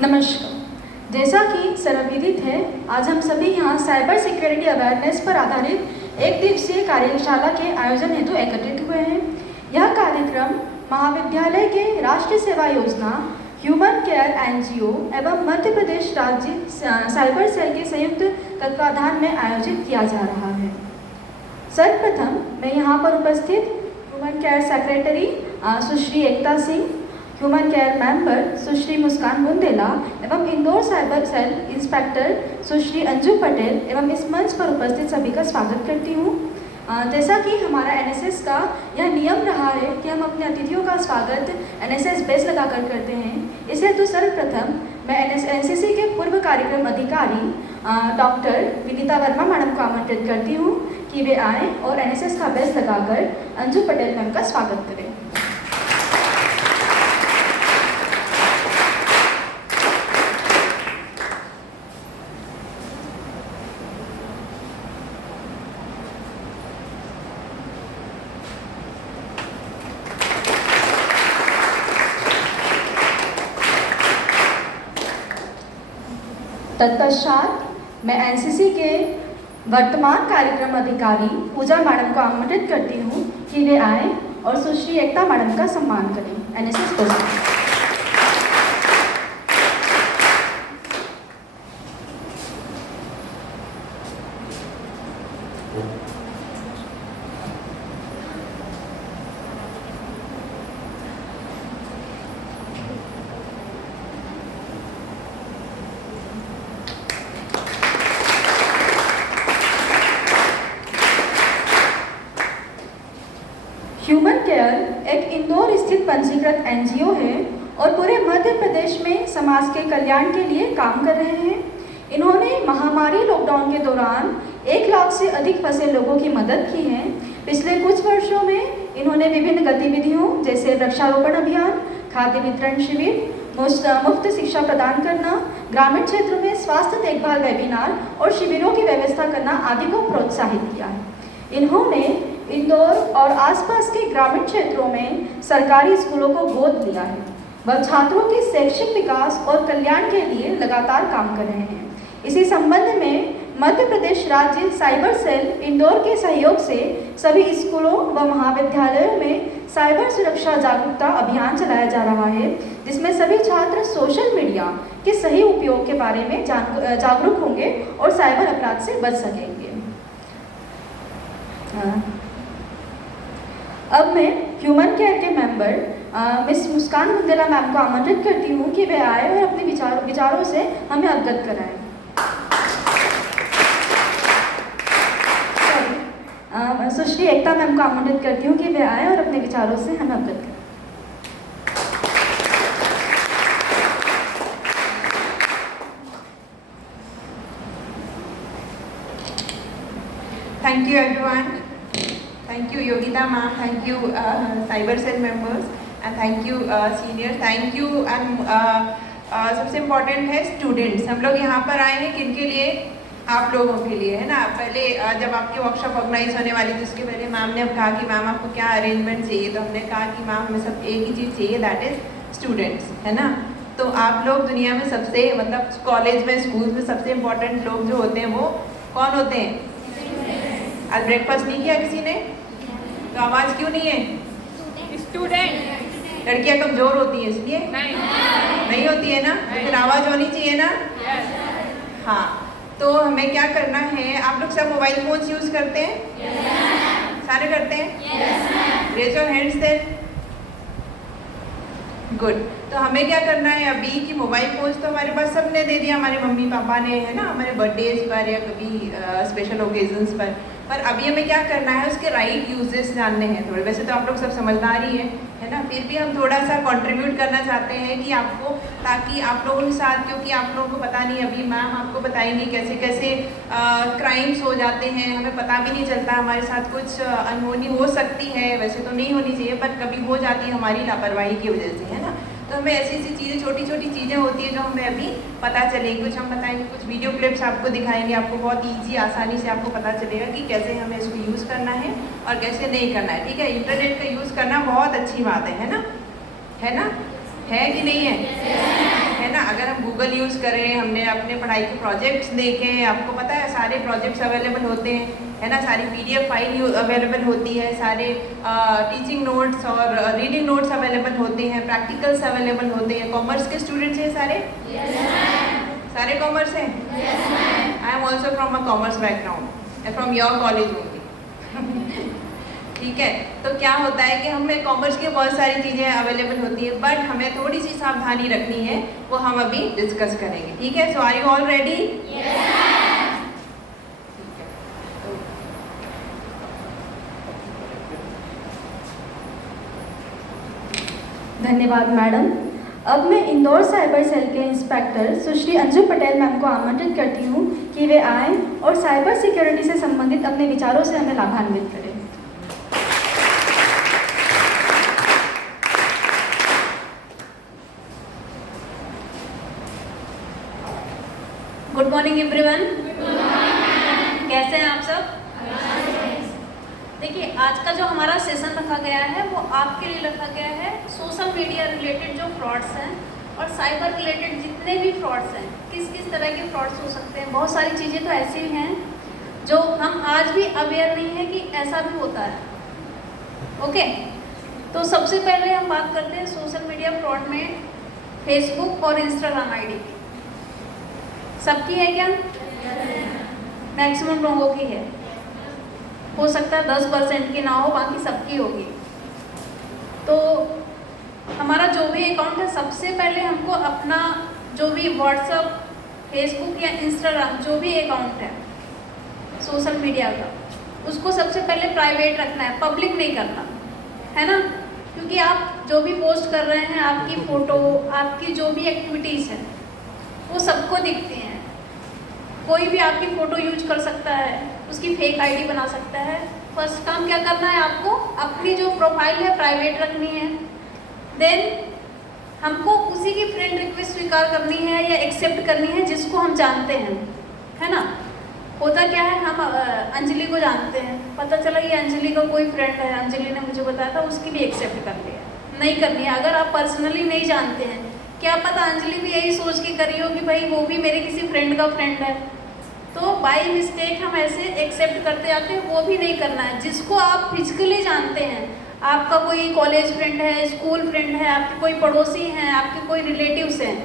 नमस्कार। जैसा कि सर्वविदित है, आज हम सभी यहाँ साइबर सिक्योरिटी अवेयरनेस पर आधारित एक दिवसीय कार्यशाला के आयोजन हेतु एकत्रित हुए हैं। यह कार्यक्रम महाविद्यालय के राष्ट्रीय सेवा योजना, ह्यूमन केयर एनजीओ एवं मध्य प्रदेश राज्य साइबर सेल के संयुक्त तत्वाधान में आयोजित किया जा रहा है। सर्वप्रथम मैं यहाँ पर उपस्थित ह्यूमन केयर सेक्रेटरी सुश्री एकता सिंह, ह्यूमन केयर मेंबर सुश्री मुस्कान बुंदेला एवं इंदौर साइबर सेल इंस्पेक्टर सुश्री अंजू पटेल एवं इस मंच पर उपस्थित सभी का स्वागत करती हूँ। जैसा कि हमारा एनएसएस का यह नियम रहा है कि हम अपने अतिथियों का स्वागत एनएसएस बेस लगाकर करते हैं, इस हेतु सर्वप्रथम मैं एनसीसी के पूर्व कार्यक्रम अधिकारी डॉक्टर विनीता वर्मा मैडम को आमंत्रित करती हूँ कि वे आएँ और एनएसएस का बेस लगाकर अंजू पटेल मैम का स्वागत करें। तत्पश्चात मैं एनसीसी के वर्तमान कार्यक्रम अधिकारी पूजा मैडम को आमंत्रित करती हूँ कि वे आएँ और सुश्री एकता मैडम का सम्मान करें। एनएसएस को ह्यूमन केयर एक इंदौर स्थित पंजीकृत एनजीओ है और पूरे मध्य प्रदेश में समाज के कल्याण के लिए काम कर रहे हैं। इन्होंने महामारी लॉकडाउन के दौरान 1 लाख से अधिक फंसे लोगों की मदद की है। पिछले कुछ वर्षों में इन्होंने विभिन्न गतिविधियों जैसे वृक्षारोपण अभियान, खाद्य वितरण शिविर, मुफ्त शिक्षा प्रदान करना, ग्रामीण क्षेत्रों में स्वास्थ्य देखभाल वेबिनार और शिविरों की व्यवस्था करना आदि को प्रोत्साहित किया है। इन्होंने इंदौर और आसपास के ग्रामीण क्षेत्रों में सरकारी स्कूलों को गोद लिया है। वह छात्रों के शैक्षिक विकास और कल्याण के लिए लगातार काम कर रहे हैं। इसी संबंध में मध्य प्रदेश राज्य साइबर सेल इंदौर के सहयोग से सभी स्कूलों व महाविद्यालयों में साइबर सुरक्षा जागरूकता अभियान चलाया जा रहा है, जिसमें सभी छात्र सोशल मीडिया के सही उपयोग के बारे में जागरूक होंगे और साइबर अपराध से बच सकेंगे। अब मैं ह्यूमन केयर के मेंबर मिस मुस्कान बुंदेला मैम को आमंत्रित करती हूँ कि वे आए और अपने विचारों से हमें अवगत कराएं। सुश्री एकता मैम को आमंत्रित करती हूँ कि वे आए और अपने विचारों से हमें अवगत कराएं। Thank you everyone. Thank you Yogita ma'am, thank you cyber cell members and thank you senior, thank you and सबसे इम्पोर्टेंट है स्टूडेंट्स। हम लोग यहाँ पर आए हैं किन के लिए? आप लोगों के लिए, है ना। पहले जब आपकी वर्कशॉप ऑर्गेनाइज होने वाली थी उसके पहले मैम ने कहा कि मैम आपको क्या अरेंजमेंट चाहिए, तो हमने कहा कि मैम हमें सब एक ही चीज़ चाहिए, दैट इज़ स्टूडेंट्स, है ना। तो आप लोग दुनिया में सबसे मतलब कॉलेज में स्कूल में सबसे इम्पोर्टेंट लोग जो होते हैं वो कौन होते हैं? आज ब्रेकफास्ट नहीं किया किसी ने? तो आवाज़ क्यों नहीं है? स्टूडेंट। लड़कियां कमजोर होती हैं इसलिए नहीं होती है ना, तो फिर आवाज़ होनी चाहिए ना। हाँ, तो हमें क्या करना है, आप लोग सब मोबाइल फोन यूज़ करते हैं? सारे करते हैं? Raise your hands then. Good. तो हमें क्या करना है अभी कि मोबाइल फोन्स तो हमारे पास सबने दे दिया, हमारे मम्मी पापा ने, है ना, हमारे बर्थडेज पर या कभी स्पेशल ओकेजन्स पर अभी हमें क्या करना है उसके राइट यूजेस जानने हैं थोड़े। वैसे तो आप लोग सब समझदार ही है ना, फिर भी हम थोड़ा सा कंट्रीब्यूट करना चाहते हैं कि आपको, ताकि आप लोगों के साथ, क्योंकि आप लोगों को पता नहीं, अभी मैम आपको बताएंगी कैसे कैसे क्राइम्स हो जाते हैं, हमें पता भी नहीं चलता, हमारे साथ कुछ अनहोनी हो सकती है, वैसे तो नहीं होनी चाहिए पर कभी हो जाती है हमारी लापरवाही की वजह से, है ना। तो हमें ऐसी ऐसी चीज़ें, छोटी छोटी चीज़ें होती है जो हमें अभी पता चलेंगी, कुछ हम बताएंगे, कुछ वीडियो क्लिप्स आपको दिखाएंगे, आपको बहुत ईजी आसानी से आपको पता चलेगा कि कैसे हमें इसको यूज़ करना है और कैसे नहीं करना है। ठीक है, इंटरनेट का यूज़ करना बहुत अच्छी बात है ना, है ना, है कि नहीं है? है ना। अगर हम गूगल यूज़ करें, हमने अपने पढ़ाई के प्रोजेक्ट्स देखें, आपको पता है सारे प्रोजेक्ट्स अवेलेबल होते हैं, है ना, सारी PDF फाइल अवेलेबल होती है, सारे टीचिंग नोट्स और रीडिंग नोट्स अवेलेबल होते हैं, प्रैक्टिकल्स अवेलेबल होते हैं। कॉमर्स के स्टूडेंट्स हैं सारे? सारे कॉमर्स हैं? I am also from a commerce background, from your college only. ठीक है, तो क्या होता है कि हमें कॉमर्स की बहुत सारी चीज़ें अवेलेबल होती है, बट हमें थोड़ी सी सावधानी रखनी है, वो हम अभी डिस्कस करेंगे। ठीक है, सो आर यू ऑल रेडी? धन्यवाद मैडम। अब मैं इंदौर साइबर सेल के इंस्पेक्टर सुश्री अंजू पटेल मैम को आमंत्रित करती हूँ कि वे आएँ और साइबर सिक्योरिटी से संबंधित अपने विचारों से हमें लाभान्वित करें। Good morning everyone. कैसे हैं आप सब? देखिए, आज का जो हमारा सेशन रखा गया है वो आपके लिए रखा गया है सोशल मीडिया रिलेटेड जो फ्रॉड्स हैं और साइबर रिलेटेड जितने भी फ्रॉड्स हैं, किस किस तरह के फ्रॉड्स हो सकते हैं। बहुत सारी चीज़ें तो ऐसी भी हैं जो हम आज भी अवेयर नहीं है कि ऐसा भी होता है। ओके, तो सबसे पहले हम बात करते हैं सोशल मीडिया फ्रॉड में फेसबुक और इंस्टाग्राम आईडी की। सबकी है क्या? मैक्सिमम लोगों की है। हो सकता है 10% की ना हो, बाकी सबकी होगी। तो हमारा जो भी अकाउंट है, सबसे पहले हमको अपना जो भी व्हाट्सएप, फेसबुक या इंस्टाग्राम जो भी अकाउंट है सोशल मीडिया का, उसको सबसे पहले प्राइवेट रखना है, पब्लिक नहीं करना है ना। क्योंकि आप जो भी पोस्ट कर रहे हैं, आपकी फ़ोटो, आपकी जो भी एक्टिविटीज़ हैं वो सबको दिखती हैं। कोई भी आपकी फ़ोटो यूज कर सकता है, उसकी फेक आईडी बना सकता है। फर्स्ट काम क्या करना है आपको, अपनी जो प्रोफाइल है प्राइवेट रखनी है। देन हमको उसी की फ्रेंड रिक्वेस्ट स्वीकार करनी है या एक्सेप्ट करनी है जिसको हम जानते हैं, है ना। होता क्या है, हम अंजलि को जानते हैं, पता चला ये अंजलि का कोई फ्रेंड है, अंजलि ने मुझे बताया था, उसकी भी एक्सेप्ट कर लिया। नहीं करनी है। अगर आप पर्सनली नहीं जानते हैं, क्या पता अंजलि भी यही सोच के करी हो कि भाई वो भी मेरे किसी फ्रेंड का फ्रेंड है, तो बाय मिस्टेक हम ऐसे एक्सेप्ट करते आते हैं। वो भी नहीं करना है। जिसको आप फिजिकली जानते हैं, आपका कोई कॉलेज फ्रेंड है, स्कूल फ्रेंड है, आपके कोई पड़ोसी हैं, आपके कोई रिलेटिव्स हैं,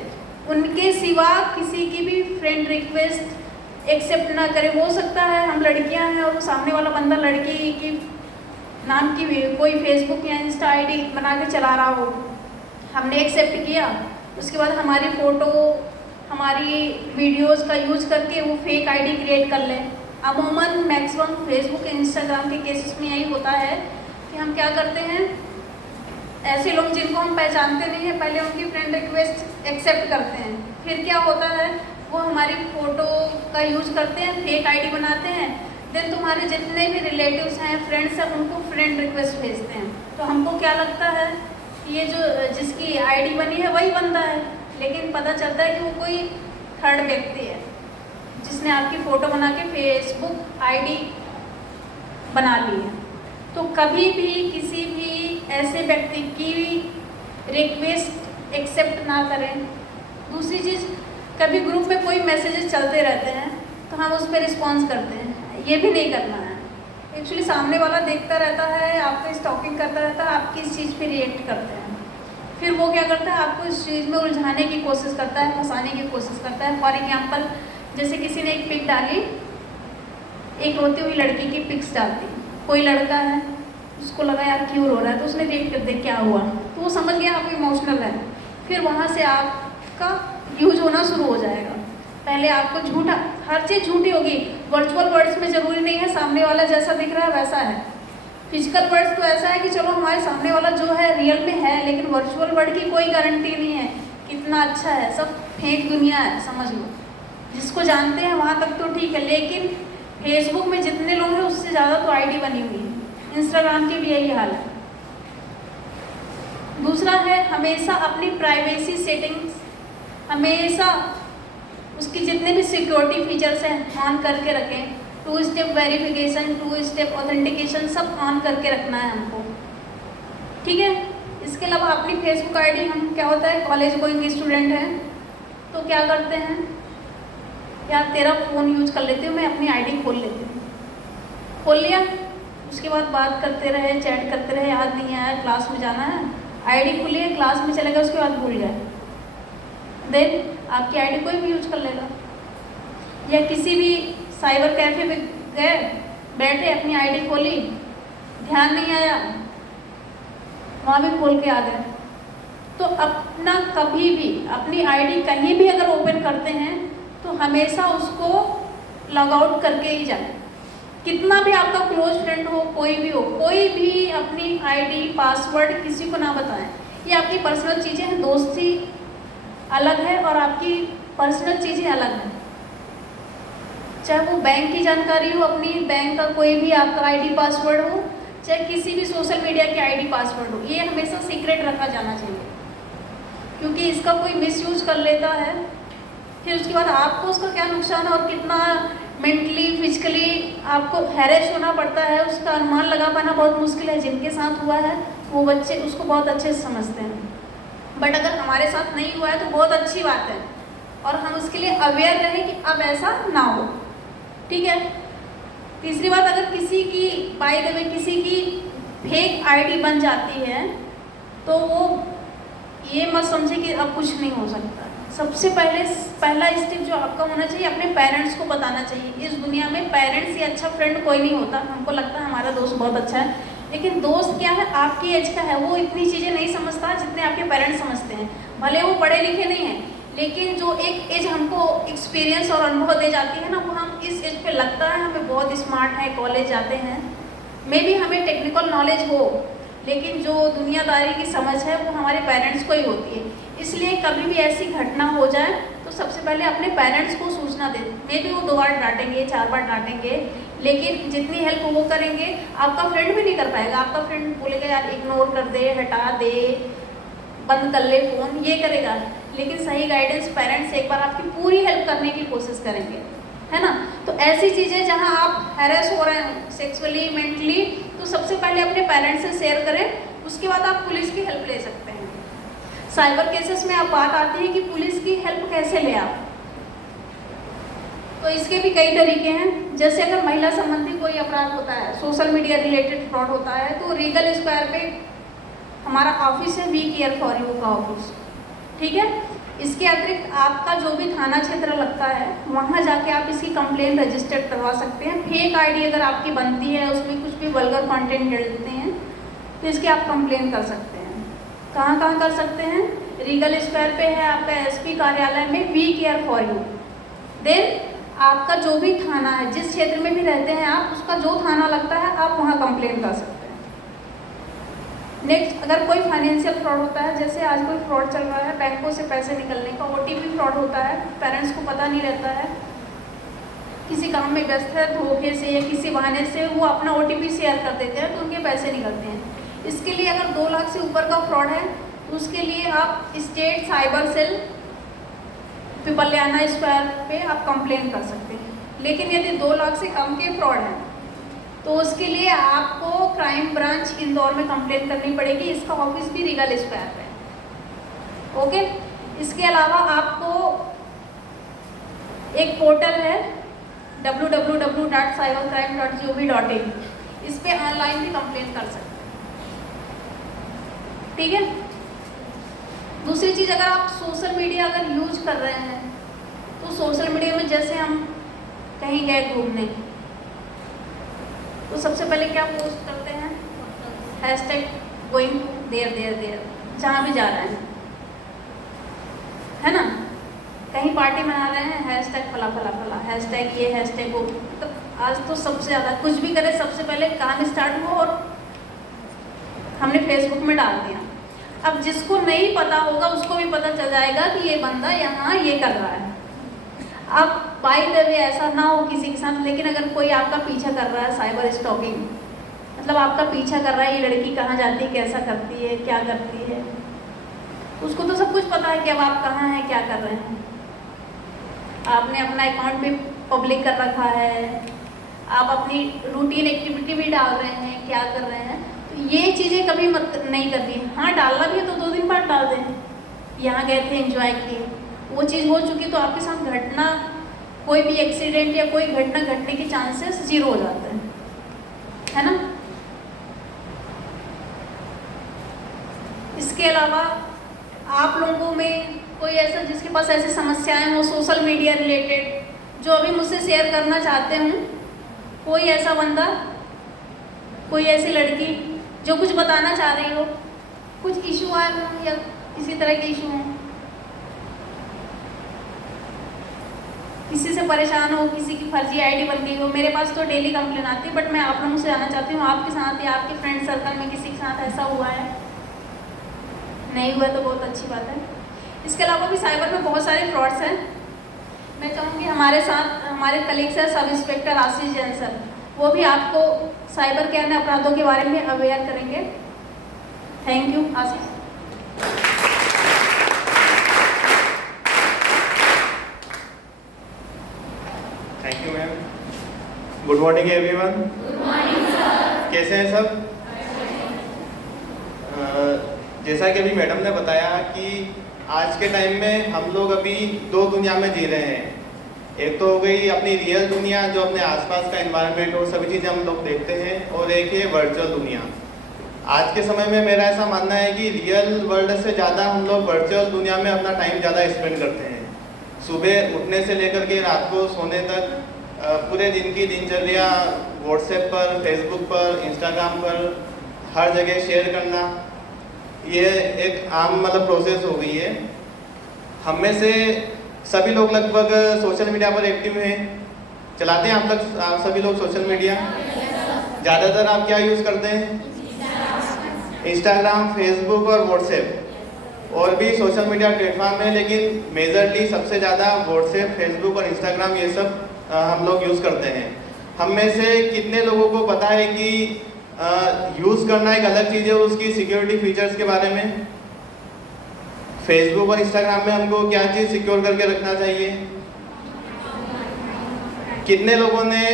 उनके सिवा किसी की भी फ्रेंड रिक्वेस्ट एक्सेप्ट ना करें। हो सकता है हम लड़कियां हैं और सामने वाला बंदा लड़की की नाम की कोई फेसबुक या इंस्टा आईडी बना के चला रहा हो, हमने एक्सेप्ट किया, उसके बाद हमारी फ़ोटो, हमारी वीडियोस का यूज करके वो फेक आईडी क्रिएट कर लें। अमूमन मैक्सिमम फेसबुक इंस्टाग्राम के केसेस में यही होता है कि हम क्या करते हैं, ऐसे लोग जिनको हम पहचानते नहीं हैं, पहले उनकी फ्रेंड रिक्वेस्ट एक्सेप्ट करते हैं। फिर क्या होता है, वो हमारी फ़ोटो का यूज करते हैं, फेक आईडी बनाते हैं। देन तुम्हारे जितने भी रिलेटिव्स हैं, फ्रेंड्स हैं, उनको फ्रेंड रिक्वेस्ट भेजते हैं। तो हमको क्या लगता है कि ये जो जिसकी आईडी बनी है वही बंदा है, लेकिन पता चलता है कि वो कोई थर्ड व्यक्ति है जिसने आपकी फ़ोटो बना के फेसबुक आईडी बना ली है। तो कभी भी किसी भी ऐसे व्यक्ति की रिक्वेस्ट एक्सेप्ट ना करें। दूसरी चीज़, कभी ग्रुप में कोई मैसेजेस चलते रहते हैं तो हम उस पर रिस्पॉन्स करते हैं, ये भी नहीं करना है। एक्चुअली सामने वाला देखता रहता है, आपको स्टॉकिंग करता रहता है, आप किस चीज़ पे रिएक्ट करते हैं, फिर वो क्या करता है, आपको इस चीज़ में उलझाने की कोशिश करता है, फंसाने की कोशिश करता है। फॉर एग्जाम्पल, जैसे किसी ने एक पिक डाली, एक रोती हुई लड़की की पिक्स डालती, कोई लड़का है, उसको लगा यार क्यों रो रहा है, तो उसने रिएक्ट कर दिया क्या हुआ, तो वो समझ गया आप इमोशनल है। फिर वहाँ से आपका यूज होना शुरू हो जाएगा। पहले आपको झूठा, हर चीज़ झूठी होगी। वर्चुअल वर्ड्स में ज़रूरी नहीं है सामने वाला जैसा दिख रहा है वैसा है। फिजिकल वर्ड्स तो ऐसा है कि चलो हमारे सामने वाला जो है रियल में है, लेकिन वर्चुअल वर्ड की कोई गारंटी नहीं है कितना अच्छा है, सब फेक दुनिया है, समझ लो। जिसको जानते हैं वहाँ तक तो ठीक है, लेकिन फेसबुक में जितने लोग हैं उससे ज़्यादा तो आईडी बनी हुई है। इंस्टाग्राम की भी यही हाल है। दूसरा है, हमेशा अपनी प्राइवेसी सेटिंग्स हमेशा उसकी जितने भी सिक्योरिटी फीचर्स हैं ऑन करके रखें। 2 स्टेप वेरिफिकेशन, 2 स्टेप ऑथेंटिकेशन सब ऑन करके रखना है हमको, ठीक है। इसके अलावा अपनी फेसबुक आईडी, हम क्या होता है कॉलेज गोइंग स्टूडेंट हैं तो क्या करते हैं, यार तेरा फ़ोन यूज कर लेती हूँ, मैं अपनी आईडी खोल लेती हूँ। खोल लिया, उसके बाद बात करते रहे, चैट करते रहे, याद नहीं आया, क्लास में जाना है, आईडी खुली है, क्लास में चले गए, उसके बाद भूल गए, देन आपकी आईडी कोई भी यूज कर लेगा। या किसी भी साइबर कैफे में गए, बैठे, अपनी आईडी खोली, ध्यान नहीं आया, वहाँ भी खोल के आ गए। तो अपना कभी भी अपनी आईडी कहीं भी अगर ओपन करते हैं तो हमेशा उसको लॉग आउट करके ही जाए। कितना भी आपका क्लोज फ्रेंड हो, कोई भी हो, कोई भी अपनी आईडी पासवर्ड किसी को ना बताएं। ये आपकी पर्सनल चीज़ें हैं, दोस्ती अलग है और आपकी पर्सनल चीज़ें अलग हैं। चाहे वो बैंक की जानकारी हो, अपनी बैंक का कोई भी आपका आईडी पासवर्ड हो, चाहे किसी भी सोशल मीडिया के आईडी पासवर्ड हो, ये हमेशा सीक्रेट रखा जाना चाहिए, क्योंकि इसका कोई मिसयूज कर लेता है, फिर उसके बाद आपको उसका क्या नुकसान है और कितना मेंटली फिजिकली आपको हैरेस होना पड़ता है, उसका अनुमान लगा पाना बहुत मुश्किल है। जिनके साथ हुआ है वो बच्चे उसको बहुत अच्छे से समझते हैं, बट अगर हमारे साथ नहीं हुआ है तो बहुत अच्छी बात है और हम उसके लिए अवेयर रहें कि अब ऐसा ना हो, ठीक है। तीसरी बात, अगर किसी की बाय द वे किसी की फेक आईडी बन जाती है तो वो ये मत समझे कि अब कुछ नहीं हो सकता। सबसे पहला स्टेप जो आपका होना चाहिए, अपने पेरेंट्स को बताना चाहिए। इस दुनिया में पेरेंट्स से अच्छा फ्रेंड कोई नहीं होता। हमको लगता है हमारा दोस्त बहुत अच्छा है, लेकिन दोस्त क्या है, आपकी एज का है, वो इतनी चीज़ें नहीं समझता जितने आपके पेरेंट्स समझते हैं। भले वो पढ़े लिखे नहीं हैं, लेकिन जो एक एज हमको एक्सपीरियंस और अनुभव दे जाती है ना, वो हम इस एज पे लगता है हमें बहुत स्मार्ट है, कॉलेज जाते हैं, मे बी हमें टेक्निकल नॉलेज हो, लेकिन जो दुनियादारी की समझ है वो हमारे पेरेंट्स को ही होती है। इसलिए कभी भी ऐसी घटना हो जाए तो सबसे पहले अपने पेरेंट्स को सूचना दें। मे बी वो 2 बार डांटेंगे, 4 बार डांटेंगे, लेकिन जितनी हेल्प वो करेंगे आपका फ्रेंड भी नहीं कर पाएगा। आपका फ्रेंड बोलेगा यार इग्नोर कर दे, हटा दे, बंद कर ले फ़ोन, ये करेगा, लेकिन सही गाइडेंस पेरेंट्स एक बार आपकी पूरी हेल्प करने की कोशिश करेंगे, है ना। तो ऐसी चीज़ें जहां आप हैरेस हो रहे हैं सेक्सुअली, मेंटली, तो सबसे पहले अपने पेरेंट्स से शेयर करें, उसके बाद आप पुलिस की हेल्प ले सकते हैं। साइबर केसेस में आप बात आती है कि पुलिस की हेल्प कैसे लें आप, तो इसके भी कई तरीके हैं। जैसे अगर महिला संबंधी कोई अपराध होता है, सोशल मीडिया रिलेटेड फ्रॉड होता है, तो रीगल स्क्वायर पे हमारा ऑफिस है, वी केयर फॉर यू का ऑफिस, ठीक है। इसके अतिरिक्त आपका जो भी थाना क्षेत्र लगता है वहाँ जाके आप इसकी कंप्लेंट रजिस्टर्ड करवा सकते हैं। फेक आईडी अगर आपकी बनती है, उसमें कुछ भी वल्गर कंटेंट डालते हैं, तो इसकी आप कंप्लेन कर सकते हैं। कहाँ कहाँ कर सकते हैं? रीगल स्क्वायर पे है आपका एसपी कार्यालय में we care for you. Then आपका जो भी थाना है, जिस क्षेत्र में भी रहते हैं आप, उसका जो थाना लगता है आप वहाँ कंप्लेन कर सकते हैं। नेक्स्ट, अगर कोई फाइनेंशियल फ्रॉड होता है, जैसे आज कोई फ्रॉड चल रहा है बैंकों से पैसे निकलने का, ओटीपी फ्रॉड होता है, पेरेंट्स को पता नहीं रहता है, किसी काम में व्यस्त है, धोखे से या किसी बहाने से वो अपना ओटीपी शेयर कर देते हैं तो उनके पैसे निकलते हैं। इसके लिए अगर 2 लाख से ऊपर का फ्रॉड है तो उसके लिए आप स्टेट साइबर सेल पिपल्याना स्क्वायर पे आप कंप्लेन कर सकते हैं। लेकिन यदि 2 लाख से कम के फ्रॉड हैं तो उसके लिए आपको क्राइम ब्रांच इंदौर में कंप्लेन करनी पड़ेगी। इसका ऑफिस भी रीगल स्क्वायर पे है, ओके। इसके अलावा आपको एक पोर्टल है www.cybercrime.gov.in, इस पे ऑनलाइन भी कंप्लेन कर सकते हैं, ठीक है। दूसरी चीज़, अगर आप सोशल मीडिया अगर यूज कर रहे हैं तो सोशल मीडिया में जैसे हम कहीं गए घूमने तो सबसे पहले क्या पोस्ट करते हैं? हैशटैग गोइंग देयर, जहाँ भी जा रहे हैं, है ना। कहीं पार्टी मना रहे हैं, हैशटैग फला फला फला, हैशटैग ये, हैशटैग वो। तो आज तो सबसे ज़्यादा कुछ भी करें सबसे पहले काम स्टार्ट हुआ और हमने फेसबुक में डाल दिया। अब जिसको नहीं पता होगा उसको भी पता चल जाएगा कि ये बंदा यहाँ ये कर रहा है। अब बाय द वे ऐसा ना हो किसी के साथ, लेकिन अगर कोई आपका पीछा कर रहा है, साइबर स्टॉकिंग, मतलब आपका पीछा कर रहा है, ये लड़की कहाँ जाती है, कैसा करती है, क्या करती है, उसको तो सब कुछ पता है कि अब आप कहाँ हैं, क्या कर रहे हैं। आपने अपना अकाउंट भी पब्लिक कर रखा है, आप अपनी रूटीन एक्टिविटी भी डाल रहे हैं, क्या कर रहे हैं। तो ये चीज़ें कभी मत नहीं करनी। हाँ, डालना भी है तो 2 दिन बाद डाल दें, यहाँ गए थे एंजॉय किए, वो चीज़ हो चुकी तो आपके साथ घटना, कोई भी एक्सीडेंट या कोई घटना घटने के चांसेस 0 हो जाते है ना। इसके अलावा आप लोगों में कोई ऐसा जिसके पास ऐसी समस्याएं हो सोशल मीडिया रिलेटेड, जो अभी मुझसे शेयर करना चाहते हूँ, कोई ऐसा बंदा, कोई ऐसी लड़की जो कुछ बताना चाह रही हो, कुछ इशू आए हो या किसी तरह के इशू हो, किसी से परेशान हो, किसी की फर्जी आईडी बन गई हो। मेरे पास तो डेली कंप्लेन आती है, बट मैं आप लोगों से जानना चाहती हूँ आपके साथ या आपके फ्रेंड सर्कल में किसी के साथ ऐसा हुआ है? नहीं हुआ तो बहुत अच्छी बात है। इसके अलावा भी साइबर में बहुत सारे फ्रॉड्स हैं। मैं चाहूँगी हमारे साथ हमारे कलीग्स हैं सब इंस्पेक्टर आशीष जैन सर, वो भी आपको साइबर के अन्य अपराधों के बारे में अवेयर करेंगे। Thank you Ashish. Thank you ma'am. Good morning everyone. Good morning sir. कैसे हैं सब? जैसा कि अभी मैडम ने बताया कि आज के टाइम में हम लोग अभी दो दुनिया में जी रहे हैं। एक तो हो गई अपनी रियल दुनिया जो अपने आसपास का एनवायरनमेंट और सभी चीज़ें हम लोग देखते हैं, और एक है वर्चुअल दुनिया। आज के समय में मेरा ऐसा मानना है कि रियल वर्ल्ड से ज़्यादा हम लोग वर्चुअल दुनिया में अपना टाइम ज़्यादा स्पेंड करते हैं। सुबह उठने से लेकर के रात को सोने तक पूरे दिन की दिनचर्या व्हाट्सएप पर, फेसबुक पर, इंस्टाग्राम पर हर जगह शेयर करना, ये एक आम मतलब प्रोसेस हो गई है। हम में से सभी लोग लगभग सोशल मीडिया पर एक्टिव हैं। चलाते हैं आप सभी लोग सोशल मीडिया? ज़्यादातर आप क्या यूज़ करते हैं? इंस्टाग्राम, फेसबुक और व्हाट्सएप। और भी सोशल मीडिया प्लेटफॉर्म है, लेकिन मेजरली सबसे ज़्यादा व्हाट्सएप, फेसबुक और इंस्टाग्राम ये सब हम लोग यूज़ करते हैं। हम में से कितने लोगों को पता है कि यूज़ करना एक अलग चीज़ है और उसकी सिक्योरिटी फीचर्स के बारे में? फेसबुक और इंस्टाग्राम में हमको क्या चीज़ सिक्योर करके रखना चाहिए? कितने लोगों ने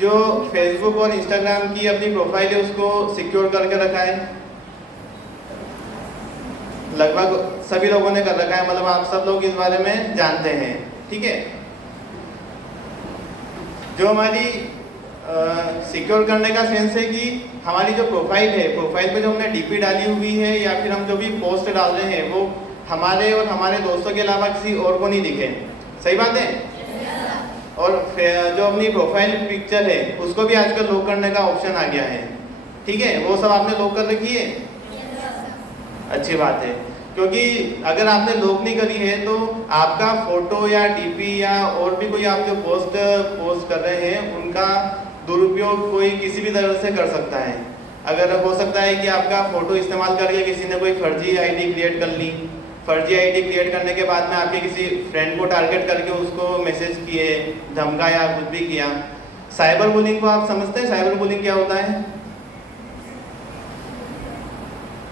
जो फेसबुक और इंस्टाग्राम की अपनी प्रोफाइल है उसको सिक्योर करके रखा है? लगभग सभी लोगों ने कर रखा है, मतलब आप सब लोग इस बारे में जानते हैं। ठीक है, जो हमारी सिक्योर करने का सेंस है कि हमारी जो प्रोफाइल है, प्रोफाइल पे जो हमने डीपी डाली हुई है या फिर हम जो भी पोस्ट डाल रहे हैं वो हमारे और हमारे दोस्तों के अलावा किसी और को नहीं दिखे। सही बात है? और जो अपनी प्रोफाइल पिक्चर है उसको भी आजकल लॉक करने का ऑप्शन आ गया है। ठीक है, वो सब आपने लॉक कर रखी है? अच्छी बात है, क्योंकि अगर आपने लॉक नहीं करी है तो आपका फोटो या डीपी या और भी कोई आप जो पोस्ट कर रहे हैं उनका दुरुपयोग कोई किसी भी तरह से कर सकता है। अगर हो सकता है कि आपका फोटो इस्तेमाल करके किसी ने कोई फर्जी आईडी क्रिएट कर ली, फर्जी आईडी क्रिएट करने के बाद में आपके किसी फ्रेंड को टारगेट करके उसको मैसेज किए, धमकाया, कुछ भी किया। साइबर बुलिंग को आप समझते हैं? साइबर बुलिंग क्या होता है?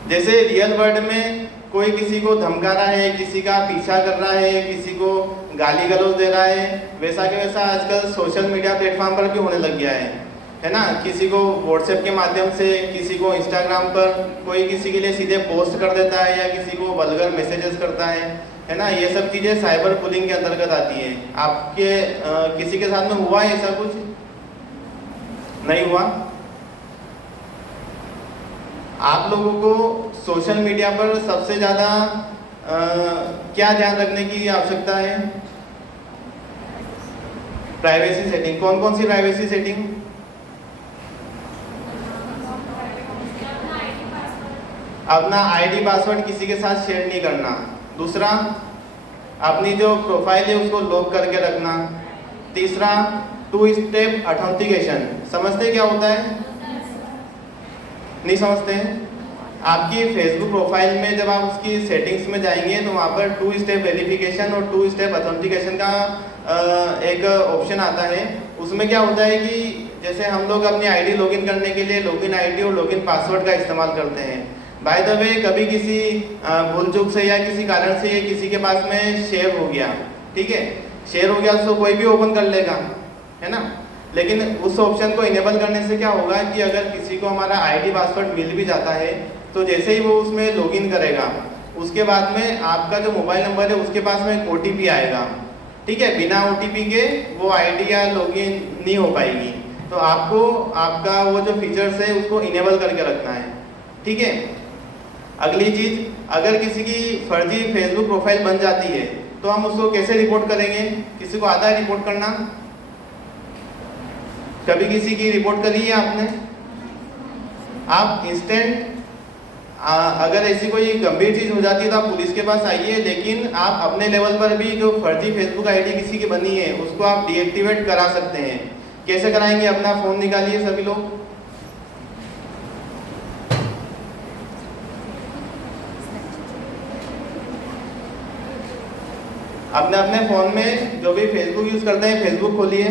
जैसे रियल वर्ल्ड में कोई किसी को धमका रहा है, किसी का पीछा कर रहा है, किसी को गाली गलौज दे रहा है, वैसा के वैसा आजकल सोशल मीडिया प्लेटफॉर्म पर भी होने लग गया है ना। किसी को व्हाट्सएप के माध्यम से, किसी को इंस्टाग्राम पर कोई किसी के लिए सीधे पोस्ट कर देता है या किसी को वल्गर मैसेजेस करता है ना। ये सब चीज़ें साइबर बुलिंग के अंतर्गत आती है। आपके किसी के साथ में हुआ है ऐसा कुछ? नहीं हुआ? आप लोगों को सोशल मीडिया पर सबसे ज़्यादा क्या ध्यान रखने की आवश्यकता है? Privacy setting. कौन कौन सी प्राइवेसी सेटिंग? अपना आईडी पासवर्ड किसी के साथ शेयर नहीं करना। दूसरा, अपनी जो प्रोफाइल है उसको लॉक करके रखना। तीसरा, 2 स्टेप ऑथेंटिकेशन। समझते क्या होता है? नहीं समझते हैं? आपकी फेसबुक प्रोफाइल में जब आप उसकी सेटिंग्स में जाएंगे तो वहाँ पर 2 स्टेप वेरिफिकेशन और 2 स्टेप ऑथेंटिकेशन का एक ऑप्शन आता है। उसमें क्या होता है कि जैसे हम लोग अपनी आईडी लॉगिन करने के लिए लॉगिन आईडी और लॉगिन पासवर्ड का इस्तेमाल करते हैं। बाय द वे, कभी किसी भूल चूक से या किसी कारण से ये किसी के पास में शेयर हो गया, ठीक है, शेयर हो गया तो कोई भी ओपन कर लेगा, है ना। लेकिन उस ऑप्शन को इनेबल करने से क्या होगा कि अगर किसी को हमारा आईडी पासवर्ड मिल भी जाता है तो जैसे ही वो उसमें लॉगिन करेगा उसके बाद में आपका जो मोबाइल नंबर है उसके पास में एक OTP आएगा, ठीक है। बिना OTP के वो आईडी या लॉगिन नहीं हो पाएगी। तो आपको आपका वो जो फीचर्स है उसको इनेबल करके रखना है, ठीक है। अगली चीज़, अगर किसी की फर्जी फेसबुक प्रोफाइल बन जाती है तो हम उसको कैसे रिपोर्ट करेंगे? किसी को आता है रिपोर्ट करना? कभी किसी की रिपोर्ट करी है आपने? आप इंस्टेंट अगर ऐसी कोई गंभीर चीज़ हो जाती है तो आप पुलिस के पास आइए, लेकिन आप अपने लेवल पर भी जो फर्जी फेसबुक आईडी किसी की बनी है उसको आप डीएक्टिवेट करा सकते हैं। कैसे कराएंगे? अपना फ़ोन निकालिए सभी लोग। अपने अपने फ़ोन में जो भी फेसबुक यूज़ करते हैं फेसबुक खोलिए।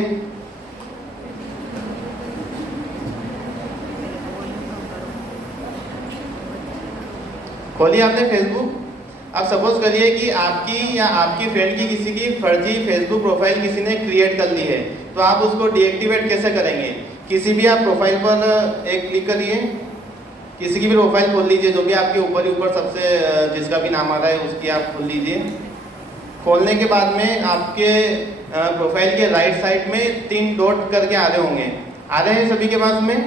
खोलिए आपने फेसबुक। अब सपोज करिए कि आपकी या आपकी फ्रेंड की किसी की फर्जी फेसबुक प्रोफाइल किसी ने क्रिएट कर ली है, तो आप उसको डीएक्टिवेट कैसे करेंगे? किसी भी आप प्रोफाइल पर एक क्लिक करिए, किसी की भी प्रोफाइल खोल लीजिए, जो भी आपके ऊपर ही ऊपर सबसे जिसका भी नाम आ रहा है उसकी आप खोल लीजिए। खोलने के बाद में आपके प्रोफाइल के राइट साइड में 3 डॉट करके आ रहे होंगे, आ रहे हैं सभी के पास में?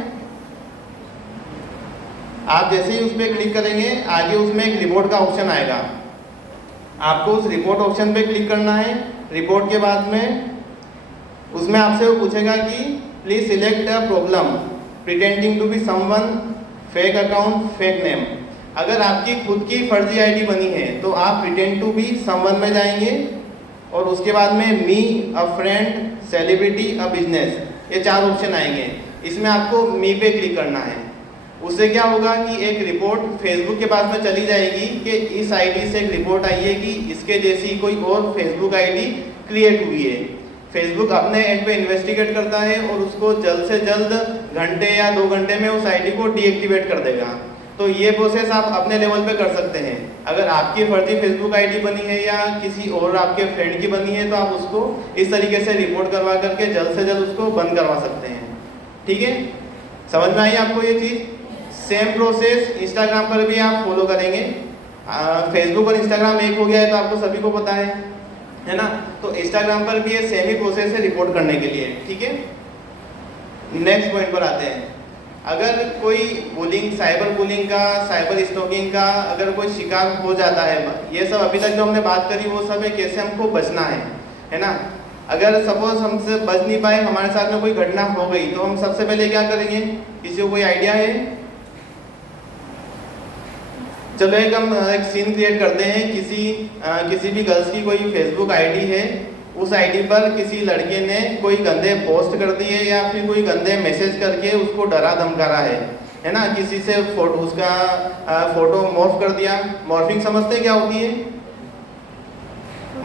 आप जैसे ही उस पर क्लिक करेंगे आगे उसमें एक रिपोर्ट का ऑप्शन आएगा, आपको उस रिपोर्ट ऑप्शन पे क्लिक करना है। रिपोर्ट के बाद में उसमें आपसे वो पूछेगा कि please select a problem pretending to be someone, fake account, fake name. अगर आपकी खुद की फर्जी आईडी बनी है तो आप प्रिटेंड टू बी समवन में जाएंगे और उसके बाद में me, a friend, celebrity, a business, ये 4 ऑप्शन आएंगे। इसमें आपको मी पे क्लिक करना है। उससे क्या होगा कि एक रिपोर्ट फेसबुक के पास में चली जाएगी कि इस आईडी से एक रिपोर्ट आई है कि इसके जैसी कोई और फेसबुक आईडी क्रिएट हुई है। फेसबुक अपने एंड पे इन्वेस्टिगेट करता है और उसको जल्द से जल्द घंटे या 2 घंटे में उस आईडी को डीएक्टिवेट कर देगा। तो ये प्रोसेस आप अपने लेवल पे कर सकते हैं। अगर आपकी फर्जी फेसबुक आईडी बनी है या किसी और आपके फ्रेंड की बनी है तो आप उसको इस तरीके से रिपोर्ट करवा करके जल्द से जल्द उसको बंद करवा सकते हैं, ठीक है। समझ में आई आपको ये चीज़? सेम प्रोसेस इंस्टाग्राम पर भी आप फॉलो करेंगे। फेसबुक और इंस्टाग्राम एक हो गया है तो आपको सभी को पता है ना। तो इंस्टाग्राम पर भी ये सेम ही प्रोसेस है रिपोर्ट करने के लिए, ठीक है। नेक्स्ट पॉइंट पर आते हैं। अगर कोई बुलिंग, साइबर बुलिंग का, साइबर स्टॉकिंग का अगर कोई शिकार हो जाता है, ये सब अभी तक जो हमने बात करी वो सब है कैसे हमको बचना है ना। अगर सपोज हमसे बच नहीं पाए, हमारे साथ में कोई घटना हो गई तो हम सबसे पहले क्या करेंगे? किसी को कोई आइडिया है? चलो हम एक सीन क्रिएट करते हैं। किसी भी गर्ल्स की कोई फेसबुक आईडी है, उस आईडी पर किसी लड़के ने कोई गंदे पोस्ट कर दिए या फिर कोई गंदे मैसेज करके उसको डरा धमका रहा है ना। किसी से उसका फोटो मॉर्फ कर दिया। मॉर्फिंग समझते हैं क्या होती है?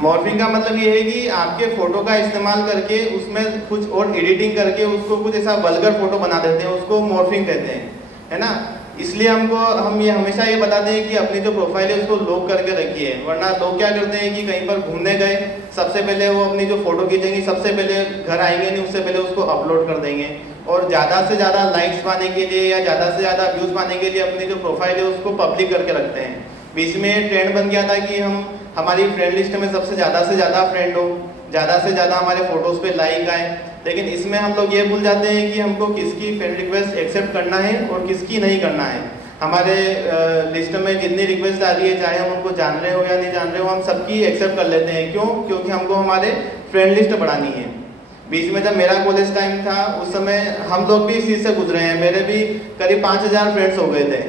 मॉर्फिंग का मतलब ये है कि आपके फोटो का इस्तेमाल करके उसमें कुछ और एडिटिंग करके उसको कुछ ऐसा वल्गर फोटो बना देते हैं, उसको मॉर्फिंग कहते हैं, है ना। इसलिए हम ये हमेशा ये बताते हैं कि अपनी जो प्रोफाइल है उसको लॉक करके रखिए, वरना लोग क्या करते हैं कि कहीं पर घूमने गए, सबसे पहले वो अपनी जो फोटो खींचेंगे, सबसे पहले घर आएंगे नहीं उससे पहले उसको अपलोड कर देंगे और ज़्यादा से ज़्यादा लाइक्स पाने के लिए या ज़्यादा से ज़्यादा व्यूज़ पाने के लिए अपनी जो प्रोफाइल है उसको पब्लिक करके रखते हैं। बीच में ट्रेंड बन गया था कि हमारी फ्रेंड लिस्ट में सबसे ज़्यादा फ्रेंड हो, ज़्यादा से ज़्यादा हमारे फोटोज़ पे लाइक आए, लेकिन इसमें हम लोग ये भूल जाते हैं कि हमको किसकी फ्रेंड रिक्वेस्ट एक्सेप्ट करना है और किसकी नहीं करना है। हमारे लिस्ट में जितनी रिक्वेस्ट आ रही है, चाहे हम उनको जान रहे हो या नहीं जान रहे हो, हम सबकी एक्सेप्ट कर लेते हैं। क्यों? क्योंकि हमको हमारे फ्रेंड लिस्ट बढ़ानी है। बीच में जब मेरा कॉलेज टाइम था उस समय हम लोग भी इस चीज़ से गुजरे हैं। मेरे भी करीब 5000 फ्रेंड्स हो गए थे।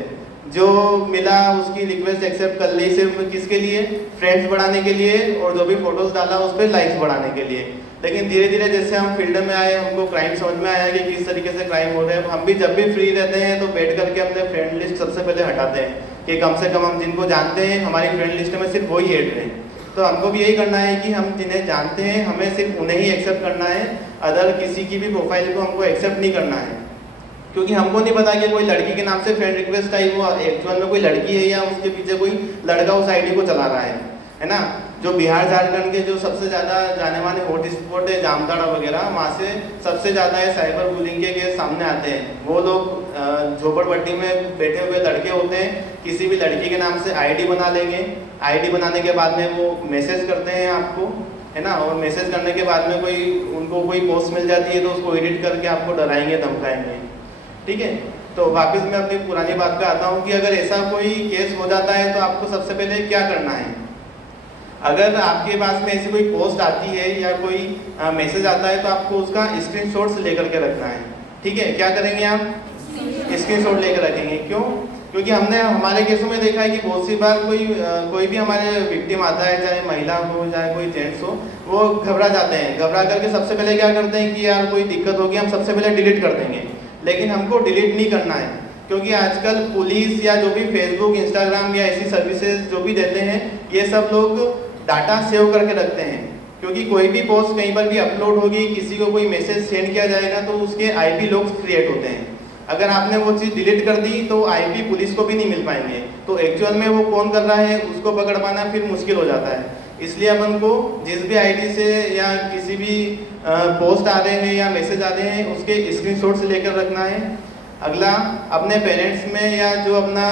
जो मिला उसकी रिक्वेस्ट एक्सेप्ट कर ली, सिर्फ किसके लिए? फ्रेंड्स बढ़ाने के लिए और जो भी फोटोज़ डाला उस पर लाइक्स बढ़ाने के लिए। लेकिन धीरे धीरे जैसे हम फील्ड में आए, हमको क्राइम समझ में आया कि किस तरीके से क्राइम हो रहे हैं। हम भी जब भी फ्री रहते हैं तो बैठ करके अपने फ्रेंड लिस्ट सबसे पहले हटाते हैं कि कम से कम हम जिनको जानते हैं हमारी फ्रेंड लिस्ट में सिर्फ वही ऐड रहे। तो हमको भी यही करना है कि हम जिन्हें जानते हैं हमें सिर्फ उन्हें ही एक्सेप्ट करना है, अदर किसी की भी प्रोफाइल को हमको एक्सेप्ट नहीं करना है। क्योंकि हमको नहीं पता कि कोई लड़की के नाम से फ्रेंड रिक्वेस्ट आई, वो एक्चुअल में कोई लड़की है या उसके पीछे कोई लड़का उस आईडी को चला रहा है। है ना। जो बिहार झारखंड के जो सबसे ज़्यादा जाने माने हॉट स्पॉट है जामताड़ा वगैरह, वहाँ से सबसे ज़्यादा ये साइबर बुलिंग के केस सामने आते हैं। वो लोग झोपड़पट्टी में बैठे हुए लड़के होते हैं, किसी भी लड़की के नाम से आईडी बना लेंगे। आईडी बनाने के बाद में वो मैसेज करते हैं आपको, है ना, और मैसेज करने के बाद में उनको कोई पोस्ट मिल जाती है तो उसको एडिट करके आपको डराएंगे धमकाएंगे, ठीक है। तो वापस मैं अपनी पुरानी बात पे आता हूँ कि अगर ऐसा कोई केस हो जाता है तो आपको सबसे पहले क्या करना है। अगर आपके पास में ऐसी कोई पोस्ट आती है या कोई मैसेज आता है तो आपको उसका स्क्रीनशॉट लेकर के रखना है, ठीक है। क्या करेंगे आप? स्क्रीनशॉट लेकर रखेंगे। क्यों? क्योंकि हमने हमारे केसों में देखा है कि बहुत सी बार कोई भी हमारे विक्टिम आता है, चाहे महिला हो चाहे कोई जेंट्स हो, वो घबरा जाते हैं। घबरा करके सबसे पहले क्या करते हैं कि यार कोई दिक्कत होगी, हम सबसे पहले डिलीट कर देंगे। लेकिन हमको डिलीट नहीं करना है, क्योंकि आजकल पुलिस या जो भी फेसबुक, इंस्टाग्राम या ऐसी सर्विसेज जो भी देते हैं, ये सब लोग डाटा सेव करके रखते हैं। क्योंकि कोई भी पोस्ट कहीं पर भी अपलोड होगी, किसी को कोई मैसेज सेंड किया जाएगा तो उसके आईपी लॉग्स क्रिएट होते हैं। अगर आपने वो चीज़ डिलीट कर दी तो आईपी पुलिस को भी नहीं मिल पाएंगे, तो एक्चुअल में वो कौन कर रहा है उसको पकड़ पाना फिर मुश्किल हो जाता है। इसलिए अपन को जिस भी आईडी से या किसी भी पोस्ट आ रहे हैं या मैसेज आ रहे हैं उसके स्क्रीनशॉट से लेकर रखना है। अगला, अपने पेरेंट्स में या जो अपना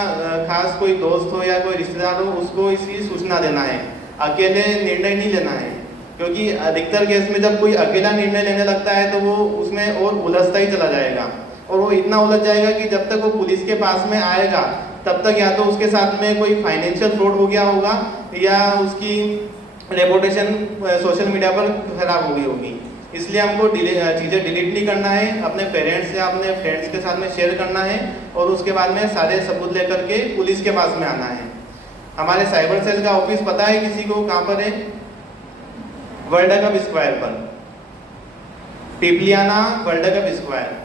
खास कोई दोस्त हो या कोई रिश्तेदार हो उसको इसकी सूचना देना है। अकेले निर्णय नहीं लेना है, क्योंकि अधिकतर केस में जब कोई अकेला निर्णय लेने लगता है तो वो उसमें और उलझता ही चला जाएगा, और वो इतना उलझ जाएगा कि जब तक वो पुलिस के पास में आएगा तब तक या तो उसके साथ में कोई फाइनेंशियल फ्रॉड हो गया होगा या उसकी रेपुटेशन सोशल मीडिया पर खराब हो गई होगी। इसलिए हमको चीज़ें डिलीट नहीं करना है, अपने पेरेंट्स या अपने फ्रेंड्स के साथ में शेयर करना है और उसके बाद में सारे सबूत लेकर के पुलिस के पास में आना है। हमारे साइबर सेल का ऑफिस पता है किसी को कहाँ पर है? वर्ल्ड कप स्क्वायर पर, पिपलियाना वर्ल्ड कप स्क्वायर।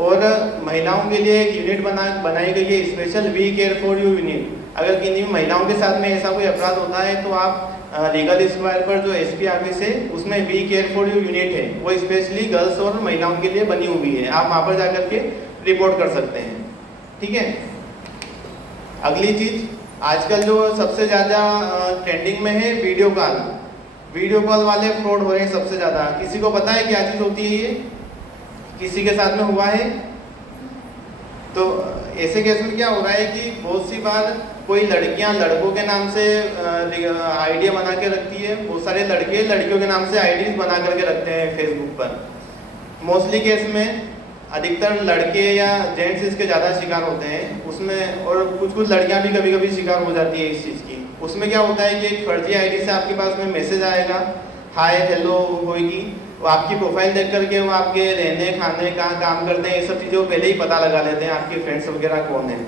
और महिलाओं के लिए एक यूनिट बनाई गई है, special we care for you unit. अगर किन्हीं महिलाओं के साथ में ऐसा कोई अपराध होता है तो आप लीगल स्क्वायर पर जो एसपी ऑफिस है उसमें we care for you unit है, वो स्पेशली गर्ल्स और महिलाओं के लिए बनी हुई है। आप वहाँ पर जाकर के रिपोर्ट कर सकते हैं, ठीक है। अगली चीज़, आजकल जो सबसे ज़्यादा ट्रेंडिंग में है वीडियो कॉल। वीडियो कॉल वाले फ्रॉड हो रहे हैं सबसे ज़्यादा। किसी को पता है क्या चीज़ होती है ये? किसी के साथ में हुआ है? तो ऐसे केस में क्या हो रहा है कि बहुत सी बार कोई लड़कियां लड़कों के नाम से आईडिया बना के रखती है, बहुत सारे लड़के लड़कियों के नाम से आईडीज बना करके रखते हैं फेसबुक पर। मोस्टली केस में अधिकतर लड़के या जेंट्स इसके ज़्यादा शिकार होते हैं उसमें, और कुछ लड़कियां भी कभी कभी शिकार हो जाती है इस चीज़ की। उसमें क्या होता है कि एक फर्जी आईडी से आपके पास में मैसेज आएगा, हाय हेलो होगी, वो आपकी प्रोफाइल देख करके वो आपके रहने खाने कहाँ काम करते हैं ये सब चीज़ें पहले ही पता लगा लेते हैं, आपके फ्रेंड्स वगैरह कौन है।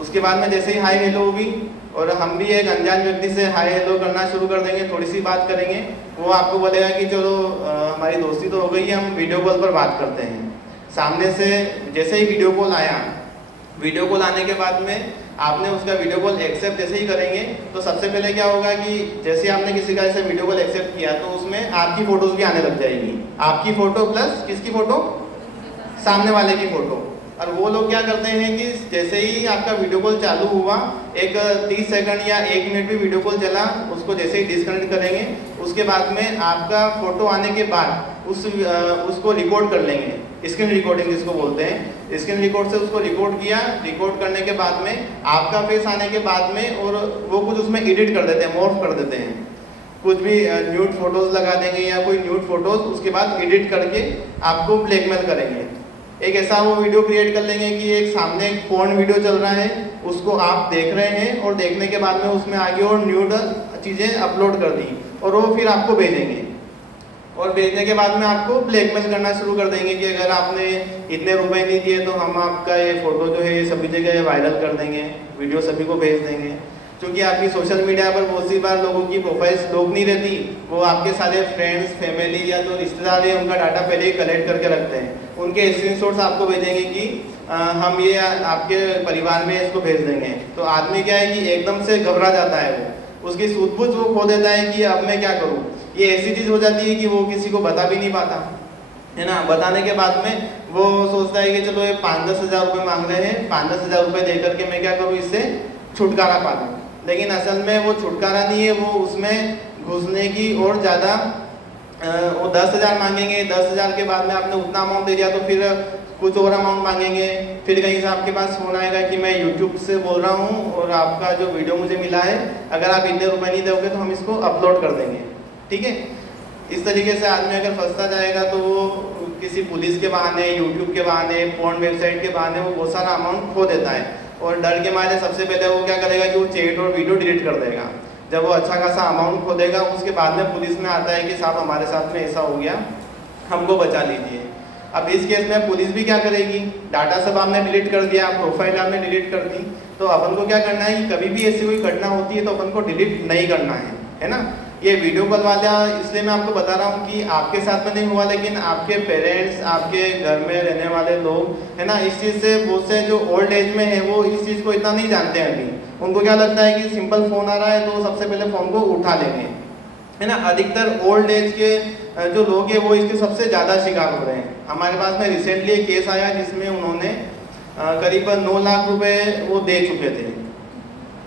उसके बाद में जैसे ही हाय हेलो होगी और हम भी एक अनजान व्यक्ति से हाय हेलो करना शुरू कर देंगे, थोड़ी सी बात करेंगे, वो आपको बोलेगा कि चलो हमारी दोस्ती तो हो गई है, हम वीडियो कॉल पर बात करते हैं। सामने से जैसे ही वीडियो कॉल आया, वीडियो कॉल आने के बाद में आपने उसका वीडियो कॉल एक्सेप्ट जैसे ही करेंगे तो सबसे पहले क्या होगा कि जैसे आपने किसी का ऐसे वीडियो कॉल एक्सेप्ट किया तो उसमें आपकी फ़ोटोज़ भी आने लग जाएगी। आपकी फ़ोटो प्लस किसकी फ़ोटो? सामने वाले की फ़ोटो। और वो लोग क्या करते हैं कि जैसे ही आपका वीडियो कॉल चालू हुआ, एक 30 सेकंड या 1 मिनट भी वीडियो कॉल चला, उसको जैसे ही डिस्कनेक्ट करेंगे उसके बाद में आपका फ़ोटो आने के बाद उसको रिकॉर्ड कर लेंगे, स्क्रीन रिकॉर्डिंग जिसको बोलते हैं। स्क्रीन रिकॉर्ड से उसको रिकॉर्ड किया, रिकॉर्ड करने के बाद में आपका फेस आने के बाद में और वो कुछ उसमें एडिट कर देते हैं, मॉर्फ कर देते हैं, कुछ भी न्यूड फोटोज़ लगा देंगे या कोई न्यूड फोटोज़ उसके बाद एडिट करके आपको ब्लैकमेल करेंगे। एक ऐसा वो वीडियो क्रिएट कर लेंगे कि एक सामने एक पोर्न वीडियो चल रहा है, उसको आप देख रहे हैं और देखने के बाद में उसमें आगे और न्यूड चीज़ें अपलोड कर दी और वो फिर आपको भेजेंगे। और भेजने के बाद में आपको ब्लैकमेल करना शुरू कर देंगे कि अगर आपने इतने रुपए नहीं दिए तो हम आपका ये फ़ोटो जो है ये सभी जगह वायरल कर देंगे, वीडियो सभी को भेज देंगे। क्योंकि आपकी सोशल मीडिया पर बहुत सी बार लोगों की प्रोफाइल्स लोग नहीं रहती, वो आपके सारे फ्रेंड्स, फैमिली या जो रिश्तेदार हैं उनका डाटा पहले ही कलेक्ट करके रखते हैं। उनके स्क्रीनशॉट्स आपको भेजेंगे कि हम ये आपके परिवार में इसको भेज देंगे। तो आदमी क्या है कि एकदम से घबरा जाता है, वो उसकी सूझबूझ वो खो देता है कि अब मैं क्या करूँ। ये ऐसी चीज़ हो जाती है कि वो किसी को बता भी नहीं पाता है ना। बताने के बाद में वो सोचता है कि चलो ये 5-10 हज़ार रुपये मांग रहे हैं, 5-10 हज़ार रुपये दे करके मैं क्या करूँ, इससे छुटकारा पा दूँ। लेकिन असल में वो छुटकारा नहीं है, वो उसमें घुसने की और ज़्यादा वो 10,000 मांगेंगे, 10,000 के बाद में आपने उतना अमाउंट दे दिया तो फिर कुछ और अमाउंट मांगेंगे, फिर कहीं से आपके पास फ़ोन आएगा कि मैं यूट्यूब से बोल रहा हूँ और आपका जो वीडियो मुझे मिला है, अगर आप इतने रुपए नहीं दोगे तो हम इसको अपलोड कर देंगे। ठीक है, इस तरीके से आदमी अगर फंसता जाएगा तो वो किसी पुलिस के बहाने, यूट्यूब के बहाने, पोर्न वेबसाइट के बहाने वो बहुत सारा अमाउंट खो देता है। और डर के मारे सबसे पहले वो क्या करेगा कि वो चैट और वीडियो डिलीट कर देगा। जब वो अच्छा खासा अमाउंट खो देगा, उसके बाद में पुलिस में आता है कि साहब हमारे साथ में ऐसा हो गया, हमको बचा लीजिए। अब इस केस में पुलिस भी क्या करेगी, डाटा सब आपने डिलीट कर दिया, प्रोफाइल आपने डिलीट कर दी, तो अपन को क्या करना है कि कभी भी ऐसी कोई घटना होती है तो अपन को डिलीट नहीं करना है ना। ये वीडियो कॉल वाला इसलिए मैं आपको बता रहा हूँ कि आपके साथ में नहीं हुआ, लेकिन आपके पेरेंट्स, आपके घर में रहने वाले लोग है ना, इस चीज़ से बहुत से जो ओल्ड एज में है वो इस चीज़ को इतना नहीं जानते हैं अभी। उनको क्या लगता है कि सिंपल फ़ोन आ रहा है तो सबसे पहले फ़ोन को उठा लेंगे, है ना। अधिकतर ओल्ड एज के जो लोग हैं वो इसके सबसे ज़्यादा शिकार हो रहे हैं। हमारे पास में रिसेंटली एक केस आया जिसमें उन्होंने करीब 9 लाख रुपए वो दे चुके थे।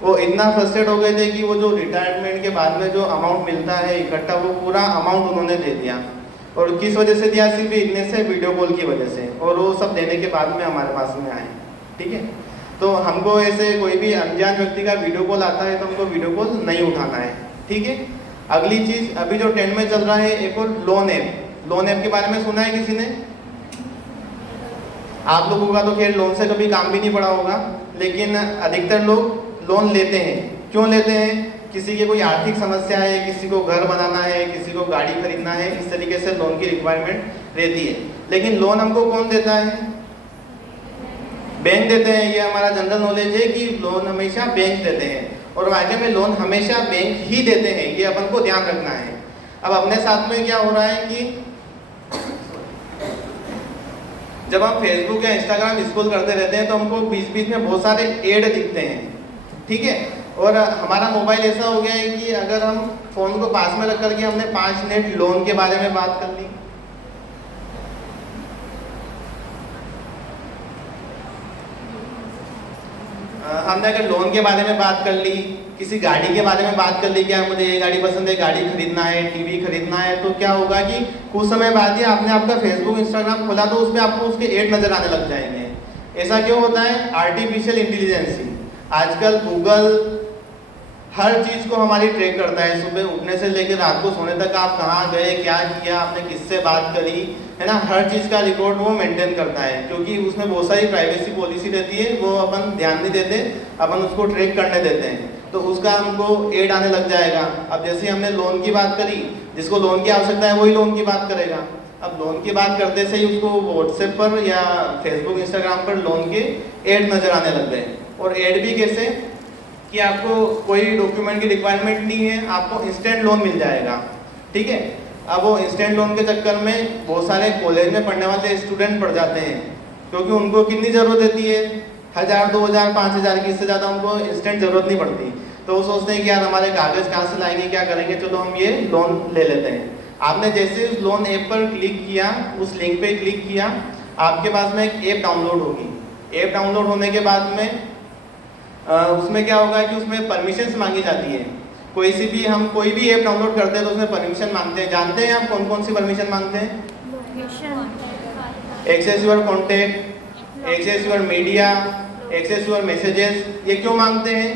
वो इतना फ्रस्ट्रेट हो गए थे कि वो जो रिटायरमेंट के बाद में जो अमाउंट मिलता है इकट्ठा, वो पूरा अमाउंट उन्होंने दे दिया। और किस वजह से दिया, सिर्फ इतने से वीडियो कॉल की वजह से, और वो सब देने के बाद में हमारे पास में आए। ठीक है, तो हमको ऐसे कोई भी अनजान व्यक्ति का वीडियो कॉल आता है तो हमको वीडियो कॉल नहीं उठाना है। ठीक है, अगली चीज़ अभी जो ट्रेंड में चल रहा है एक और लोन ऐप। लोन ऐप के बारे में सुना है किसी ने? आप लोगों का तो खैर लोन से कभी काम भी नहीं पड़ा होगा, लेकिन अधिकतर लोग लोन लेते हैं। क्यों लेते हैं? किसी की कोई आर्थिक समस्या है, किसी को घर बनाना है, किसी को गाड़ी खरीदना है, इस तरीके से लोन की रिक्वायरमेंट रहती है। लेकिन लोन हमको कौन देता है? बैंक देते हैं। ये हमारा जनरल नॉलेज है कि लोन हमेशा बैंक देते हैं, और वाकई में लोन हमेशा बैंक ही देते हैं, ये अपन को ध्यान रखना है। अब अपने साथ में क्या हो रहा है कि जब हम फेसबुक या इंस्टाग्राम स्क्रॉल करते रहते हैं तो हमको बीच बीच में बहुत सारे एड दिखते हैं। ठीक है, और हमारा मोबाइल ऐसा हो गया है कि अगर हम फ़ोन को पास में रख करके हमने 5 मिनट लोन के बारे में बात कर ली, हमने अगर लोन के बारे में बात कर ली, किसी गाड़ी के बारे में बात कर ली, क्या मुझे ये गाड़ी पसंद है, गाड़ी खरीदना है, टीवी खरीदना है, तो क्या होगा कि कुछ समय बाद ही आपने आपका फेसबुक इंस्टाग्राम खोला तो उसमें आपको उसके ऐड नज़र आने लग जाएंगे। ऐसा क्यों होता है? Artificial intelligency. आजकल गूगल हर चीज़ को हमारी ट्रैक करता है, सुबह उठने से लेकर रात को सोने तक आप कहाँ गए, क्या किया, आपने किससे बात करी, है ना, हर चीज़ का रिकॉर्ड वो मेंटेन करता है, क्योंकि उसमें बहुत सारी प्राइवेसी पॉलिसी रहती है, वो अपन ध्यान नहीं देते, अपन उसको ट्रैक करने देते हैं, तो उसका हमको एड आने लग जाएगा। अब जैसे हमने लोन की बात करी, जिसको लोन की आवश्यकता है वही लोन की बात करेगा। अब लोन की बात करते से ही उसको व्हाट्सएप पर या फेसबुक इंस्टाग्राम पर लोन के एड नज़र आने लग गए। और एड भी कैसे कि आपको कोई डॉक्यूमेंट की रिक्वायरमेंट नहीं है, आपको इंस्टेंट लोन मिल जाएगा। ठीक है, अब वो इंस्टेंट लोन के चक्कर में बहुत सारे कॉलेज में पढ़ने वाले स्टूडेंट पढ़ जाते हैं, क्योंकि उनको कितनी ज़रूरत रहती है, 1000, 2000, 5000 की, इससे ज़्यादा उनको इंस्टेंट ज़रूरत नहीं पड़ती। तो वो सोचते हैं कि यार हमारे कागज़ कहाँ से लाएंगे, क्या करेंगे, चलो हम ये लोन ले लेते हैं। आपने जैसे उस लोन ऐप पर क्लिक किया, उस लिंक पे क्लिक किया, आपके पास में एक ऐप डाउनलोड होगी। ऐप डाउनलोड होने के बाद में उसमें क्या होगा कि उसमें परमिशंस मांगी जाती है। कोई भी ऐप डाउनलोड करते हैं तो उसमें परमिशन मांगते हैं। जानते हैं आप कौन कौन सी परमिशन मांगते हैं? Access your contact, access your media, access your messages. ये क्यों मांगते हैं?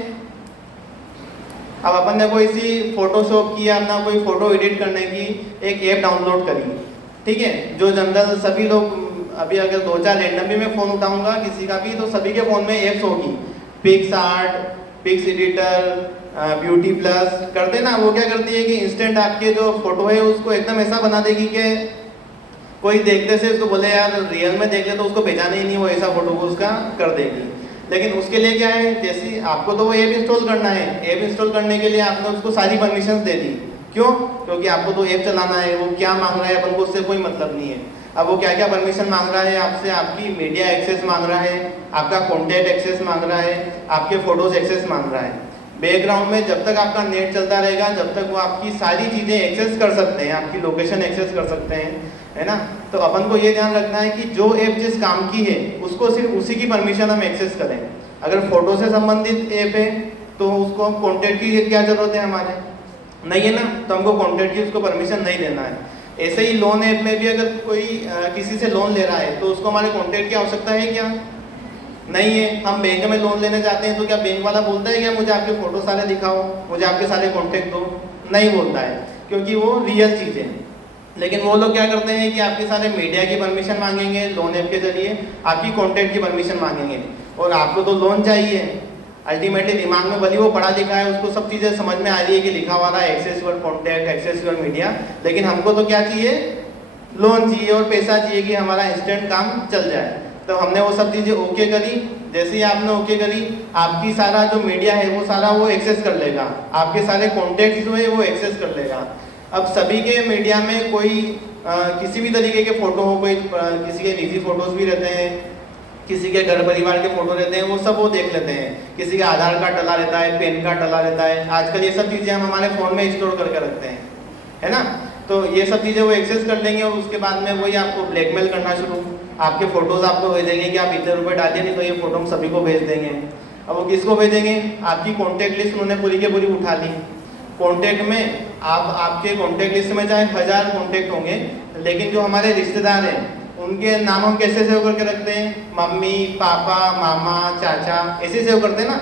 अब अपन ने कोई सी फोटोशॉप की, अपना कोई फोटो एडिट करने की एक ऐप डाउनलोड करी, ठीक है, जो जनरल सभी लोग, अभी अगर 2-4 रैंडम भी मैं फ़ोन उठाऊंगा किसी का भी, तो सभी के फ़ोन में ऐप्स होगी। PicsArt, pics editor, BeautyPlus करते ना, वो क्या करती है कि इंस्टेंट आपके जो फोटो है उसको एकदम ऐसा बना देगी कि कोई देखते से उसको बोले यार रियल में देख ले, तो उसको पहचाने ही नहीं, वो ऐसा फोटो को उसका कर देगी। लेकिन उसके लिए क्या है, जैसे आपको तो वो ऐप इंस्टॉल करना है, ऐप इंस्टॉल करने के लिए आपने उसको सारी परमिशंस दे दी। क्यों? क्योंकि आपको तो ऐप चलाना है, वो क्या मांग रहा है अपन को उससे कोई मतलब नहीं है। अब वो क्या क्या परमिशन मांग रहा है आपसे, आपकी मीडिया एक्सेस मांग रहा है, आपका कॉन्टैक्ट एक्सेस मांग रहा है, आपके फोटोज एक्सेस मांग रहा है। बैकग्राउंड में जब तक आपका नेट चलता रहेगा, जब तक वो आपकी सारी चीज़ें एक्सेस कर सकते हैं, आपकी लोकेशन एक्सेस कर सकते हैं, है ना। तो अपन को ये ध्यान रखना है कि जो ऐप जिस काम की है उसको सिर्फ उसी की परमिशन हम एक्सेस करें। अगर फोटो से संबंधित ऐप है तो उसको हम कॉन्टैक्ट की क्या ज़रूरत है हमारे, नहीं है ना, तो हमको कॉन्टैक्ट की उसको परमिशन नहीं देना है। ऐसे ही लोन ऐप में भी अगर कोई किसी से लोन ले रहा है तो उसको हमारे कॉन्टैक्ट की आवश्यकता है क्या, नहीं है। हम बैंक में लोन लेने जाते हैं तो क्या बैंक वाला बोलता है क्या मुझे आपके फ़ोटो सारे दिखाओ, मुझे आपके सारे कॉन्टैक्ट दो, नहीं बोलता है, क्योंकि वो रियल चीज़ है। लेकिन वो लोग क्या करते हैं कि आपके सारे मीडिया की परमिशन मांगेंगे, लोन ऐप के जरिए आपकी कॉन्टैक्ट की परमिशन मांगेंगे, और आपको तो लोन चाहिए। अल्टीमेटली दिमाग में भले वो पढ़ा लिखा है, उसको सब चीज़ें समझ में आ रही है कि लिखा हुआ है access your contact, access your media, लेकिन हमको तो क्या चाहिए, लोन चाहिए और पैसा चाहिए कि हमारा इंस्टेंट काम चल जाए। तो हमने वो सब चीज़ें ओके करी। जैसे ही आपने ओके करी, आपकी सारा जो मीडिया है वो सारा वो एक्सेस कर लेगा, आपके सारे कॉन्टैक्ट जो है वो एक्सेस कर लेगा। अब सभी के मीडिया में कोई किसी भी तरीके के फ़ोटो हो, कोई किसी के निजी फ़ोटोज़ भी रहते हैं, किसी के घर परिवार के फ़ोटो रहते हैं, वो सब वो देख लेते हैं। किसी का आधार कार्ड डला रहता है, पैन कार्ड डला रहता है, आजकल ये सब चीज़ें हम हमारे फ़ोन में स्टोर करके रखते हैं, है ना। तो ये सब चीज़ें वो एक्सेस कर लेंगे और उसके बाद में वही आपको ब्लैकमेल करना शुरू, आपके फ़ोटोज़ आपको भेजेंगे कि आप इतने रुपए डालिए नहीं तो ये फ़ोटो हम सभी को भेज देंगे। अब वो किसको भेजेंगे, आपकी कॉन्टैक्ट लिस्ट उन्होंने पूरी की पूरी उठा ली। कॉन्टैक्ट में आपके कॉन्टैक्ट लिस्ट में चाहे 1000 कॉन्टैक्ट होंगे, लेकिन जो हमारे रिश्तेदार हैं उनके नाम हम कैसे सेव करके रखते हैं, मम्मी पापा मामा चाचा ऐसे सेव करते हैं ना,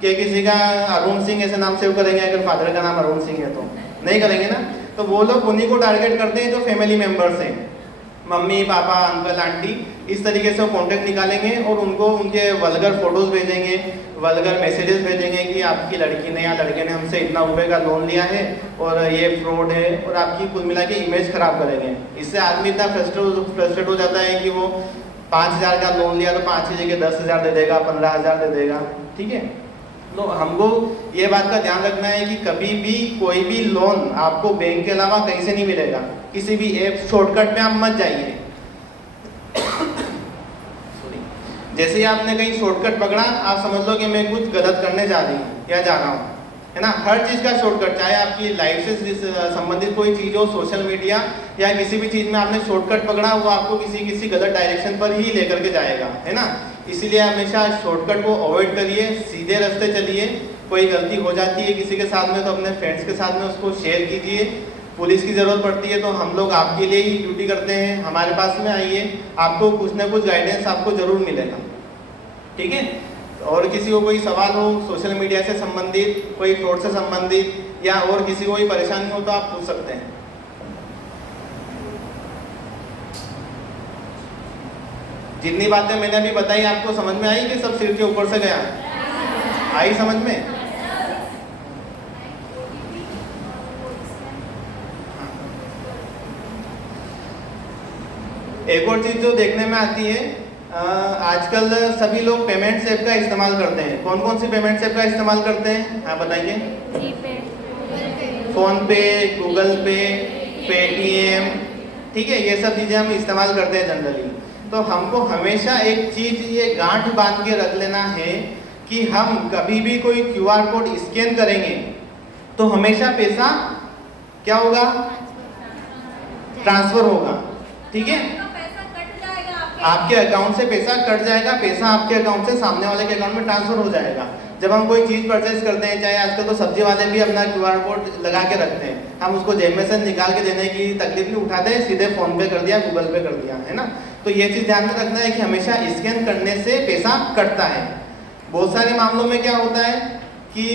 कि किसी का अरुण सिंह ऐसे नाम सेव करेंगे अगर फादर का नाम अरुण सिंह है तो नहीं करेंगे ना। तो वो लोग उन्हीं को टारगेट करते हैं जो फैमिली मेम्बर्स हैं, मम्मी पापा अंकल आंटी, इस तरीके से वो कॉन्टैक्ट निकालेंगे और उनको उनके वल्गर फोटोज़ भेजेंगे, वल्गर मैसेजेस भेजेंगे कि आपकी लड़की ने या लड़के ने हमसे इतना रुपए का लोन लिया है और ये फ्रॉड है, और आपकी कुल मिला के इमेज खराब करेंगे। इससे आदमी इतना फ्रस्ट्रेट हो जाता है कि वो 5000 का लोन लिया तो 5 की जगह 10,000 दे देगा, 15,000 दे देगा, ठीक है। तो हमको ये बात का ध्यान रखना है कि कभी भी कोई भी लोन आपको बैंक के अलावा कहीं से नहीं मिलेगा, किसी भी ऐप शॉर्टकट में आप मत जाइए। जैसे ही आपने कहीं शॉर्टकट पकड़ा, आप समझ लो कि मैं कुछ गलत करने जा रही हूँ या जा रहा हूँ, है ना। हर चीज़ का शॉर्टकट, चाहे आपकी लाइफ से संबंधित कोई चीज़ हो, सोशल मीडिया या किसी भी चीज़ में आपने शॉर्टकट पकड़ा, वो आपको किसी गलत डायरेक्शन पर ही लेकर के जाएगा, है ना। इसीलिए हमेशा शॉर्टकट को अवॉइड करिए, सीधे रास्ते चलिए। कोई गलती हो जाती है किसी के साथ में तो अपने फ्रेंड्स के साथ में उसको शेयर कीजिए। पुलिस की ज़रूरत पड़ती है तो हम लोग आपके लिए ही ड्यूटी करते हैं, हमारे पास में आइए, आपको कुछ ना कुछ गाइडेंस आपको ज़रूर मिलेगा, ठीक है। और किसी को कोई सवाल हो सोशल मीडिया से संबंधित, कोई फ्रॉड से संबंधित या और किसी को कोई परेशानी हो तो आप पूछ सकते हैं। जितनी बातें मैंने अभी बताई आपको समझ में आई कि सब सिर के ऊपर से गया, आई समझ में? एक और चीज़ जो देखने में आती है, आजकल सभी लोग पेमेंट्स ऐप का इस्तेमाल करते हैं। कौन कौन सी पेमेंट्स ऐप का इस्तेमाल करते हैं, हाँ बताइए? फ़ोन पे, गूगल पे, पेटीएम, ठीक है, ये सब चीज़ें हम इस्तेमाल करते हैं जनरली। तो हमको हमेशा एक चीज़ ये गांठ बांध के रख लेना है कि हम कभी भी कोई QR कोड स्कैन करेंगे तो हमेशा पैसा क्या होगा, ट्रांसफ़र होगा, ठीक है। आपके अकाउंट से पैसा कट जाएगा, पैसा आपके अकाउंट से सामने वाले के अकाउंट में ट्रांसफर हो जाएगा। जब हम कोई चीज़ परचेज करते हैं, चाहे आजकल तो सब्जी वाले भी अपना QR कोड लगा के रखते हैं, हम उसको जेब में से निकाल के देने की तकलीफ नहीं उठाते, सीधे फ़ोन पे कर दिया, गूगल पे कर दिया, है ना। तो ये चीज़ ध्यान में रखना है कि हमेशा स्कैन करने से पैसा कटता है। बहुत सारे मामलों में क्या होता है कि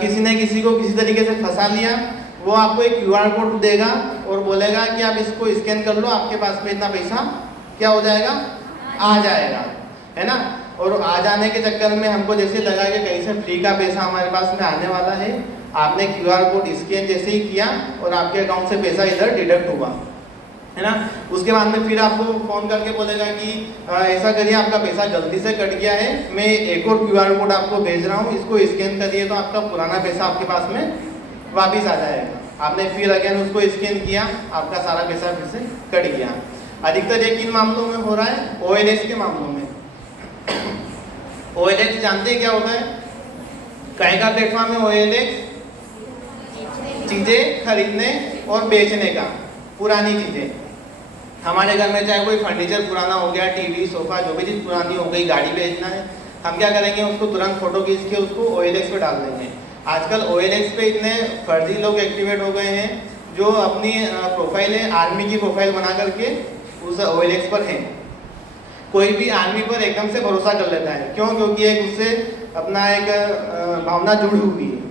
किसी ने किसी को किसी तरीके से फंसा लिया, वो आपको एक QR कोड देगा और बोलेगा कि आप इसको स्कैन कर लो, आपके पास में इतना पैसा क्या हो जाएगा, आ जाएगा, है ना। और आ जाने के चक्कर में हमको जैसे लगा कि कहीं से फ्री का पैसा हमारे पास में आने वाला है, आपने QR कोड स्कैन जैसे ही किया और आपके अकाउंट से पैसा इधर डिडक्ट हुआ, है ना। उसके बाद में फिर आपको फ़ोन करके बोलेगा कि ऐसा करिए, आपका पैसा गलती से कट गया है, मैं एक और QR कोड आपको भेज रहा हूँ, इसको स्कैन करिए तो आपका पुराना पैसा आपके पास में वापस आ जाएगा। आपने फिर अगेन उसको स्कैन किया, आपका सारा पैसा फिर से कट गया। अधिकतर ये किन मामलों में हो रहा है, OLX के मामलों में। OLX जानते हैं क्या होता है, कहीं का प्लेटफॉर्म है OLX, चीज़ें खरीदने और बेचने का, पुरानी चीज़ें। हमारे घर में चाहे कोई फर्नीचर पुराना हो गया, टीवी सोफा जो भी चीज़ पुरानी हो गई, गाड़ी बेचना है हम क्या करेंगे, उसको तुरंत फोटो खींच के उसको OLX पे डाल देंगे। आजकल OLX पे इतने फर्जी लोग एक्टिवेट हो गए हैं जो अपनी प्रोफाइल है आर्मी की प्रोफाइल बना करके उस OLX पर हैं। कोई भी आर्मी पर एकदम से भरोसा कर लेता है, क्यों? क्योंकि एक उससे अपना एक भावना जुड़ी हुई है।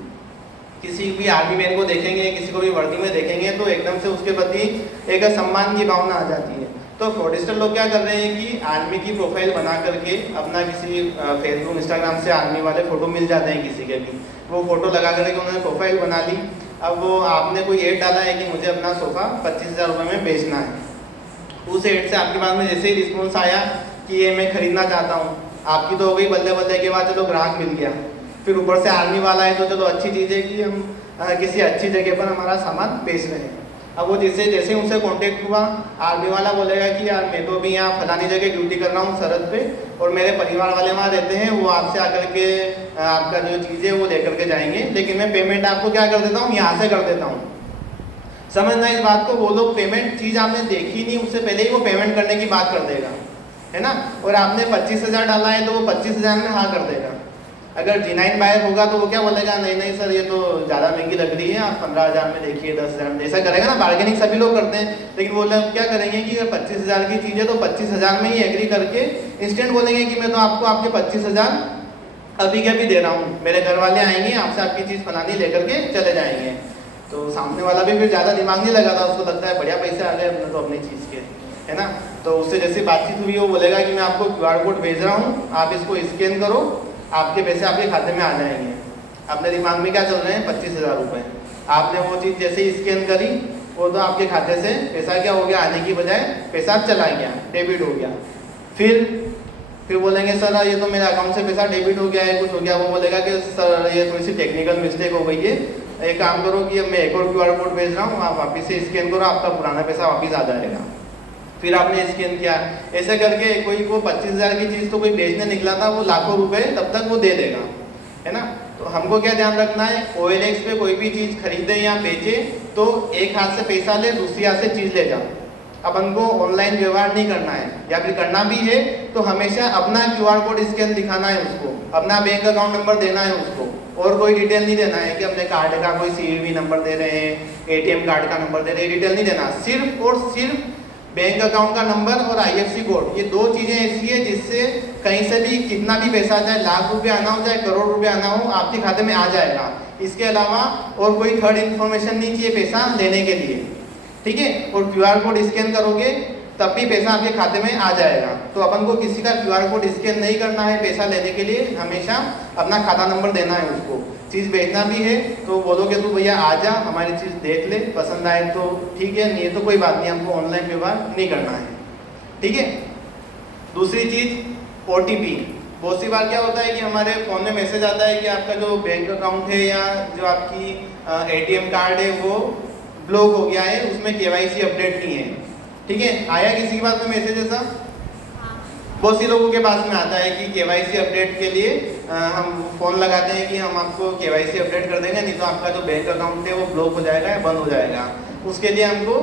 किसी भी आर्मी मैन को देखेंगे, किसी को भी वर्दी में देखेंगे तो एकदम से उसके प्रति एक सम्मान की भावना आ जाती है। तो फ्रॉडस्टर लोग क्या कर रहे हैं कि आर्मी की प्रोफाइल बना करके अपना किसी फेसबुक इंस्टाग्राम से आर्मी वाले फ़ोटो मिल जाते हैं किसी के भी, वो फ़ोटो लगा करके उन्होंने प्रोफाइल बना ली। अब वो आपने कोई ऐड डाला है कि मुझे अपना सोफ़ा 25,000 रुपये में बेचना है, उस ऐड से आपके पास में जैसे ही रिस्पॉन्स आया कि ये मैं खरीदना चाहता हूँ, आपकी तो हो गई बल्ले बल्ले के बाद चलो ग्राहक मिल गया। फिर ऊपर से आर्मी वाला है तो चलो अच्छी चीज़ है कि हम किसी अच्छी जगह पर हमारा सामान बेच रहे हैं। अब वो जैसे जैसे उनसे कांटेक्ट हुआ, आर्मी वाला बोलेगा कि यार मैं तो भी यहाँ फलानी जगह ड्यूटी कर रहा हूँ सरहद पे और मेरे परिवार वाले वहाँ रहते हैं, वो आपसे आकर के आपका जो चीज़ है वो लेकर के जाएंगे, लेकिन मैं पेमेंट आपको क्या कर देता हूँ, यहाँ से कर देता हूँ। समझना इस बात को, वो लोग पेमेंट चीज़ आपने देखी नहीं उससे पहले ही वो पेमेंट करने की बात कर देगा, है ना। और आपने 25,000 डाला है तो वो 25,000 में हाँ कर देगा। अगर G9 बायर होगा तो वो क्या बोलेगा, नहीं नहीं सर ये तो ज़्यादा महंगी लग रही है, आप 15,000 में देखिए, 10,000 में, ऐसा करेगा ना। बार्गेनिंग सभी लोग करते हैं, लेकिन वो लोग क्या करेंगे कि अगर 25,000 की चीज़ है तो 25,000 में ही एग्री करके इंस्टेंट बोलेंगे कि मैं तो आपको आपके 25,000 अभी के अभी दे रहा हूँ, मेरे घर वाले आएंगे आपसे आपकी चीज़ फलानी लेकर के चले जाएंगे। तो सामने वाला भी फिर ज़्यादा दिमाग नहीं लगाता, उसको लगता है बढ़िया पैसे आ गए अपने तो अपनी चीज़ के, है ना। तो उससे जैसे बातचीत हुई वो बोलेगा कि मैं आपको QR कोड भेज रहा हूँ, आप इसको स्कैन करो, आपके पैसे आपके खाते में आ जाएंगे। अपने दिमाग में क्या चल रहे हैं, 25,000 रुपये। आपने वो चीज़ जैसे ही स्कैन करी वो तो आपके खाते से पैसा क्या हो गया, आने की बजाय पैसा चला गया, डेबिट हो गया। फिर बोलेंगे सर ये तो मेरे अकाउंट से पैसा डेबिट हो गया है, कुछ हो गया। वो बोलेगा कि सर ये थोड़ी सी टेक्निकल मिस्टेक हो गई है, एक काम करो कि अब मैं एक और QR कोड भेज रहा हूँ, आप वापस से स्कैन करो, आपका पुराना पैसा वापस आ जाएगा। फिर आपने स्कैन किया, ऐसे करके कोई वो 25,000 की चीज़ तो कोई बेचने निकला था, वो लाखों रुपए तब तक वो दे देगा, है ना। तो हमको क्या ध्यान रखना है, OLX पे कोई भी चीज़ खरीदे या बेचे तो एक हाथ से पैसा ले, दूसरी हाथ से चीज़ ले जाओ। अपन को ऑनलाइन व्यवहार नहीं करना है, या फिर करना भी है तो हमेशा अपना QR कोड स्कैन दिखाना है उसको, अपना बैंक अकाउंट नंबर देना है उसको, और कोई डिटेल नहीं देना है कि अपने कार्ड का कोई CVV नंबर दे रहे हैं, ATM कार्ड का नंबर दे रहे हैं, डिटेल नहीं देना। सिर्फ और सिर्फ बैंक अकाउंट का नंबर और IFSC कोड, ये 2 चीज़ें ऐसी है जिससे कहीं से भी कितना भी पैसा, चाहे लाख रुपये आना हो चाहे करोड़ रुपये आना हो, आपके खाते में आ जाएगा। इसके अलावा और कोई थर्ड इन्फॉर्मेशन नहीं चाहिए पैसा लेने के लिए, ठीक है। और QR कोड स्कैन करोगे तब भी पैसा आपके खाते में आ जाएगा। तो अपन को किसी का QR कोड स्कैन नहीं करना है पैसा लेने के लिए, हमेशा अपना खाता नंबर देना है उसको। चीज़ बेचना भी है तो बोलोगे तो भैया आ जा, हमारी चीज़ देख ले, पसंद आए तो ठीक है, नहीं है तो कोई बात नहीं, हमको ऑनलाइन व्यवहार नहीं करना है, ठीक है। दूसरी चीज़ OTP। बहुत सी बार क्या होता है कि हमारे फ़ोन में मैसेज आता है कि आपका जो बैंक अकाउंट है या जो आपकी ATM कार्ड है वो ब्लॉक हो गया है, उसमें KYC अपडेट नहीं है, ठीक है। आया किसी के पास में मैसेज ऐसा? बहुत सी लोगों के पास में आता है कि KYC अपडेट के लिए हम फ़ोन लगाते हैं कि हम आपको KYC अपडेट कर देंगे, नहीं तो आपका जो बैंक अकाउंट है वो ब्लॉक हो जाएगा या बंद हो जाएगा। उसके लिए हमको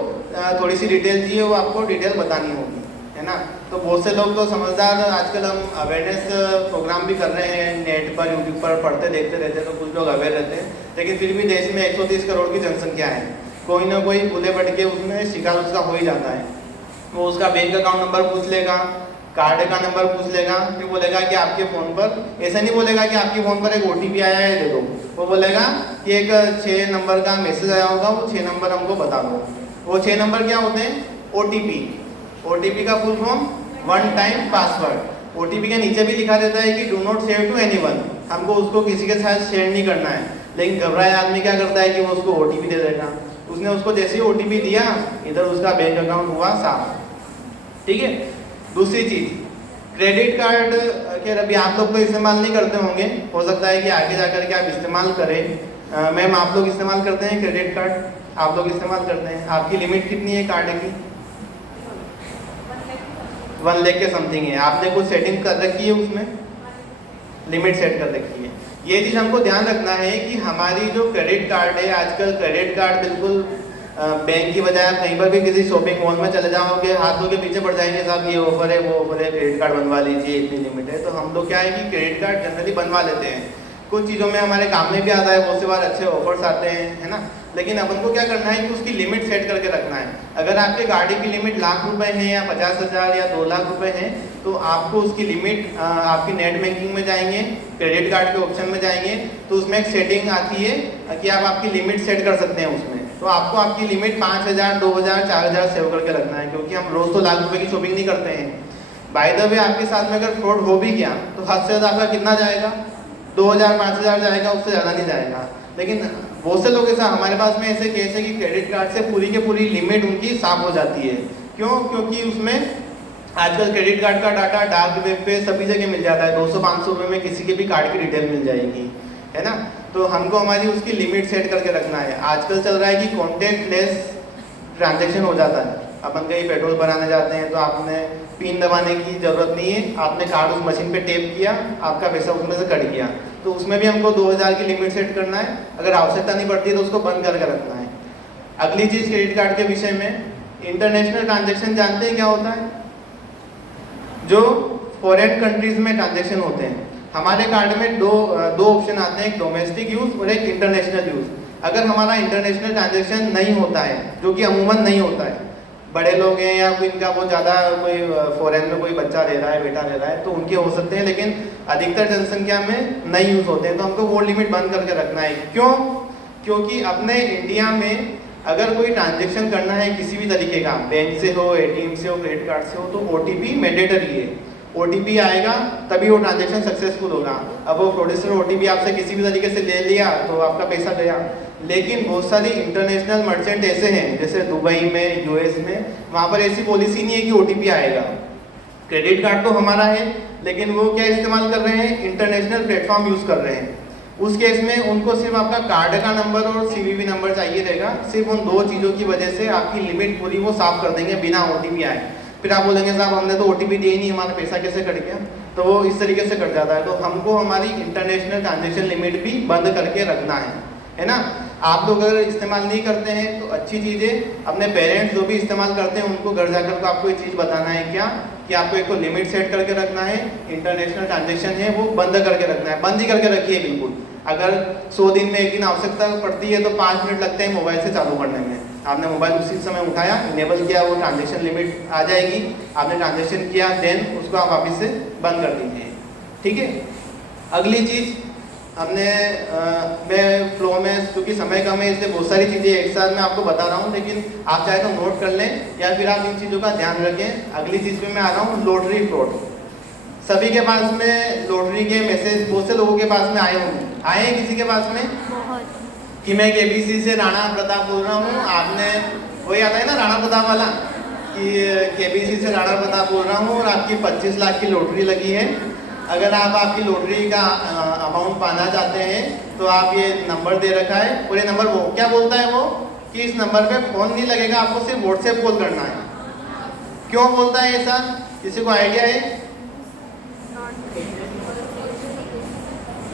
थोड़ी सी डिटेल चाहिए, वो आपको डिटेल बतानी होगी, है ना। तो बहुत से लोग तो समझदार, आजकल हम अवेयरनेस प्रोग्राम भी कर रहे हैं नेट पर, यूट्यूब पर पढ़ते देखते रहते हैं, तो कुछ लोग अवेयर रहते हैं। लेकिन फिर भी देश में 130 करोड़ की जनसंख्या है, कोई ना कोई भूले भटके उसमें शिकार उसका हो ही जाता है। वो उसका बैंक अकाउंट नंबर पूछ लेगा, कार्ड का नंबर पूछ लेगा, फिर बोलेगा कि आपके फ़ोन पर, ऐसा नहीं बोलेगा कि आपके फ़ोन पर एक OTP आया है दे दो, वो बोलेगा कि एक 6 नंबर का मैसेज आया होगा, वो 6 नंबर हमको बता दो। वो 6 नंबर क्या होते हैं? OTP का full form one time password. OTP के नीचे भी लिखा रहता है कि do not share to anyone, हमको उसको किसी के साथ शेयर नहीं करना है। लेकिन घबराया आदमी क्या करता है कि वो उसको OTP दे देगा। उसने उसको जैसे ही OTP दिया, इधर उसका बैंक अकाउंट हुआ साफ, ठीक है। दूसरी चीज़, क्रेडिट कार्ड के अभी आप लोग तो इस्तेमाल नहीं करते होंगे, हो सकता है कि आगे जाकर के आप इस्तेमाल करें। मैम आप लोग इस्तेमाल करते हैं क्रेडिट कार्ड? आप लोग इस्तेमाल करते हैं। आपकी लिमिट कितनी है कार्ड की? 1 लाख के समथिंग है। आपने कुछ सेटिंग कर रखी है उसमें, लिमिट सेट कर रखी है। ये चीज़ हमको ध्यान रखना है कि हमारी जो क्रेडिट कार्ड है, आजकल क्रेडिट कार्ड बिल्कुल बैंक की बजाय आप कहीं पर भी किसी शॉपिंग मॉल में चले जाओगे, हाथों के पीछे पड़ जाएंगे साहब ये ऑफर है वो ऑफर है, क्रेडिट कार्ड बनवा लीजिए, इतनी लिमिट है। तो हम लोग क्या है कि क्रेडिट कार्ड जनरली बनवा लेते हैं, कुछ चीज़ों में हमारे काम में भी आता है, बहुत से बार अच्छे ऑफर्स आते हैं, है ना। लेकिन अपन को क्या करना है कि उसकी लिमिट सेट करके रखना है। अगर आपके गाड़ी की लिमिट लाख रुपए है या 50,000 या 2 लाख रुपए है, तो आपको उसकी लिमिट आपकी नेट बैंकिंग में जाएंगे, क्रेडिट कार्ड के ऑप्शन में जाएंगे, तो उसमें एक सेटिंग आती है कि आप आपकी लिमिट सेट कर सकते हैं उसमें। तो आपको आपकी लिमिट 5,000, 2,000, 4,000 सेव करके रखना है, क्योंकि हम रोज़ तो लाख रुपए की शॉपिंग नहीं करते हैं। बाय द वे आपके साथ में अगर फ्रॉड हो भी गया तो हद से ज़्यादा आपका कितना जाएगा, 2,000, 5,000 जाएगा, उससे ज़्यादा नहीं जाएगा। लेकिन बहुत से लोग ऐसा, हमारे पास में ऐसे केस है कि क्रेडिट कार्ड से पूरी की पूरी लिमिट उनकी साफ हो जाती है। क्यों? क्योंकि उसमें आजकल क्रेडिट कार्ड का डाटा डार्क वेब पे सभी जगह मिल जाता है, 200-500 रुपये में किसी के भी कार्ड की डिटेल मिल जाएगी, है ना। तो हमको हमारी उसकी लिमिट सेट करके रखना है। आजकल चल रहा है कि कॉन्टेक्टलेस ट्रांजैक्शन हो जाता है। अपन कहीं पेट्रोल भराने जाते हैं तो आपने पिन दबाने की ज़रूरत नहीं है, आपने कार्ड उस मशीन पे टेप किया, आपका पैसा उसमें से कट गया। तो उसमें भी हमको 2,000 की लिमिट सेट करना है। अगर आवश्यकता नहीं पड़ती तो उसको बंद करके रखना है। अगली चीज़ क्रेडिट कार्ड के विषय में, इंटरनेशनल ट्रांजैक्शन जानते हैं क्या होता है? जो फॉरेन कंट्रीज में ट्रांजैक्शन होते हैं। हमारे कार्ड में दो ऑप्शन आते हैं, एक डोमेस्टिक यूज़ और एक इंटरनेशनल यूज़। अगर हमारा इंटरनेशनल ट्रांजैक्शन नहीं होता है, जो कि अमूमन नहीं होता है, बड़े लोग हैं या कोई इनका बहुत ज़्यादा कोई फॉरेन में कोई बच्चा रह रहा है, बेटा रह रहा है, तो उनके हो सकते हैं, लेकिन अधिकतर जनसंख्या में नहीं यूज़ होते हैं। तो हमको वो लिमिट बंद करके रखना है। क्यों? क्योंकि अपने इंडिया में अगर कोई ट्रांजैक्शन करना है किसी भी तरीके का, बैंक से हो, ATM से हो, क्रेडिट कार्ड से हो, तो OTP मैंडेटरी है। OTP आएगा तभी वो ट्रांजैक्शन सक्सेसफुल होगा। अब वो प्रोड्यूसर OTP आपसे किसी भी तरीके से ले लिया तो आपका पैसा गया। लेकिन बहुत सारी इंटरनेशनल मर्चेंट ऐसे हैं, जैसे दुबई में, US में, वहाँ पर ऐसी पॉलिसी नहीं है कि OTP आएगा। क्रेडिट कार्ड तो हमारा है, लेकिन वो क्या इस्तेमाल कर रहे हैं, इंटरनेशनल प्लेटफॉर्म यूज़ कर रहे हैं। उस केस में उनको सिर्फ आपका कार्ड का नंबर और CVV नंबर चाहिए रहेगा। सिर्फ उन 2 चीज़ों की वजह से आपकी लिमिट पूरी वो साफ कर देंगे बिना OTP आए। फिर आप बोलेंगे साहब हमने तो OTP दिए ही नहीं, हमारा पैसा कैसे कट गया? तो वो इस तरीके से कट जाता है। तो हमको हमारी इंटरनेशनल ट्रांजैक्शन लिमिट भी बंद करके रखना है ना। आप लोग अगर इस्तेमाल नहीं करते हैं तो अच्छी चीज़ है, अपने पेरेंट्स जो भी इस्तेमाल करते हैं उनको घर जाकर को आपको ये चीज़ बताना है क्या, कि आपको एक तो लिमिट सेट करके रखना है, इंटरनेशनल ट्रांजैक्शन है वो बंद करके रखना है। बंद ही करके रखिए बिल्कुल। अगर 100 दिन में एक दिन आवश्यकता पड़ती है तो 5 मिनट लगते हैं मोबाइल से चालू करने में। आपने मोबाइल उसी समय उठाया, इनेबल किया, वो ट्रांजैक्शन लिमिट आ जाएगी, आपने ट्रांजैक्शन किया, देन उसको आप वापस से बंद कर दीजिए। ठीक है। अगली चीज़ हमने मैं फ्लो में, क्योंकि समय कम है इसलिए बहुत सारी चीज़ें एक साथ मैं आपको बता रहा हूँ, लेकिन आप चाहे तो नोट कर लें या फिर आप इन चीज़ों का ध्यान रखें। अगली चीज़ पे मैं आ रहा हूँ, लॉटरी फ्रॉड। सभी के पास में लॉटरी के मैसेज बहुत से लोगों के पास में आए होंगे, आए हैं किसी के पास में कि मैं KBC से राणा प्रताप बोल रहा हूँ। आपने वही आता है ना राणा प्रताप वाला, कि KBC से राणा प्रताप बोल रहा हूँ और आपकी 25 लाख की लॉटरी लगी है। अगर आप आपकी लॉटरी का अमाउंट पाना चाहते हैं तो आप ये नंबर दे रखा है, और ये नंबर वो क्या बोलता है वो, कि इस नंबर पे फ़ोन नहीं लगेगा, आपको सिर्फ WhatsApp कॉल करना है। क्यों बोलता है ऐसा, किसी को आइडिया है?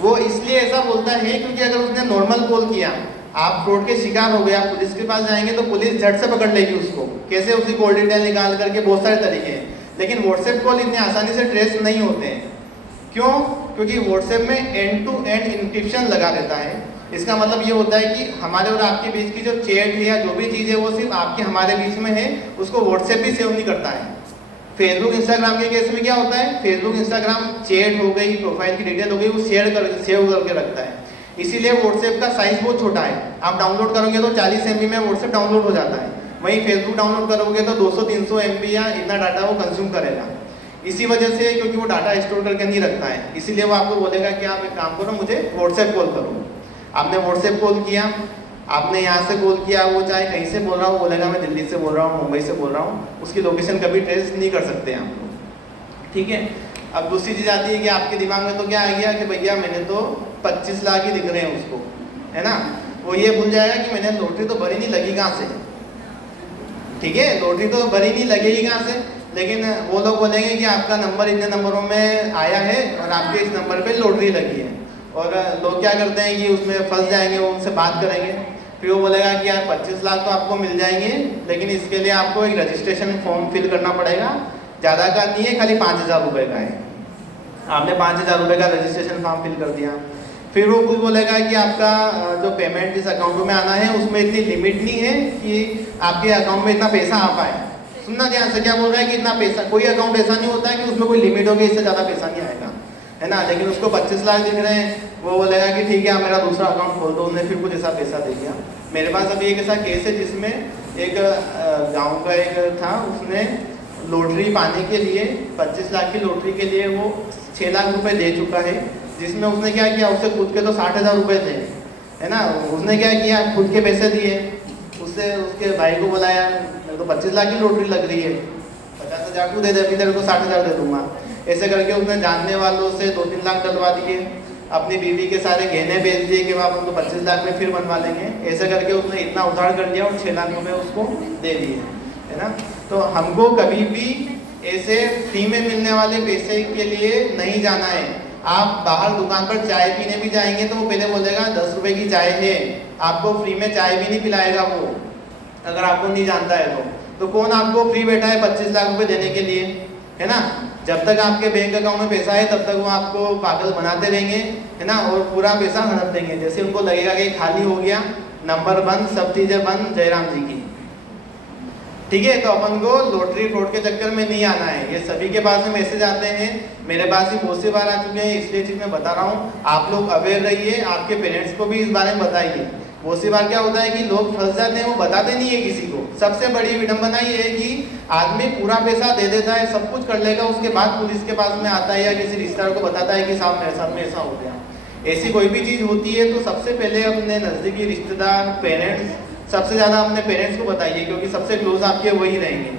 वो इसलिए ऐसा बोलता है क्योंकि अगर उसने नॉर्मल कॉल किया, आप फ्रॉड के शिकार हो गए, आप पुलिस के पास जाएंगे तो पुलिस झट से पकड़ लेगी उसको। कैसे? उसकी कॉल डिटेल निकाल करके, बहुत सारे तरीके हैं। लेकिन WhatsApp कॉल इतने आसानी से ट्रेस नहीं होते हैं। क्यों? क्योंकि WhatsApp में एंड टू एंड इंक्रिप्शन लगा रहता है। इसका मतलब ये होता है कि हमारे और आपके बीच की जो चैट है या जो भी चीज़ है वो सिर्फ आपके हमारे बीच में है, उसको WhatsApp भी सेव नहीं करता है। फेसबुक इंस्टाग्राम के केस में क्या होता है, फेसबुक इंस्टाग्राम चैट हो गई, प्रोफाइल की डिटेल हो गई, वो सेव करके रखता है। इसीलिए WhatsApp का साइज बहुत छोटा है। आप डाउनलोड करोगे तो 40 MB में WhatsApp डाउनलोड हो जाता है, वहीं फेसबुक डाउनलोड करोगे तो 200-300 MB या इतना डाटा वो कंज्यूम करेगा। इसी वजह से, क्योंकि वो डाटा स्टोर करके नहीं रखता है, इसीलिए वो आपको बोलेगा कि आप एक काम करो, मुझे WhatsApp कॉल करो। आपने WhatsApp कॉल किया, आपने यहाँ से कॉल किया, वो चाहे कहीं से बोल रहा हो, बोलेगा मैं दिल्ली से बोल रहा हूँ, मुंबई से बोल रहा हूँ, उसकी लोकेशन कभी ट्रेस नहीं कर सकते आप लोग। ठीक है। अब दूसरी चीज़ आती है कि आपके दिमाग में तो क्या आ गया कि भैया मैंने तो 25 लाख ही दिख रहे हैं उसको, है ना। वो ये भूल जाएगा कि मैंने लॉटरी तो भरी नहीं, लगी कहाँ से। ठीक है, लॉटरी तो भरी नहीं, लगेगी कहाँ से। लेकिन वो लोग बोलेंगे कि आपका नंबर इतने नंबरों में आया है और आपके इस नंबर पे लॉटरी लगी है। और लोग क्या करते हैं कि उसमें फंस जाएंगे, वो उनसे बात करेंगे। फिर वो बोलेगा कि यार 25 लाख तो आपको मिल जाएंगे, लेकिन इसके लिए आपको एक रजिस्ट्रेशन फॉर्म फिल करना पड़ेगा, ज़्यादा का नहीं है, खाली 5,000 रुपये का है। आपने 5,000 रुपये का रजिस्ट्रेशन फॉर्म फिल कर दिया। फिर वो कुछ बोलेगा कि आपका जो पेमेंट जिस अकाउंट में आना है उसमें इतनी लिमिट नहीं है कि आपके अकाउंट में इतना पैसा आ पाए। सुनना ध्यान से, क्या बोल रहा है कि इतना पैसा, कोई अकाउंट ऐसा नहीं होता है कि उसमें कोई लिमिट होगी इससे ज़्यादा पैसा नहीं आएगा, है ना। लेकिन उसको 25 लाख दिख रहे हैं, वो बोलेगा कि ठीक है आप मेरा दूसरा अकाउंट खोल दो। उसने फिर कुछ ऐसा पैसा दे दिया। मेरे पास अभी एक ऐसा केस है जिसमें एक गाँव का एक था, उसने लॉटरी पाने के लिए 25 लाख की लॉटरी के लिए वो 6 लाख रुपए दे चुका है, जिसमें उसने क्या किया, उससे खुद के तो 60,000 रुपये थे, है ना। उसने क्या किया, खुद के पैसे दिए, उससे उसके भाई को बुलाया, मेरे को 25 लाख की लॉटरी लग रही है, 50,000 तू दे दे, अभी तेरे को 60,000 दे दूंगा। ऐसे करके उसने जानने वालों से 2-3 लाख डलवा दिए, अपनी बीवी के सारे गहने बेच दिए कि आप उनको 25 लाख में फिर बनवा लेंगे। ऐसे करके उसने इतना उधार कर दिया और 6 लाख रुपये उसको दे दिए, है ना। तो हमको कभी भी ऐसे फ्री में मिलने वाले पैसे के लिए नहीं जाना है। आप बाहर दुकान पर चाय पीने भी जाएंगे तो वो पहले बोलेगा 10 रुपये की चाय है, आपको फ्री में चाय भी नहीं पिलाएगा वो, अगर आपको नहीं जानता है तो कौन आपको फ्री बैठा है 25 लाख रुपए देने के लिए, है ना। जब तक आपके बैंक अकाउंट में पैसा है तब तक वो आपको पागल बनाते रहेंगे, है ना, और पूरा पैसा हड़प देंगे। जैसे उनको लगेगा कि खाली हो गया, नंबर बंद, सब चीज़ें बंद, जयराम जी की, ठीक है। तो अपन को लॉटरी फ्रॉड के चक्कर में नहीं आना है। ये सभी के पास में मैसेज आते हैं, मेरे पास ही बहुत सी बार आ चुके हैं, इसलिए चीज़ मैं बता रहा हूँ। आप लोग अवेयर रहिए, आपके पेरेंट्स को भी इस बारे में बताइए। बहुत सी बार क्या होता है कि लोग फंस जाते हैं, वो बताते नहीं है किसी को। सबसे बड़ी विडंबना ये है कि आदमी पूरा पैसा दे देता है, सब कुछ कर लेगा, उसके बाद पुलिस के पास में आता है या किसी रिश्तेदार को बताता है कि साहब मेरे साथ में ऐसा हो गया। ऐसी कोई भी चीज़ होती है तो सबसे पहले अपने नज़दीकी रिश्तेदार, पेरेंट्स, सबसे ज़्यादा अपने पेरेंट्स को बताइए, क्योंकि सबसे क्लोज आपके वही रहेंगे,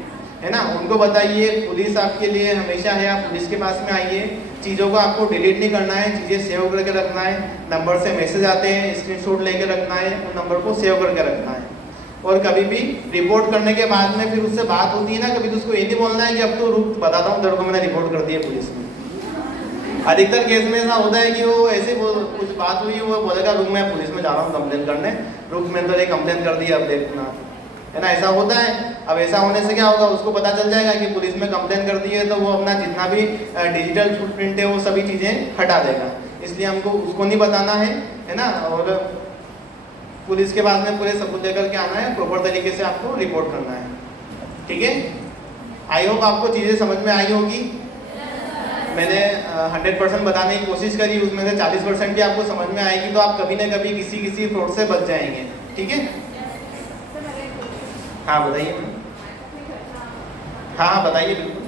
है ना। उनको बताइए, पुलिस आपके लिए हमेशा है, आप पुलिस के पास में आइए। चीज़ों को आपको डिलीट नहीं करना है, चीज़ें सेव करके रखना है। नंबर से मैसेज आते हैं, स्क्रीनशॉट लेके रखना है, उन नंबर को सेव करके रखना है। और कभी भी रिपोर्ट करने के बाद में फिर उससे बात होती है ना, कभी तो उसको ये नहीं बोलना है कि अब तो रुक, बताता हूँ तेरे को, मैंने रिपोर्ट कर दिया पुलिस में। अधिकतर केस में ऐसा होता है कि वो ऐसे कुछ बात हुई, वो बोलेगा रुक मैं पुलिस में जा रहा हूँ कंप्लेन करने, रुक मैंने तो ये कंप्लेन कर दी, अब देखना, है ना। ऐसा होता है। अब ऐसा होने से क्या होगा, उसको पता चल जाएगा कि पुलिस में कंप्लेन कर दी है, तो वो अपना जितना भी डिजिटल फुटप्रिंट है वो सभी चीज़ें हटा देगा। इसलिए हमको उसको नहीं बताना है ना। और पुलिस के बाद में पूरे सबूत लेकर के आना है, प्रॉपर तरीके से आपको रिपोर्ट करना है, ठीक है। आई होप आपको चीज़ें समझ में आई होगी। मैंने 100% बताने की कोशिश करी, उसमें से 40% भी आपको समझ में आएगी, तो आप कभी ना कभी किसी फ्रॉड से बच जाएंगे, ठीक है। हाँ बताइए। हाँ बताइए, बिल्कुल।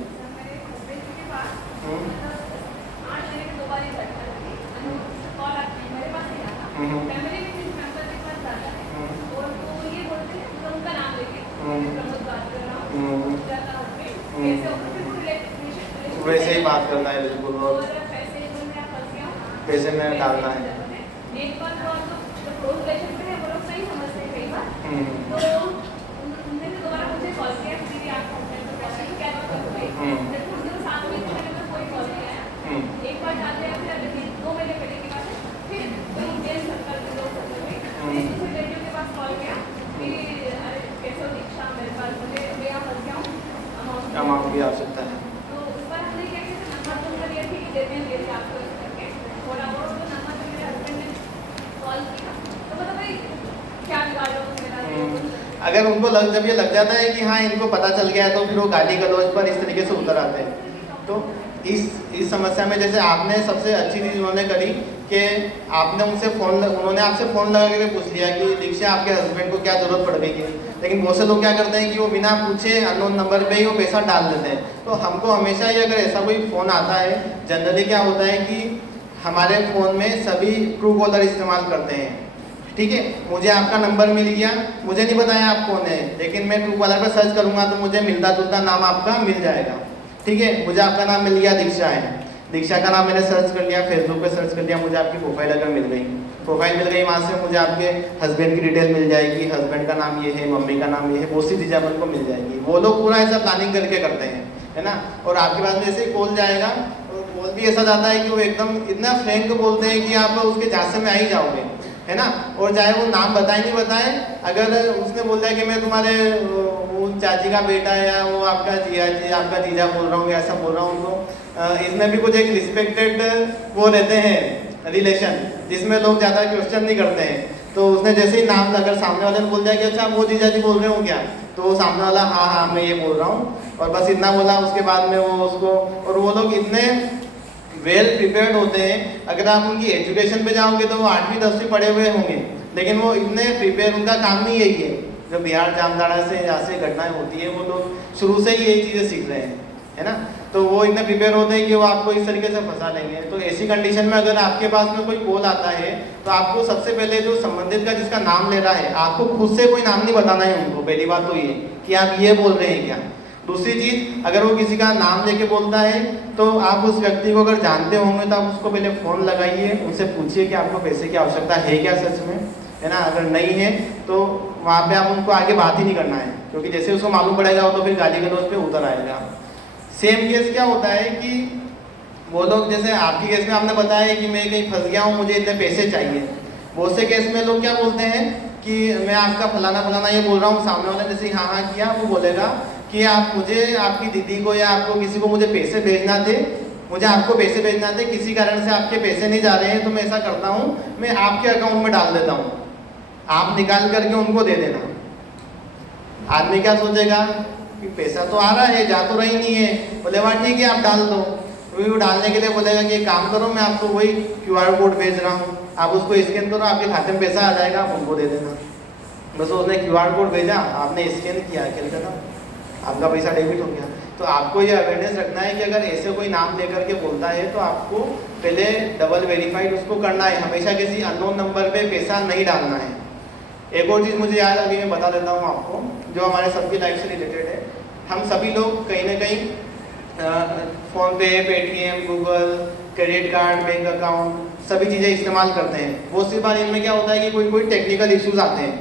वैसे ही बात करना है, बिल्कुल, और पैसे में डालना है। अमाउंट की आवश्यकता है। अगर उनको जब ये लग जाता है कि हाँ इनको पता चल गया है, तो फिर वो गाली गलौज पर इस तरीके से उतर आते हैं। तो इस समस्या में जैसे आपने सबसे अच्छी चीज़ उन्होंने करी कि आपने उन्होंने आपसे फ़ोन लगा के पूछ लिया कि दीक्षा आपके हस्बैंड को क्या ज़रूरत पड़ गई है। लेकिन बहुत से लोग क्या करते हैं कि वो बिना पूछे अननोन नंबर पे ही वो पैसा डाल देते हैं। तो हमको हमेशा ही अगर ऐसा कोई फ़ोन आता है, जनरली क्या होता है कि हमारे फ़ोन में सभी ट्रू कॉलर इस्तेमाल करते हैं, ठीक है। मुझे आपका नंबर मिल गया, मुझे नहीं बताया आप कौन है, लेकिन मैं ट्रू कॉलर पर सर्च करूँगा तो मुझे मिलता जुलता नाम आपका मिल जाएगा, ठीक है। मुझे आपका नाम मिल गया दीक्षा है, दीक्षा का नाम मैंने सर्च कर लिया, फेसबुक पे सर्च कर लिया, मुझे आपकी प्रोफाइल अगर मिल गई, प्रोफाइल मिल गई, वहाँ से मुझे आपके हस्बैंड की डिटेल मिल जाएगी, हस्बैंड का नाम ये है, मम्मी का नाम ये है, बहुत सी चीज़ें अपन को मिल जाएगी। वो लोग पूरा ऐसा प्लानिंग करके करते हैं, है ना। और आपके पास में ऐसे ही कॉल जाएगा, और कॉल भी ऐसा जाता है कि वो एकदम इतना फ्रैंक बोलते हैं कि आप उसके झांसे में आ ही जाओगे, है ना। और चाहे वो नाम बताए नहीं बताए, अगर उसने बोल दिया कि मैं तुम्हारे वो चाची का बेटा है या वो आपका जीजा बोल रहा हूँ, ऐसा बोल रहा हूँ, तो इसमें भी कुछ एक रिस्पेक्टेड वो रहते हैं रिलेशन, जिसमें लोग ज़्यादा क्वेश्चन नहीं करते हैं। तो उसने जैसे ही नाम अगर सामने वाले ने बोल दिया कि अच्छा वो जीजा जी बोल रहे हो क्या, तो वो सामने वाला हाँ हाँ मैं ये बोल रहा हूँ, और बस इतना बोला। उसके बाद में वो उसको, और वो लोग इतने वेल प्रिपेयर्ड होते हैं, अगर आप उनकी एजुकेशन पे जाओगे तो वो 8वीं 10वीं पढ़े हुए होंगे, लेकिन वो इतने प्रिपेयर, उनका काम नहीं यही है। जो बिहार जामताड़ा से यहाँ से घटनाएं होती है, वो लोग शुरू से ही यही चीज़ें सीख रहे हैं, है ना। तो वो इतने प्रिपेयर होते हैं कि वो आपको इस तरीके से फंसा लेंगे। तो ऐसी कंडीशन में अगर आपके पास में कोई कॉल आता है, तो आपको सबसे पहले जो संबंधित का जिसका नाम ले रहा है, आपको खुद से कोई नाम नहीं बताना है उनको। पहली बात तो ये कि आप ये बोल रहे हैं क्या। दूसरी चीज़, अगर वो किसी का नाम लेके बोलता है, तो आप उस व्यक्ति को अगर जानते होंगे तो आप उसको पहले फ़ोन लगाइए, उनसे पूछिए कि आपको पैसे की आवश्यकता है क्या सच में, है ना। अगर नहीं है तो वहाँ पे आप उनको आगे बात ही नहीं करना है, क्योंकि जैसे उसको मालूम पड़ेगा वो तो फिर गाली गलौज पे उतर आएगा। सेम केस क्या होता है कि वो लोग, जैसे आपकी केस में आपने बताया कि मैं कहीं फंस गया हूँ, मुझे इतने पैसे चाहिए। बहुत से केस में लोग क्या बोलते हैं कि मैं आपका फलाना फलाना ये बोल रहा हूँ, सामने वाले जैसे हाँ हाँ किया, वो बोलेगा कि आप मुझे, आपकी दीदी को या आपको किसी को मुझे पैसे भेजना थे, मुझे आपको पैसे भेजना थे, किसी कारण से आपके पैसे नहीं जा रहे हैं, तो मैं ऐसा करता हूँ, मैं आपके अकाउंट में डाल देता हूँ, आप निकाल करके उनको दे देना। आदमी क्या सोचेगा कि पैसा तो आ रहा है, जा तो रही नहीं है, बोले वाह ठीक है आप डाल दो। तो वो डालने के लिए बोलेगा कि एक काम करो, मैं आपको वही QR कोड भेज रहा हूँ, आप उसको स्कैन करो, आपके खाते में पैसा आ जाएगा, आप उनको दे देना। बस उसने QR कोड भेजा, आपने स्कैन किया, क्या खत्म, आपका पैसा डेबिट हो गया। तो आपको ये अवेयरनेस रखना है कि अगर ऐसे कोई नाम लेकर के बोलता है, तो आपको पहले डबल वेरीफाइड उसको करना है, हमेशा किसी अननोन नंबर पे पैसा नहीं डालना है। एक और चीज़ मुझे याद अभी मैं बता देता हूँ आपको, जो हमारे सबकी लाइफ से रिलेटेड है। हम सभी लोग कहीं ना कहीं PhonePe, Paytm, Google, credit card, bank account सभी चीज़ें इस्तेमाल करते हैं। बहुत सी बार इनमें क्या होता है कि कोई टेक्निकल इश्यूज आते हैं,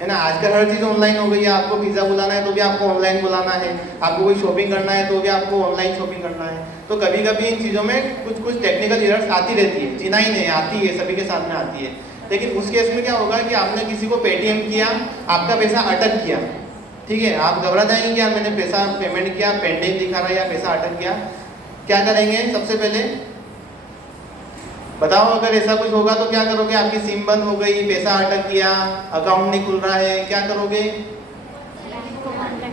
है ना। आजकल हर चीज़ ऑनलाइन हो गई है, आपको पिज़्ज़ा बुलाना है तो भी आपको ऑनलाइन बुलाना है, आपको कोई शॉपिंग करना है तो भी आपको ऑनलाइन शॉपिंग करना है। तो कभी कभी इन चीज़ों में कुछ टेक्निकल एरर्स आती रहती है, जीना ही नहीं आती है, सभी के साथ में आती है। लेकिन उस केस में क्या होगा कि आपने किसी को पेटीएम किया, आपका पैसा अटक गया, ठीक है, आप घबरा जाएंगे क्या मैंने पैसा पेमेंट किया, पेंडिंग दिखा रहा है या पैसा अटक गया। क्या करेंगे, सबसे पहले बताओ, अगर ऐसा कुछ होगा तो क्या करोगे। आपकी सिम बंद हो गई, पैसा अटक गया, अकाउंट नहीं खुल रहा है, क्या करोगे,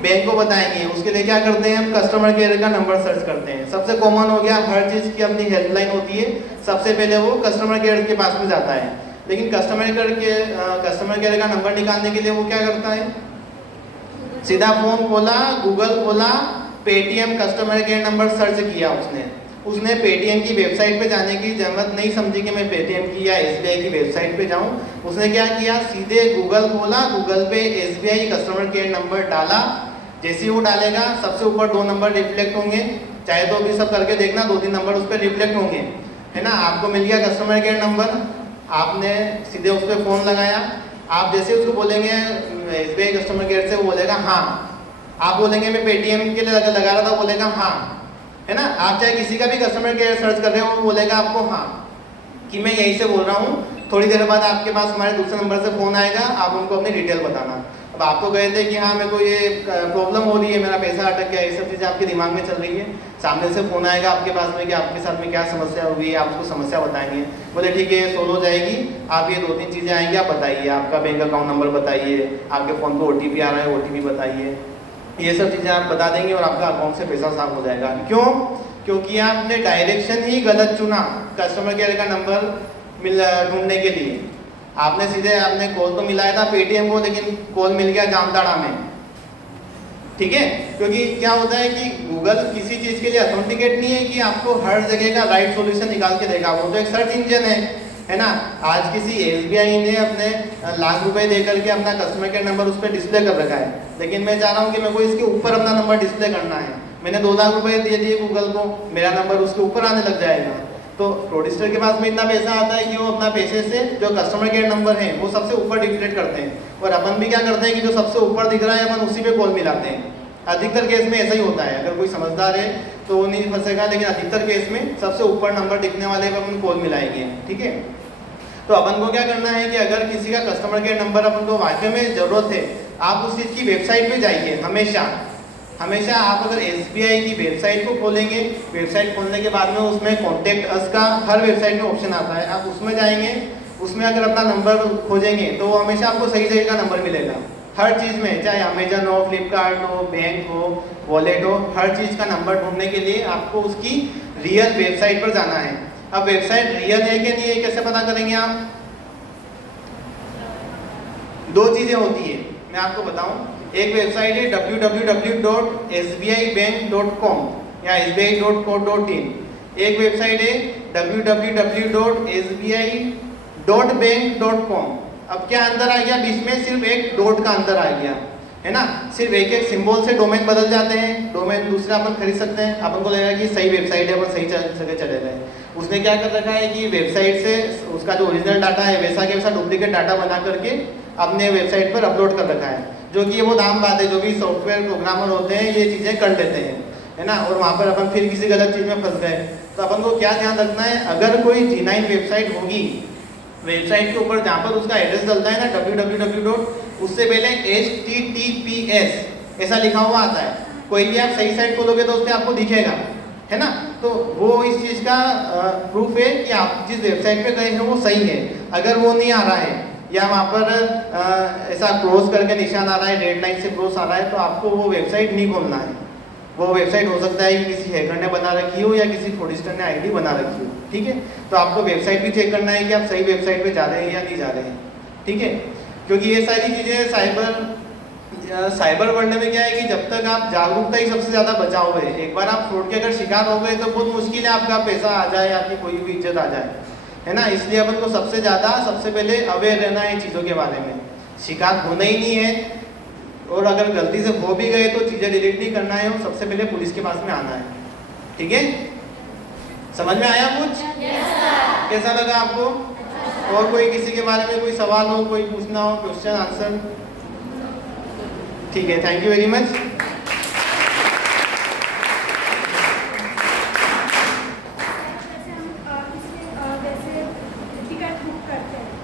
बैंक को बताएंगे। उसके लिए क्या करते हैं, हम कस्टमर केयर का नंबर सर्च करते हैं। सबसे कॉमन हो गया, हर चीज़ की अपनी हेल्पलाइन होती है, सबसे पहले वो कस्टमर केयर के पास में जाता है। लेकिन कस्टमर केयर का नंबर निकालने के लिए वो क्या करता है, सीधा फोन खोला, गूगल खोला, Paytm customer care number search किया। उसने पेटीएम की वेबसाइट पे जाने की जरूरत नहीं समझी कि मैं पेटीएम की या SBI की वेबसाइट पे जाऊं। उसने क्या किया, सीधे गूगल खोला, गूगल पे SBI कस्टमर केयर नंबर डाला। जैसे ही वो डालेगा, सबसे ऊपर 2 नंबर रिफ्लेक्ट होंगे, चाहे तो अभी सब करके देखना, 2-3 नंबर उस पर रिफ्लेक्ट होंगे, है ना। आपको मिल गया कस्टमर केयर नंबर, आपने सीधे उस पर फ़ोन लगाया। आप जैसे उसको बोलेंगे SBI कस्टमर केयर से, वो बोलेगा हाँ। आप बोलेंगे मैं पेटीएम के लिए लगा रहा था, बोलेगा हाँ, है ना। आप चाहे किसी का भी कस्टमर केयर सर्च कर रहे हो, वो बोलेगा आपको हाँ कि मैं यहीं से बोल रहा हूँ। थोड़ी देर बाद आपके पास हमारे दूसरे नंबर से फ़ोन आएगा, आप उनको अपनी डिटेल बताना। अब आपको कहे थे कि हाँ मेरे को ये प्रॉब्लम हो रही है, मेरा पैसा अटक गया, ये सब चीज़ें आपके दिमाग में चल रही है। सामने से फ़ोन आएगा आपके पास में कि आपके साथ में क्या समस्या हो गई है, आप उसको समस्या बताएंगे। बोले ठीक है, सोल्व हो जाएगी, आप ये 2-3 चीज़ें आएंगी, आप बताइए, आपका बैंक अकाउंट नंबर बताइए, आपके फ़ोन पर OTP आ रहा है, OTP बताइए। ये सब चीज़ें आप बता देंगे और आपका अकाउंट से पैसा साफ हो जाएगा। क्यों? क्योंकि आपने डायरेक्शन ही गलत चुना कस्टमर केयर का नंबर ढूंढने के लिए। आपने कॉल तो मिलाया था पेटीएम को, लेकिन कॉल मिल गया जामताड़ा में, ठीक है। क्योंकि क्या होता है कि गूगल किसी चीज़ के लिए अथेंटिकेट नहीं है कि आपको हर जगह का राइट सॉल्यूशन निकाल के देगा। वो तो एक सर्च इंजन है ना। आज किसी SBI ने अपने लाख रुपए दे करके अपना कस्टमर केयर नंबर उस पर डिस्प्ले कर रखा है, लेकिन मैं चाह रहा हूँ कि मेरे को इसके ऊपर अपना नंबर डिस्प्ले करना है। मैंने 2 लाख रुपए दे दिए गूगल को, मेरा नंबर उसके ऊपर आने लग जाएगा। तो फ्रॉडस्टर के पास में इतना पैसा आता है कि वो अपना पैसे से जो कस्टमर केयर नंबर है वो सबसे ऊपर डिस्प्ले करते हैं, और अपन भी क्या करते हैं कि जो सबसे ऊपर दिख रहा है अपन उसी पे कॉल मिलाते हैं। अधिकतर केस में ऐसा ही होता है। अगर कोई समझदार है तो वो नहीं फंसेगा, लेकिन अधिकतर केस में सबसे ऊपर नंबर दिखने वाले पर अपन कॉल मिलाएंगे, ठीक है। तो अपन को क्या करना है कि अगर किसी का कस्टमर केयर नंबर अपन को वाकई में ज़रूरत है, आप उस चीज़ की वेबसाइट पे जाइए। हमेशा आप अगर SBI की वेबसाइट को खोलेंगे, वेबसाइट खोलने के बाद में उसमें कॉन्टेक्ट अस का हर वेबसाइट में ऑप्शन आता है, आप उसमें जाएंगे, उसमें अगर अपना नंबर खोजेंगे तो हमेशा आपको सही सही का नंबर मिलेगा हर चीज़ में, चाहे अमेजन हो, फ्लिपकार्ट हो, बैंक हो, वॉलेट हो, हर चीज़ का नंबर ढूंढने के लिए आपको उसकी रियल वेबसाइट पर जाना है। अब वेबसाइट रियल है कि नहीं है कैसे पता करेंगे आप? दो चीज़ें होती है, मैं आपको बताऊं। एक वेबसाइट है www.sbibank.com या sbi.co.in। एक वेबसाइट है www.sbi.bank.com। अब क्या अंदर आ गया बीच में? सिर्फ एक डॉट का अंदर आ गया है ना। सिर्फ एक एक सिंबल से डोमेन बदल जाते हैं, डोमेन दूसरा अपन खरीद सकते हैं। अपन को लगेगा कि सही वेबसाइट है, अपन सही जगह चले गए। उसने क्या कर रखा है कि वेबसाइट से उसका जो ओरिजिनल डाटा है वैसा के वैसा डुप्लीकेट डाटा बना करके अपने वेबसाइट पर अपलोड कर रखा है, जो कि वो आम बात है, जो भी सॉफ्टवेयर प्रोग्रामर होते हैं ये चीज़ें कर लेते हैं, है ना। और वहाँ पर अपन फिर किसी गलत चीज़ में फंस गए। तो अपन को क्या ध्यान रखना है, अगर कोई G9 वेबसाइट होगी, वेबसाइट के ऊपर जहाँ पर उसका एड्रेस डलता है ना www, उससे पहले HTTPS ऐसा लिखा हुआ आता है। कोई भी आप सही साइट खोलोगे तो उसमें आपको दिखेगा, है ना। तो वो इस चीज़ का प्रूफ है कि आप जिस वेबसाइट पे गए हैं वो सही है। अगर वो नहीं आ रहा है या वहाँ पर ऐसा क्रॉस करके निशान आ रहा है, रेड लाइन से क्रॉस आ रहा है, तो आपको वो वेबसाइट नहीं खोलना है। वो वेबसाइट हो सकता है कि किसी हैकर ने बना रखी हो या किसी फ्रॉडस्टर ने आईडी बना रखी हो, ठीक है। तो आपको वेबसाइट भी चेक करना है कि आप सही वेबसाइट पे जा रहे हैं या नहीं जा रहे हैं, ठीक है। क्योंकि ये सारी चीज़ें साइबर वर्ल्ड में क्या है कि जब तक आप जागरूकता ही सबसे ज़्यादा बचाओगे, एक बार आप फ्रॉड के अगर शिकार हो गए तो बहुत मुश्किल है आपका पैसा आ जाए, आपकी कोई भी इज्जत आ जाए, है ना। इसलिए अपन को सबसे पहले अवेयर रहना है चीज़ों के बारे में। शिकार होना ही नहीं है, और अगर गलती से हो भी गए तो चीज़ें डिलीट नहीं करना है, और सबसे पहले पुलिस के पास में आना है, ठीक है। समझ में आया कुछ? कैसा लगा आपको? और कोई किसी के बारे में कोई सवाल हो, कोई पूछना हो, क्वेश्चन आंसर? ठीक है, थैंक यू वेरी मच।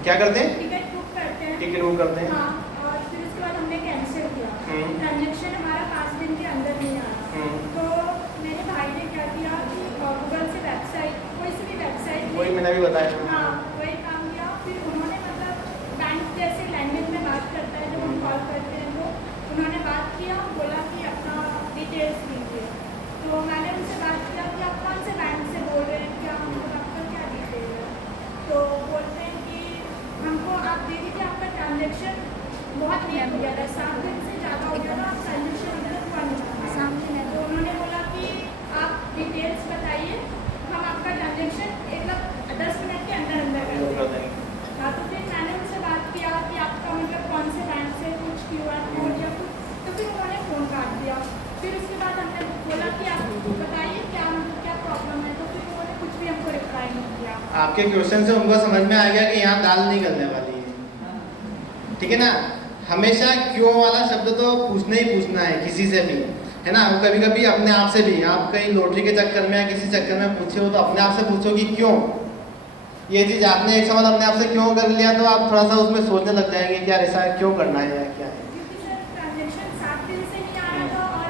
क्या करते हैं? टिकट बुक करते हैं। हाँ, और फिर उसके बाद हमने कैंसिल किया। ट्रांजेक्शन हमारा 5 दिन के अंदर नहीं आया। तो मेरे भाई ने क्या किया कि गूगल से वेबसाइट, कोई सी भी वेबसाइट, वही मैंने भी बताया। हाँ, वही काम किया। फिर उन्होंने मतलब बैंक जैसे लैंग्वेज में बात करता है, जब हम कॉल करते हैं तो उन्होंने बात किया, बोला कि अपना डिटेल्स दीजिए। तो मैंने उनसे बात किया कि आप कौन से बैंक से बोल रहे हैं, क्या हमको आपका क्या डिटेल है। तो बोलते हैं कि हमको आप दे दीजिए, आपका ट्रांजेक्शन बहुत लेट हो गया था, 7 दिन से ज़्यादा हो गया था, आप ट्रांजेक्शन मतलब हुआ नहीं था सामने में। तो उन्होंने बोला कि आप डिटेल्स बताइए, हम आपका ट्रांजेक्शन 10 मिनट के अंदर कर देंगे। हाँ, तो फिर मैंने उनसे बात किया कि आपका मतलब कौन से बैंक से, कुछ QR कोड या कुछ, तो फिर उन्होंने फ़ोन काट दिया। फिर उसके बाद हमने बोला कि आप बताइए क्या क्या प्रॉब्लम है, तो फिर उन्होंने कुछ भी हमको रिप्लाई नहीं किया। आपके क्वेश्चन से उनको समझ में आ गया कि यहाँ दाल नहीं गलने वाली है, ठीक है ना। हमेशा क्यों वाला शब्द तो पूछना ही पूछना है किसी से भी, है ना। कभी कभी अपने आप से भी, आप कहीं लॉटरी के चक्कर में या किसी चक्कर में पूछे हो तो अपने आप से पूछो कि क्यों। ये चीज़ आपने एक सवाल अपने आप से क्यों कर लिया तो आप थोड़ा सा उसमें सोचने लग जाएंगे कि यार ऐसा क्यों करना है या क्या है। क्योंकि सर ट्रांजेक्शन 7 दिन से नहीं आ रहा था, और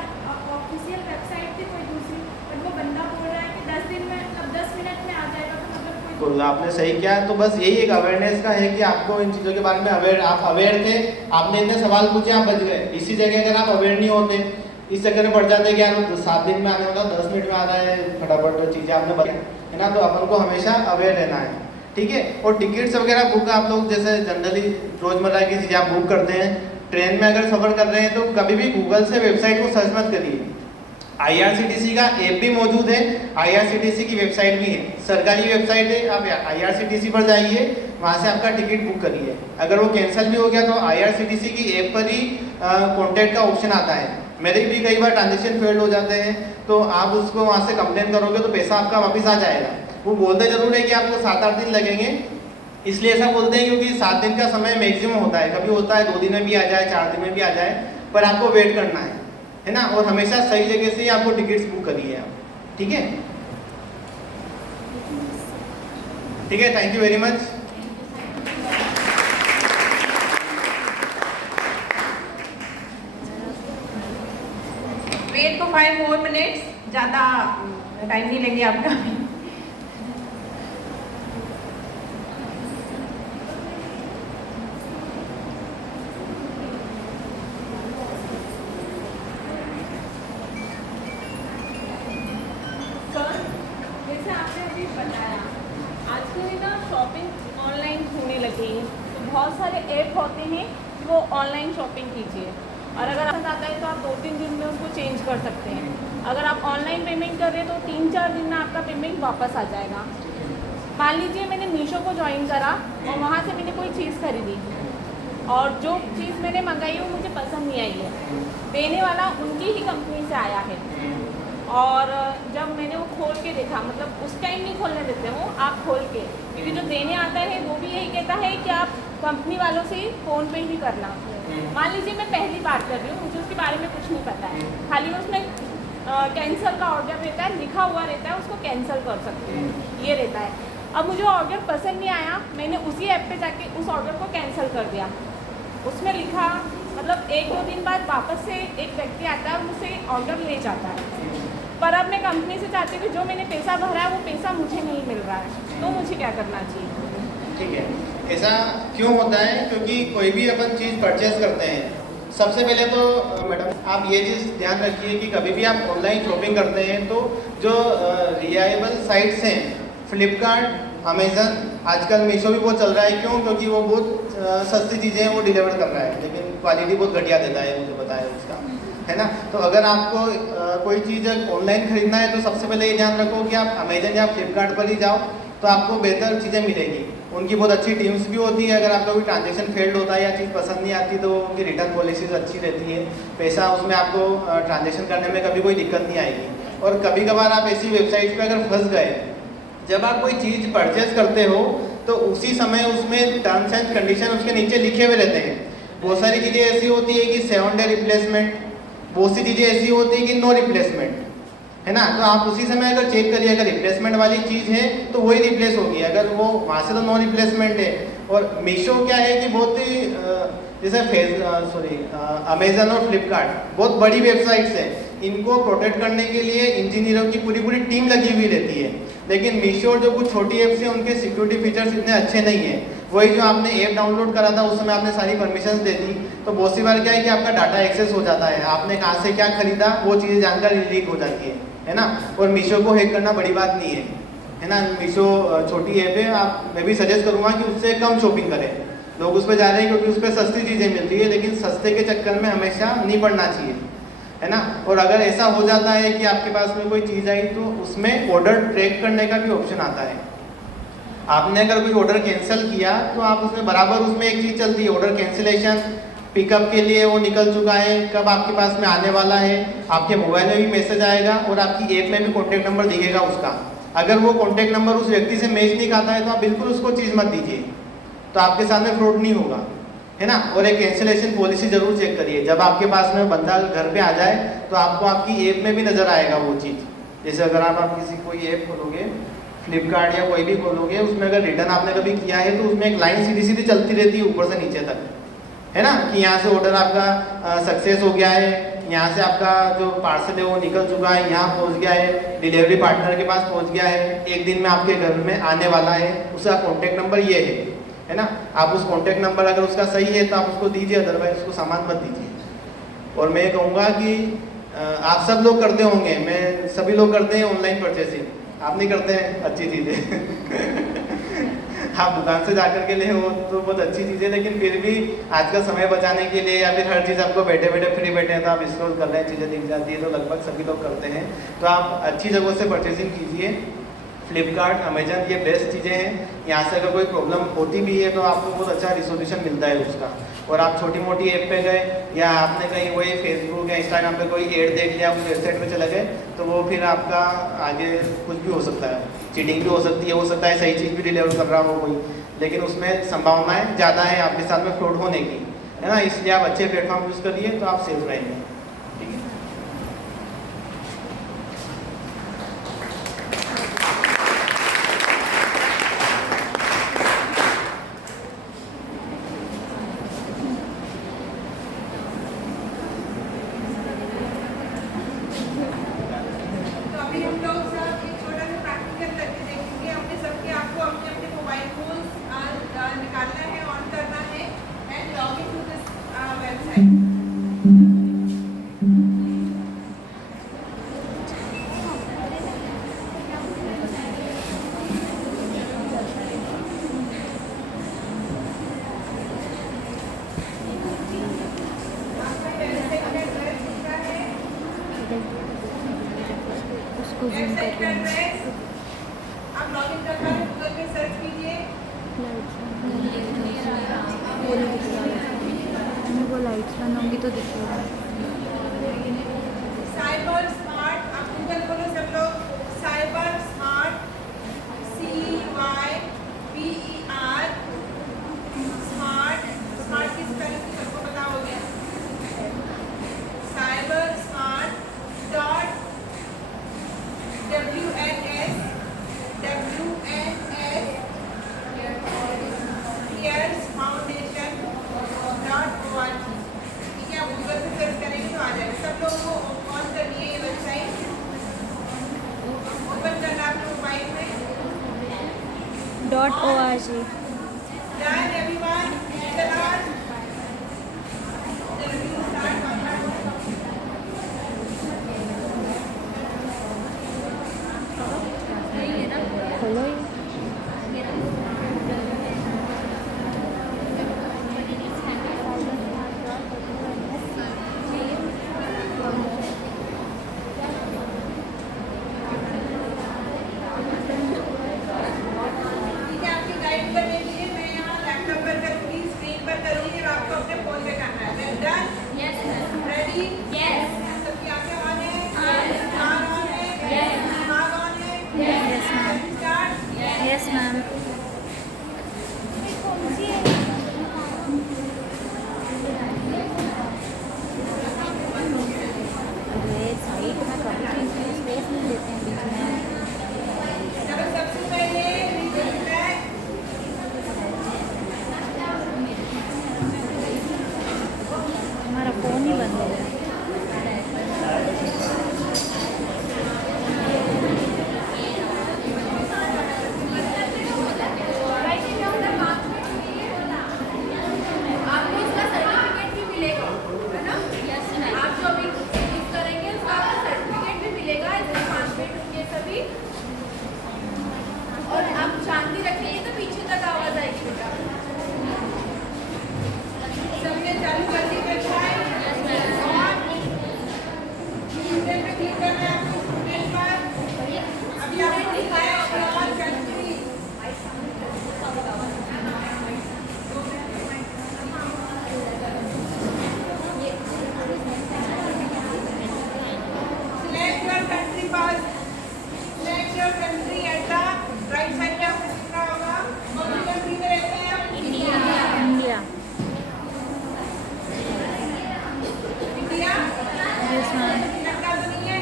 ऑफिशियल वेबसाइट थी कोई दूसरी, और वो बंदा बोल रहा है कि 10 दिन में, मतलब 10 मिनट में आ जाएगा। तो मतलब कोई, तो आपने सही किया। तो बस यही एक अवेयरनेस का है कि आपको इन चीज़ों के बारे में आप अवेयर थे, आपने इतने सवाल पूछे, आप बच गए। इसी जगह अगर आप अवेयर नहीं होते, इस चक्कर में पड़ जाते कि यार 7 दिन में आने वाला 10 मिनट में आ रहा है, फटाफट चीज़ें आपने बताई, है ना। तो अपन को हमेशा अवेयर रहना है, ठीक है। और टिकट्स वगैरह बुक आप लोग जैसे जनरली रोज़मर्रा की चीज़ें आप बुक करते हैं, ट्रेन में अगर सफ़र कर रहे हैं तो कभी भी गूगल से वेबसाइट को सर्च मत करिए। IRCTC का ऐप भी मौजूद है, IRCTC की वेबसाइट भी है, सरकारी वेबसाइट है। आप IRCTC पर जाइए, वहाँ से आपका टिकट बुक करिए। अगर वो कैंसिल भी हो गया तो IRCTC की ऐप पर ही कॉन्टैक्ट का ऑप्शन आता है। मेरे भी कई बार ट्रांजेक्शन फेल्ड हो जाते हैं, तो आप उसको वहाँ से कंप्लेन करोगे तो पैसा आपका वापस आ जाएगा। वो बोलते जरूर है कि आपको 7-8 दिन लगेंगे, इसलिए ऐसा बोलते हैं क्योंकि 7 दिन का समय मैक्सिमम होता है। कभी होता है 2 दिन में भी आ जाए, 4 दिन में भी आ जाए, पर आपको वेट करना है ना। और हमेशा सही जगह से ही आपको टिकट्स बुक करिए आप, ठीक है। ठीक है, thank you very much. Wait for 5 more minutes, ज़्यादा टाइम नहीं लेंगे आपका। जैसे आपने अभी बताया, आजकल ना शॉपिंग ऑनलाइन होने लगी है, तो बहुत सारे ऐप होते हैं कि वो ऑनलाइन शॉपिंग कीजिए, और अगर पसंद आता है तो आप 2-3 दिन में उसको चेंज कर सकते हैं। अगर आप ऑनलाइन पेमेंट कर रहे हैं तो 3-4 दिन में आपका पेमेंट वापस आ जाएगा। मान लीजिए मैंने मीशो को ज्वाइन करा और वहाँ से मैंने कोई चीज़ खरीदी, और जो चीज़ मैंने मंगाई वो मुझे पसंद नहीं आई है, देने वाला उनकी ही कंपनी से आया है, और जब मैंने वो खोल के देखा, मतलब उस टाइम नहीं खोलने देते वो, आप खोल के, क्योंकि जो देने आता है वो भी यही कहता है कि आप कंपनी वालों से फ़ोन पे ही करना। मान लीजिए मैं पहली बार कर रही हूँ, मुझे उसके बारे में कुछ नहीं पता है, खाली उसमें कैंसिल का ऑर्डर रहता है, लिखा हुआ रहता है, उसको कैंसिल कर सकते हैं, ये रहता है। अब मुझे ऑर्डर पसंद नहीं आया, मैंने उसी ऐप पे जाके उस ऑर्डर को कैंसिल कर दिया। उसमें लिखा, मतलब 1-2 दिन बाद वापस से एक व्यक्ति आता है और मुझसे ऑर्डर ले जाता है, पर अब मैं कंपनी से चाहती हूँ कि जो मैंने पैसा भरा है वो पैसा मुझे नहीं मिल रहा है, तो मुझे क्या करना चाहिए? ठीक है, ऐसा क्यों होता है? क्योंकि कोई भी अपन चीज़ परचेज करते हैं, सबसे पहले तो मैडम आप ये चीज़ ध्यान रखिए कि कभी भी आप ऑनलाइन शॉपिंग करते हैं तो जो रिलायबल साइट्स हैं, फ्लिपकार्ट, अमेज़न, आजकल मीशो भी बहुत चल रहा है। क्यों? क्योंकि वो बहुत सस्ती चीज़ें वो डिलीवर कर रहा है, लेकिन क्वालिटी बहुत घटिया देता है, मुझे पता है उसका, है ना। तो अगर आपको कोई चीज़ ऑनलाइन खरीदना है तो सबसे पहले ये ध्यान रखो कि आप अमेज़न या फ्लिपकार्ट पर ही जाओ, तो आपको बेहतर चीज़ें मिलेगी। उनकी बहुत अच्छी टीम्स भी होती है। अगर आपका कोई ट्रांजेक्शन फेल्ड होता है या चीज़ पसंद नहीं आती तो उनकी रिटर्न पॉलिसीज अच्छी रहती है, पैसा उसमें आपको ट्रांजेक्शन करने में कभी कोई दिक्कत नहीं आएगी। और कभी कभार आप ऐसी वेबसाइट पे अगर फंस गए, जब आप कोई चीज़ परचेज करते हो तो उसी समय उसमें टर्म्स एंड कंडीशन उसके नीचे लिखे हुए रहते हैं। बहुत सारी चीज़ें ऐसी होती है कि 7 डे रिप्लेसमेंट, बहुत सी चीज़ें ऐसी होती है कि नो रिप्लेसमेंट, है ना। तो आप उसी समय अगर चेक करिए, अगर रिप्लेसमेंट वाली चीज़ है तो वही रिप्लेस होगी, अगर वो वहाँ से तो नो रिप्लेसमेंट है। और मीशो क्या है कि बहुत ही जैसे अमेज़न और फ्लिपकार्ट बहुत बड़ी वेबसाइट्स हैं, इनको प्रोटेक्ट करने के लिए इंजीनियरों की पूरी टीम लगी हुई रहती है। लेकिन मीशो और जो कुछ छोटी ऐप्स हैं उनके सिक्योरिटी फीचर्स इतने अच्छे नहीं हैं। वही जो आपने ऐप डाउनलोड करा था उस समय आपने सारी परमिशंस दे दी, तो बहुत सी बार क्या है कि आपका डाटा एक्सेस हो जाता है, आपने कहाँ से क्या खरीदा वो चीज़ें जानकारी लीक हो जाती है ना। और मीशो को हैक करना बड़ी बात नहीं है ना। मीशो छोटी ऐप है, मैं भी सजेस्ट करूँगा कि उससे कम शॉपिंग करें। लोग उस पर जा रहे हैं क्योंकि उस पर सस्ती चीज़ें मिल रही है, लेकिन सस्ते के चक्कर में हमेशा नहीं पड़ना चाहिए, है ना। और अगर ऐसा हो जाता है कि आपके पास में कोई चीज़ आई तो उसमें ऑर्डर ट्रैक करने का भी ऑप्शन आता है। आपने अगर कोई ऑर्डर कैंसिल किया तो आप उसमें बराबर उसमें एक चीज़ चलती है, ऑर्डर कैंसिलेशन, पिकअप के लिए वो निकल चुका है, कब आपके पास में आने वाला है, आपके मोबाइल में भी मैसेज आएगा और आपकी ऐप में भी कॉन्टैक्ट नंबर दिखेगा उसका। अगर वो कॉन्टैक्ट नंबर उस व्यक्ति से मैच नहीं खाता है तो आप बिल्कुल उसको चीज़ मत दीजिए, तो आपके साथ में फ्रॉड नहीं होगा, है ना। और एक कैंसिलेशन पॉलिसी जरूर चेक करिए, जब आपके पास में बंदा घर पे आ जाए तो आपको आपकी ऐप में भी नज़र आएगा वो चीज़। जैसे अगर आप किसी कोई ऐप खोलोगे, फ्लिपकार्ट या कोई भी खोलोगे, उसमें अगर रिटर्न आपने कभी किया है तो उसमें एक लाइन सीधी सीधी चलती रहती है ऊपर से नीचे तक, है ना, कि यहाँ से ऑर्डर आपका सक्सेस हो गया है, यहाँ से आपका जो पार्सल है वो निकल चुका है, यहाँ पहुँच गया है, डिलीवरी पार्टनर के पास पहुँच गया है, 1 दिन में आपके घर में आने वाला है, उसका कॉन्टैक्ट नंबर ये है ना। आप उस कॉन्टैक्ट नंबर अगर उसका सही है तो आप उसको दीजिए, अदरवाइज उसको सामान मत दीजिए। और मैं कहूँगा कि आप सब लोग करते होंगे, मैं सभी लोग करते हैं ऑनलाइन परचेसिंग, आप नहीं करते हैं, अच्छी चीज़ है आप दुकान से जाकर के लिए हो तो बहुत अच्छी चीज़ है, लेकिन फिर भी आज का समय बचाने के लिए या फिर हर चीज़ आपको बैठे बैठे फ्री बैठे हैं तो आप स्क्रॉल कर रहे हैं, चीज़ें दिख जाती है, तो लगभग सभी लोग करते हैं। तो आप अच्छी जगहों से परचेसिंग कीजिए, फ्लिपकार्ट, अमेजन, ये बेस्ट चीज़ें हैं। यहाँ से अगर कोई प्रॉब्लम होती भी है तो आपको बहुत अच्छा रिसोल्यूशन मिलता है उसका। और आप छोटी मोटी ऐप पे गए या आपने कहीं वही फेसबुक या इंस्टाग्राम पे कोई ऐड देख लिया, उस वेबसाइट पे चले गए, तो वो फिर आपका आगे कुछ भी हो सकता है, चीटिंग भी हो सकती है, हो सकता है सही चीज़ भी डिलीवर कर रहा हो कोई, लेकिन उसमें संभावनाएँ ज़्यादा है आपके साथ में फ्रॉड होने की, है ना। इसलिए आप अच्छे प्लेटफॉर्म यूज़ करिए तो आप सेफ रहेंगे। ठीक है। इसको जूम कर रही हूँ। आप लॉगिन कर पा रहे गूगल पे सर्च कीजिए। वो लाइट्स बनाऊंगी तो दिखेगा। साइबर स्मार्ट, आप गूगल खोलो सब लोग, cyber smart, CYBER, smart, smart की स्पेलिंग सबको पता होगी। Cyber smart dot WNS cares foundation .org। ठीक है, आप गूगल पे सर्च करेंगे तो आ जाएगा। सब लोगों को ऑन करनी है ये वेबसाइट, ओपन करना आपके मोबाइल में। .org। Done everyone, चला चलो स्टार्ट। खोलो ये। ठीक है, आपकी गाइड करने के लिए मैं यहाँ लैपटॉप पर करूँगी, स्क्रीन पर करूँगी और आपको अपने फोन पे करना है। Done? Yes ma'am. Ready? Yes. सबकी आंखें ऑन है? कान ऑन है? दिमाग ऑन है? Yes, ma'am. Start. Yes ma'am. अरे साइड में कभी स्पेस नहीं देते हैं बीच में। चलो सबसे पहले रिफ्लेक्ट। हमारा फ़ोन ही बंद हो गया। आपको उसका सर्टिफिकेट भी मिलेगा, है ना? आप जो अभी यूज करेंगे उसका आपको सर्टिफिकेट भी मिलेगा। इसमें 5 मिनट होंगे सभी। और आप शांति रखेंगे तो पीछे तक आवाज आएगी बेटा। सबने चालू कर दी वेबसाइट। और स्टूडेंट पे क्लिक करना है आपको, स्टूडेंट पर। अभी आपको दिखाया और country. Select your country first. Select your country at the right side पे आपको दिख रहा होगा। कौन सी कंट्री में रहते हैं आप? इंडिया। इंडिया? Yes ma'am. लगता तो नहीं है?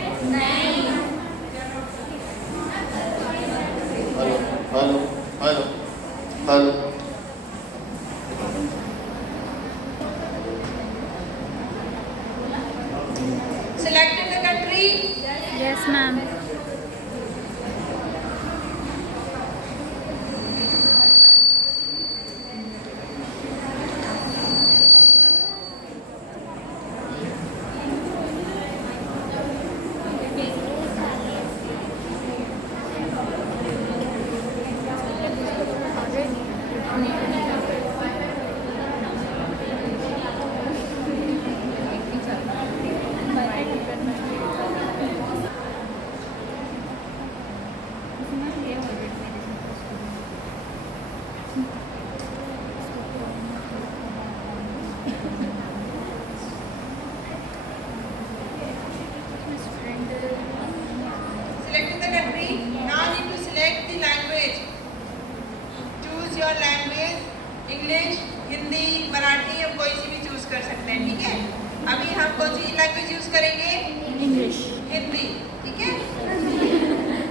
Hello hello hello. Selected the country. Yes ma'am. Selected the country. Now need to select the language. Choose your language. English, Hindi, Marathi, हम कोई सी भी चूज कर सकते हैं। ठीक है, अभी हम कौन सी लैंग्वेज यूज करेंगे? इंग्लिश। हिंदी। ठीक है,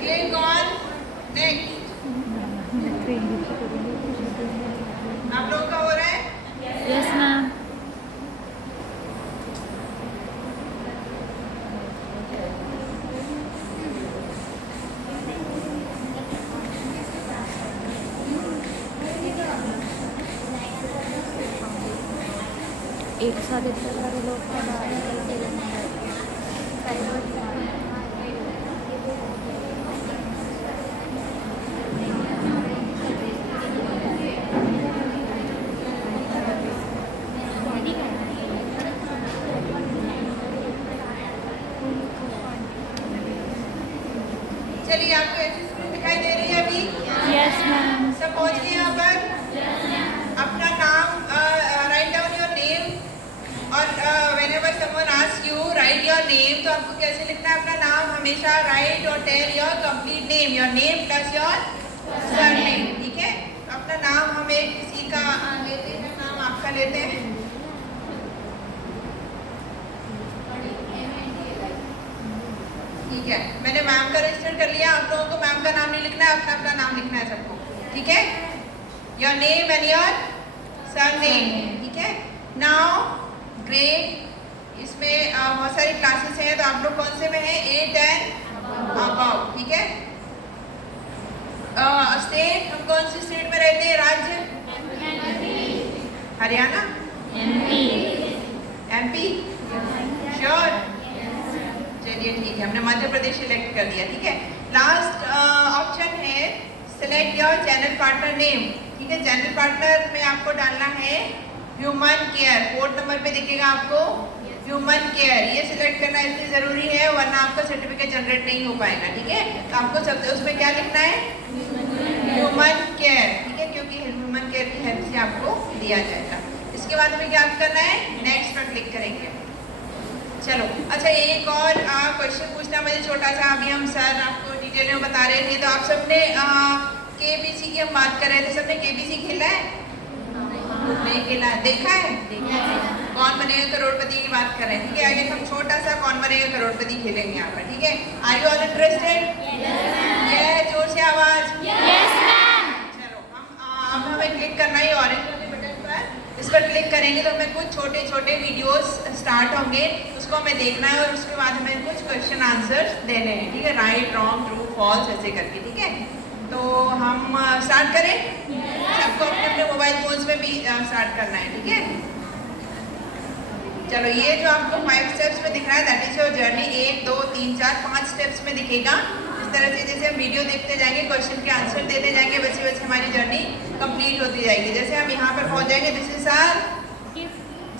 क्लिक ऑन नेक्स्ट। आप लोगों का हो रहा है? Yes ma'am. एक साथ इतने सारे लोग चलिए, आपको अच्छी स्क्रीन दिखाई दे रही है अभी? Yes ma'am. सब पहुंच गए यहाँ पर? अपना नाम, राइट डाउन योर नेम, और whenever someone asks you write your name, तो आपको कैसे लिखना है अपना नाम? हमेशा राइट और tell your complete name, your name plus your surname, ठीक है? तो अपना नाम हमें किसी का लेते हैं, नाम आपका लेते हैं। ठीक है, मैंने मैम का रजिस्टर कर लिया। आप लोगों को मैम का नाम नहीं लिखना है, अपना अपना नाम लिखना है सबको, ठीक है? Your name and your surname, ठीक है? नाउ ग्रेड, इसमें बहुत सारी क्लासेस हैं, तो आप लोग कौन से में हैं? 8 and above, ठीक है? स्टेट, हम कौन सी स्टेट में रहते हैं? राज्य? हरियाणा? एमपी? श्योर? चलिए ठीक है, हमने मध्य प्रदेश सिलेक्ट कर दिया, ठीक है? लास्ट ऑप्शन है select your channel partner name, ठीक है? चैनल पार्टनर में आपको डालना है ह्यूमन केयर। 4 नंबर पे दिखेगा आपको ह्यूमन केयर, ये सिलेक्ट करना इसलिए ज़रूरी है, वरना आपका सर्टिफिकेट जनरेट नहीं हो पाएगा, ठीक है? तो आपको सब उसमें क्या लिखना है? ह्यूमन केयर, ठीक है? क्योंकि ह्यूमन केयर की हेल्प से आपको दिया जाएगा। इसके बाद हमें क्या करना है? नेक्स्ट पर क्लिक करेंगे। चलो, अच्छा, एक और क्वेश्चन पूछना मुझे छोटा सा। अभी हम सर आपको डिटेल में बता रहे थे, तो आप सबने केबीसी की हम बात कर रहे थे, सबने केबीसी खेला है? नहीं खेला है, देखा है? कौन बनेगा करोड़पति की बात कर रहे हैं, ठीक है? आगे हम छोटा सा कौन बनेगा करोड़पति खेलेंगे यहाँ पर, ठीक है? Are you all interested? Yes, जोर से आवाज। चलो, अब हमें क्लिक करना है ऑरेंज वाले बटन पर। इस पर क्लिक करेंगे तो हमें कुछ छोटे छोटे वीडियोस स्टार्ट होंगे, उसको हमें देखना है और उसके बाद हमें कुछ क्वेश्चन आंसर्स देने हैं, ठीक है? राइट, रॉन्ग, ट्रू, फॉल्स, ऐसे करके, ठीक है? तो हम स्टार्ट करें? सबको अपने अपने मोबाइल फोन्स में भी स्टार्ट करना है, ठीक है? चलो, ये जो आपको 5 स्टेप्स में दिख रहा है, that is your journey. 1 2 3 4 5 steps में दिखेगा। इस तरह से जैसे हम वीडियो देखते जाएंगे, क्वेश्चन के आंसर देते जाएंगे, वैसे वैसे हमारी जर्नी कंप्लीट होती जाएगी। जैसे हम यहाँ पर पहुँच जाएंगे, दिस इज आवर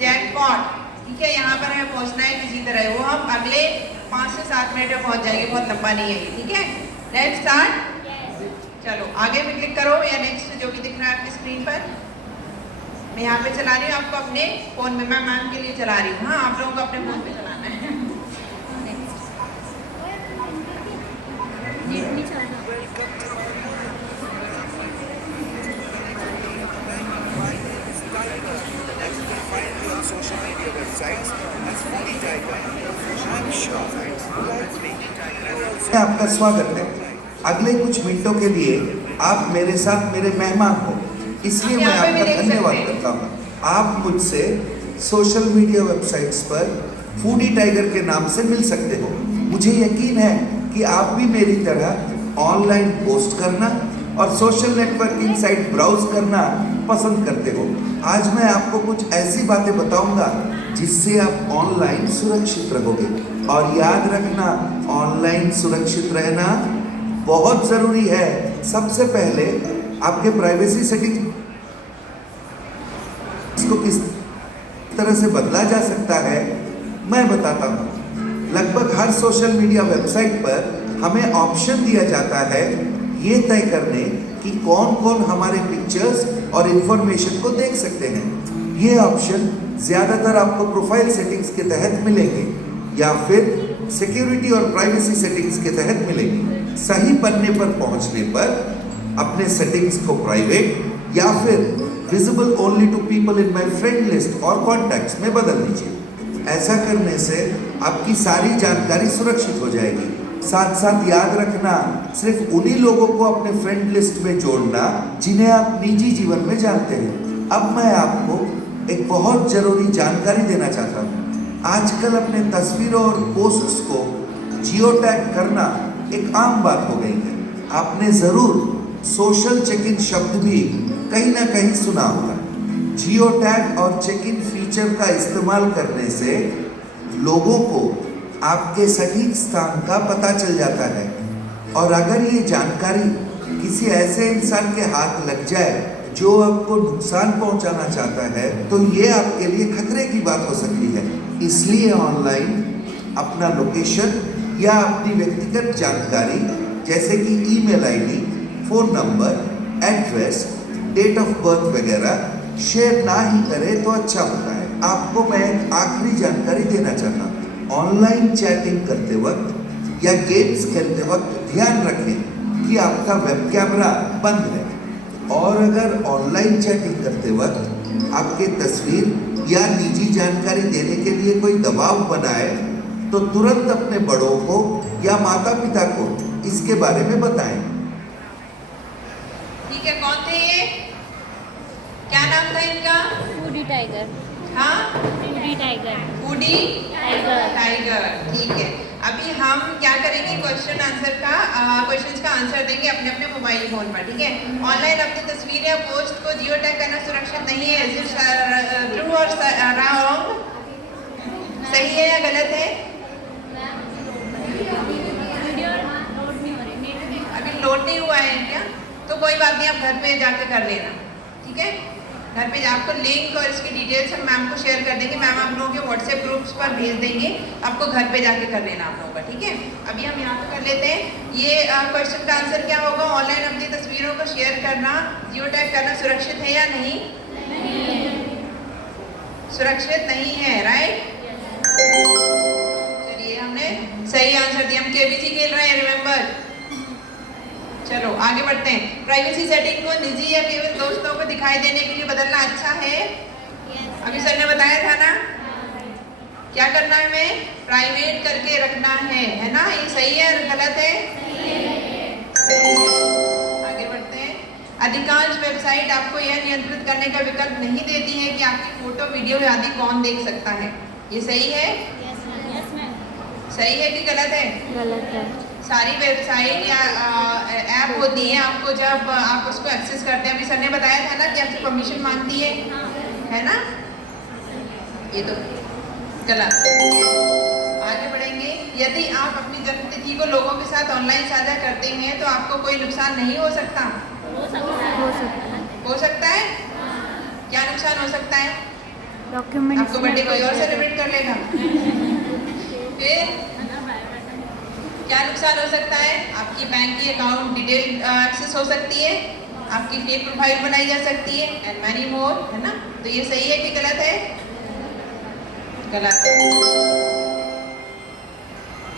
जैकपॉट, ठीक है? यहाँ पर हमें पहुँचना है किसी तरह, वो हम अगले 5 से 7 मिनट में पहुँच जाएंगे, बहुत लंबा नहीं है ये, ठीक है? Let's start. चलो, आगे भी क्लिक करो या नेक्स्ट जो भी दिख रहा है आपकी स्क्रीन पर। मैं यहाँ पे चला रही हूँ, आपको अपने फ़ोन में, मैं मैम के लिए चला रही हूँ। हाँ, आप लोगों को अपने फ़ोन पे चलाना है। social media websites as Foodie Tiger. I'm sure you like me. आपका स्वागत है। अगले कुछ मिनटों के लिए आप मेरे साथ मेरे मेहमान हो, इसलिए मैं आपका धन्यवाद करता हूँ। आप मुझसे सोशल मीडिया वेबसाइट्स पर फूडी टाइगर के नाम से मिल सकते हो। मुझे यकीन है कि आप भी मेरी तरह ऑनलाइन पोस्ट करना और सोशल नेटवर्किंग साइट ब्राउज करना पसंद करते हो। आज मैं आपको कुछ ऐसी बातें बताऊंगा जिससे आप ऑनलाइन सुरक्षित रहोगे। और याद रखना, ऑनलाइन सुरक्षित रहना बहुत ज़रूरी है। सबसे पहले आपके प्राइवेसी सेटिंग्स को किस तरह से बदला जा सकता है मैं बताता हूँ। लगभग हर सोशल मीडिया वेबसाइट पर हमें ऑप्शन दिया जाता है ये तय करने कि कौन कौन हमारे पिक्चर्स और इन्फॉर्मेशन को देख सकते हैं। ये ऑप्शन ज़्यादातर आपको प्रोफाइल सेटिंग्स के तहत मिलेंगे या फिर सिक्योरिटी और प्राइवेसी सेटिंग्स के तहत मिलेंगे। सही पन्ने पर पहुंचने पर अपने सेटिंग्स को प्राइवेट या फिर visible only to people in my friend list और कॉन्टैक्ट्स में बदल दीजिए। ऐसा करने से आपकी सारी जानकारी सुरक्षित हो जाएगी। साथ साथ याद रखना, सिर्फ उन्हीं लोगों को अपने फ्रेंड लिस्ट में जोड़ना जिन्हें आप निजी जीवन में जानते हैं। अब मैं आपको एक बहुत जरूरी जानकारी देना चाहता हूँ। आजकल अपने तस्वीरों और पोस्ट्स को जियो टैग करना एक आम बात हो गई है। आपने ज़रूर सोशल चेक इन शब्द भी कहीं ना कहीं सुना होगा। जियो टैग और चेक इन फीचर का इस्तेमाल करने से लोगों को आपके सटीक स्थान का पता चल जाता है, और अगर ये जानकारी किसी ऐसे इंसान के हाथ लग जाए जो आपको नुकसान पहुंचाना चाहता है तो ये आपके लिए खतरे की बात हो सकती है। इसलिए ऑनलाइन अपना लोकेशन या अपनी व्यक्तिगत जानकारी जैसे कि email ID, phone number, address, date of birth वगैरह शेयर ना ही करें तो अच्छा होता है। आपको मैं एक आखिरी जानकारी देना चाहता हूँ। ऑनलाइन चैटिंग करते वक्त या गेम्स खेलते वक्त ध्यान रखें कि आपका वेब कैमरा बंद है, और अगर ऑनलाइन चैटिंग करते वक्त आपके तस्वीर या निजी जानकारी देने के लिए कोई दबाव बनाए तो तुरंत अपने बड़ों को या माता पिता को इसके बारे में बताएं। ठीक है, कौन थे ये? क्या नाम था इनका? Foodie tiger. हाँ, foodie tiger. Foodie tiger. Tiger, ठीक है। अभी हम क्या करेंगे, क्वेश्चन का आंसर देंगे अपने अपने मोबाइल फोन पर, ठीक है। ऑनलाइन अपनी तस्वीर या पोस्ट को जियो टैग करना सुरक्षित नहीं है। सिर्फ ट्रू और रॉन्ग, सही है या गलत है? अभी लोड नहीं हुआ है क्या? तो कोई बात नहीं, आप घर पे जाके कर लेना, ठीक है। घर पे आपको लिंक और इसकी डिटेल्स हम मैम को शेयर कर देंगे। मैम आप लोगों के व्हाट्सएप ग्रुप्स पर भेज देंगे, आपको घर पे जाके कर लेना आप लोगों का, ठीक है। अभी हम यहाँ पे कर लेते हैं। ये क्वेश्चन का आंसर क्या होगा? ऑनलाइन अपनी तस्वीरों को शेयर करना, जियो टैग करना सुरक्षित है या नहीं? सुरक्षित नहीं है, राइट। चलिए, हमने सही आंसर दिया। हम केबीसी खेल रहे हैं, रिमेम्बर। चलो आगे बढ़ते हैं। प्राइवेसी सेटिंग को निजी या केवल दोस्तों को दिखाई देने के लिए बदलना अच्छा है? अभी सर ने बताया था ना, क्या करना है, हमें प्राइवेट करके रखना है ना। ये सही है और गलत है? आगे बढ़ते हैं। अधिकांश वेबसाइट आपको यह नियंत्रित करने का विकल्प नहीं देती है कि आपकी फोटो, वीडियो आदि कौन देख सकता है। ये सही है? सही है कि गलत है? गलत है। सारी वेबसाइट या ऐप होती है, आपको जब आप उसको एक्सेस करते हैं, अभी सर ने बताया था ना कि आपसे परमिशन मांगती है ना। ये तो गलत। आगे बढ़ेंगे। यदि आप अपनी जन्मतिथि को लोगों के साथ ऑनलाइन साझा करते हैं तो आपको कोई नुकसान नहीं हो सकता? हो सकता है। क्या नुकसान हो सकता है? डॉक्यूमेंट। आपको बर्थडे कोई और सेलिब्रेट कर लेगा। फिर क्या नुकसान हो सकता है? आपकी बैंक की अकाउंट डिटेल एक्सेस हो सकती है, आपकी फेक प्रोफाइल बनाई जा सकती है, एंड मैनी मोर, है ना। तो ये सही है कि गलत है? गलत।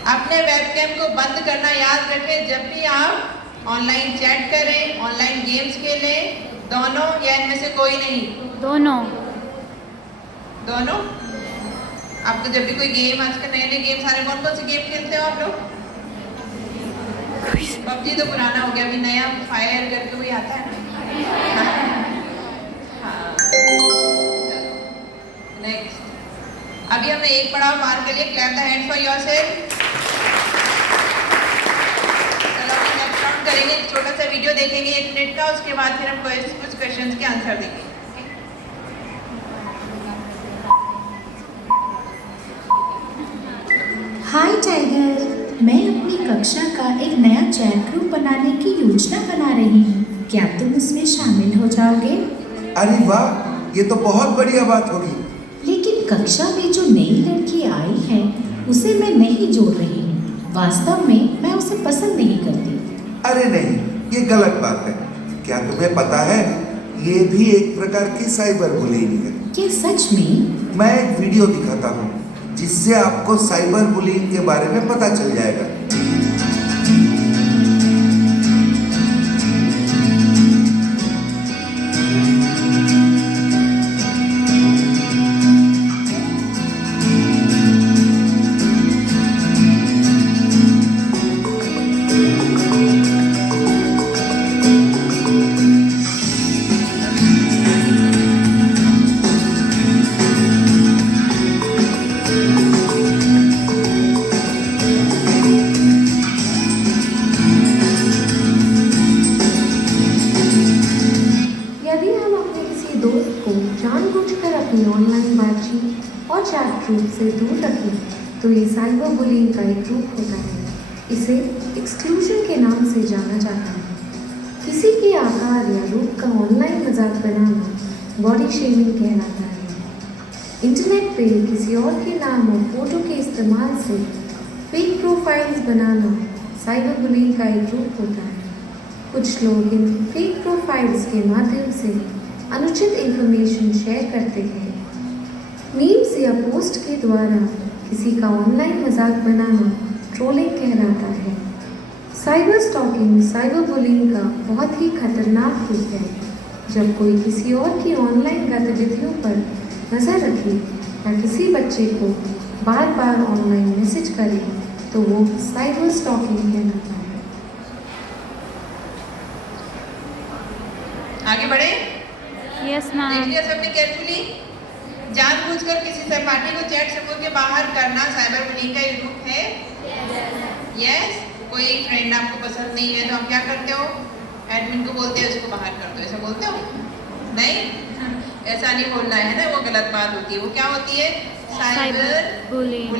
अपने वेबकैम को बंद करना याद रखें जब भी आप ऑनलाइन चैट करें, ऑनलाइन गेम्स खेलें, दोनों या इनमें से कोई नहीं? दोनों। दोनों। आपको जब भी कोई गेम, आजकल नए नए गेम्स आ रहे हैं, कौन कौन से गेम खेलते हो आप लोग? पबजी तो पुराना हो गया, अभी नया फायर करके कोई आता है ना। हाँ, नेक्स्ट। अभी हमने एक पड़ाव पार कर लिया। Clap the hand for yourself. चलो अभी नेक्स्ट राउंड करेंगे, एक छोटा सा वीडियो देखेंगे 1 मिनट का, उसके बाद फिर हम कुछ क्वेश्चंस के आंसर देंगे। हाय टाइगर, मैं अपनी कक्षा का एक नया चैट ग्रुप बनाने की योजना बना रही हूँ। क्या तुम उसमें शामिल हो जाओगे? अरे वाह, ये तो बहुत बढ़िया बात होगी। लेकिन कक्षा में जो नई लड़की आई है उसे मैं नहीं जोड़ रही हूँ। वास्तव में मैं उसे पसंद नहीं करती। अरे नहीं, ये गलत बात है। क्या तुम्हें पता है, ये भी एक प्रकार की साइबर बुलिंग है। क्या सच में? मैं एक वीडियो दिखाता हूँ जिससे आपको साइबर बुलिंग के बारे में पता चल जाएगा। ग्रुप से दूर रखें तो ये साइबर बुलिंग का एक रूप होता है। इसे एक्सक्लूजन के नाम से जाना जाता है। किसी के आकार या रूप का ऑनलाइन मजाक बनाना बॉडी शेमिंग कहलाता है। इंटरनेट पे किसी और के नाम और फोटो के इस्तेमाल से फेक प्रोफाइल्स बनाना साइबर बुलिंग का एक रूप होता है। कुछ लोग इन फेक प्रोफाइल्स के माध्यम से अनुचित इंफॉर्मेशन शेयर करते हैं। मीम्स या पोस्ट के द्वारा किसी का ऑनलाइन मजाक बनाना ट्रोलिंग कहलाता है। साइबर स्टॉकिंग साइबर बुलिंग का बहुत ही खतरनाक रूप है। जब कोई किसी और की ऑनलाइन गतिविधियों पर नज़र रखे या किसी बच्चे को बार बार ऑनलाइन मैसेज करे तो वो साइबर स्टॉकिंग कहलाता है। आगे बढ़े? Yes ma'am. देख लिया सबने केयरफुली? जानबूझकर किसी सहपाठी को चैट समूह के बाहर करना साइबर बुलिंग का एक रूप है। यस। कोई फ्रेंड आपको पसंद नहीं है तो आप क्या करते हो? एडमिन को बोलते हो उसको बाहर कर दो, ऐसा बोलते हो? नहीं, ऐसा नहीं बोलना है ना, वो गलत बात होती है। वो क्या होती है? Cyber bullying.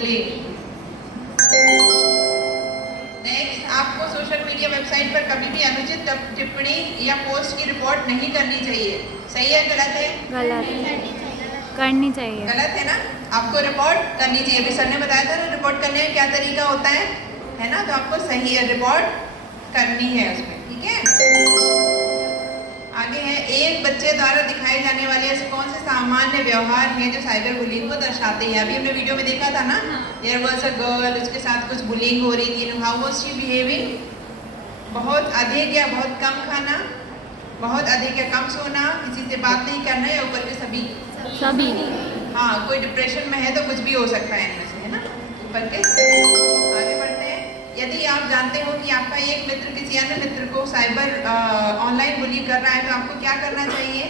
नेक्स्ट, आपको सोशल मीडिया वेबसाइट पर कभी भी अनुचित टिप्पणी या पोस्ट की रिपोर्ट नहीं करनी चाहिए। सही है गलत है? गलत करनी चाहिए। गलत है ना? आपको रिपोर्ट करनी चाहिए। अभी सर ने बताया था ना रिपोर्ट करने में क्या तरीका होता है ना? तो आपको सही है रिपोर्ट करनी है उसमें, ठीक है? आगे है, एक बच्चे द्वारा दिखाए जाने वाले ऐसे कौन से सामान्य व्यवहार हैं जो साइबर बुलिंग को दर्शाते हैं। अभी हमने वीडियो में देखा था ना, देयर वाज अ गर्ल, उसके साथ कुछ बुलिंग हो रही थी। How was she behaving? बहुत अधिक या बहुत कम खाना, बहुत अधिक या कम सोना, किसी से बात नहीं करना, या ऊपर के सभी। हाँ, कोई डिप्रेशन में है तो कुछ भी हो सकता है इनमें से, है ना? ऊपर के। आगे बढ़ते हैं। यदि आप जानते हो कि आपका एक मित्र किसी अन्य मित्र को साइबर ऑनलाइन बुली कर रहा है तो आपको क्या करना चाहिए?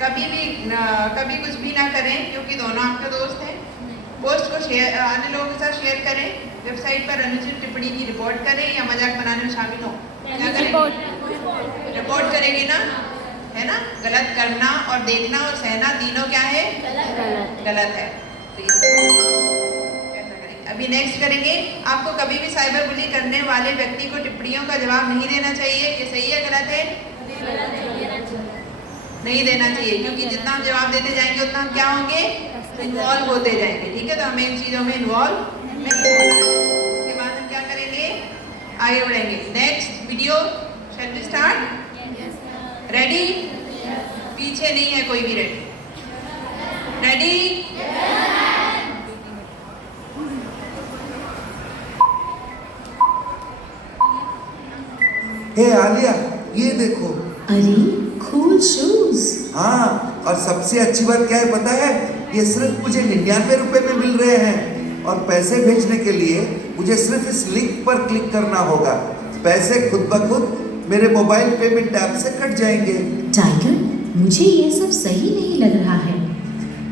कभी कुछ भी ना करें, क्योंकि दोनों आपके दोस्त हैं। पोस्ट को शेयर अन्य लोगों के साथ शेयर करें। वेबसाइट पर अनुचित टिप्पणी की रिपोर्ट करें या मजाक बनाने में शामिल हो। क्या करें? रिपोर्ट करेंगे ना, है ना? गलत करना और देखना और सहना तीनों क्या है? गलत है। तो कैसा करेंगे? अभी नेक्स्ट करेंगे। आपको कभी भी साइबर बुली करने वाले व्यक्ति को टिप्पणियों का जवाब नहीं देना चाहिए। ये सही है गलत है? नहीं देना चाहिए, क्योंकि जितना हम जवाब देते जाएंगे उतना हम क्या होंगे? इन्वॉल्व होते जाएंगे, ठीक है? तो हमें इन चीज़ों में इन्वॉल्व नहीं होना है। उसके बाद हम क्या करेंगे? आगे बढ़ेंगे। Next video, shall we start? Ready? पीछे नहीं है कोई भी। रेडी? हे आलिया, ये देखो। अरे कूल शूज। हाँ, और सबसे अच्छी बात क्या है पता है? ये सिर्फ मुझे 99 रुपए में मिल रहे हैं, और पैसे भेजने के लिए मुझे सिर्फ इस लिंक पर क्लिक करना होगा। पैसे खुद ब खुद मेरे मोबाइल पेमेंट ऐप से कट जाएंगे। टाइगर, मुझे ये सब सही नहीं लग रहा है।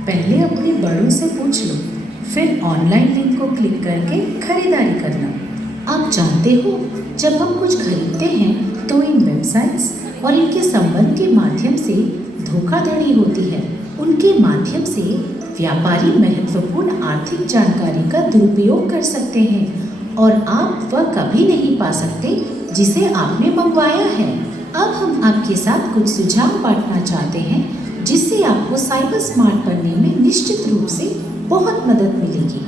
पहले अपने बड़ों से पूछ लो, फिर ऑनलाइन लिंक को क्लिक करके खरीदारी करना। आप जानते हो, जब हम कुछ खरीदते हैं तो इन वेबसाइट्स और इनके संबंध के माध्यम से धोखाधड़ी होती है। उनके माध्यम से व्यापारी महत्वपूर्ण आर्थिक जानकारी का दुरुपयोग कर सकते हैं और आप वह कभी नहीं पा सकते जिसे आपने मंगवाया है। अब हम आपके साथ कुछ सुझाव बांटना चाहते हैं जिससे आपको साइबर स्मार्ट बनने में निश्चित रूप से बहुत मदद मिलेगी।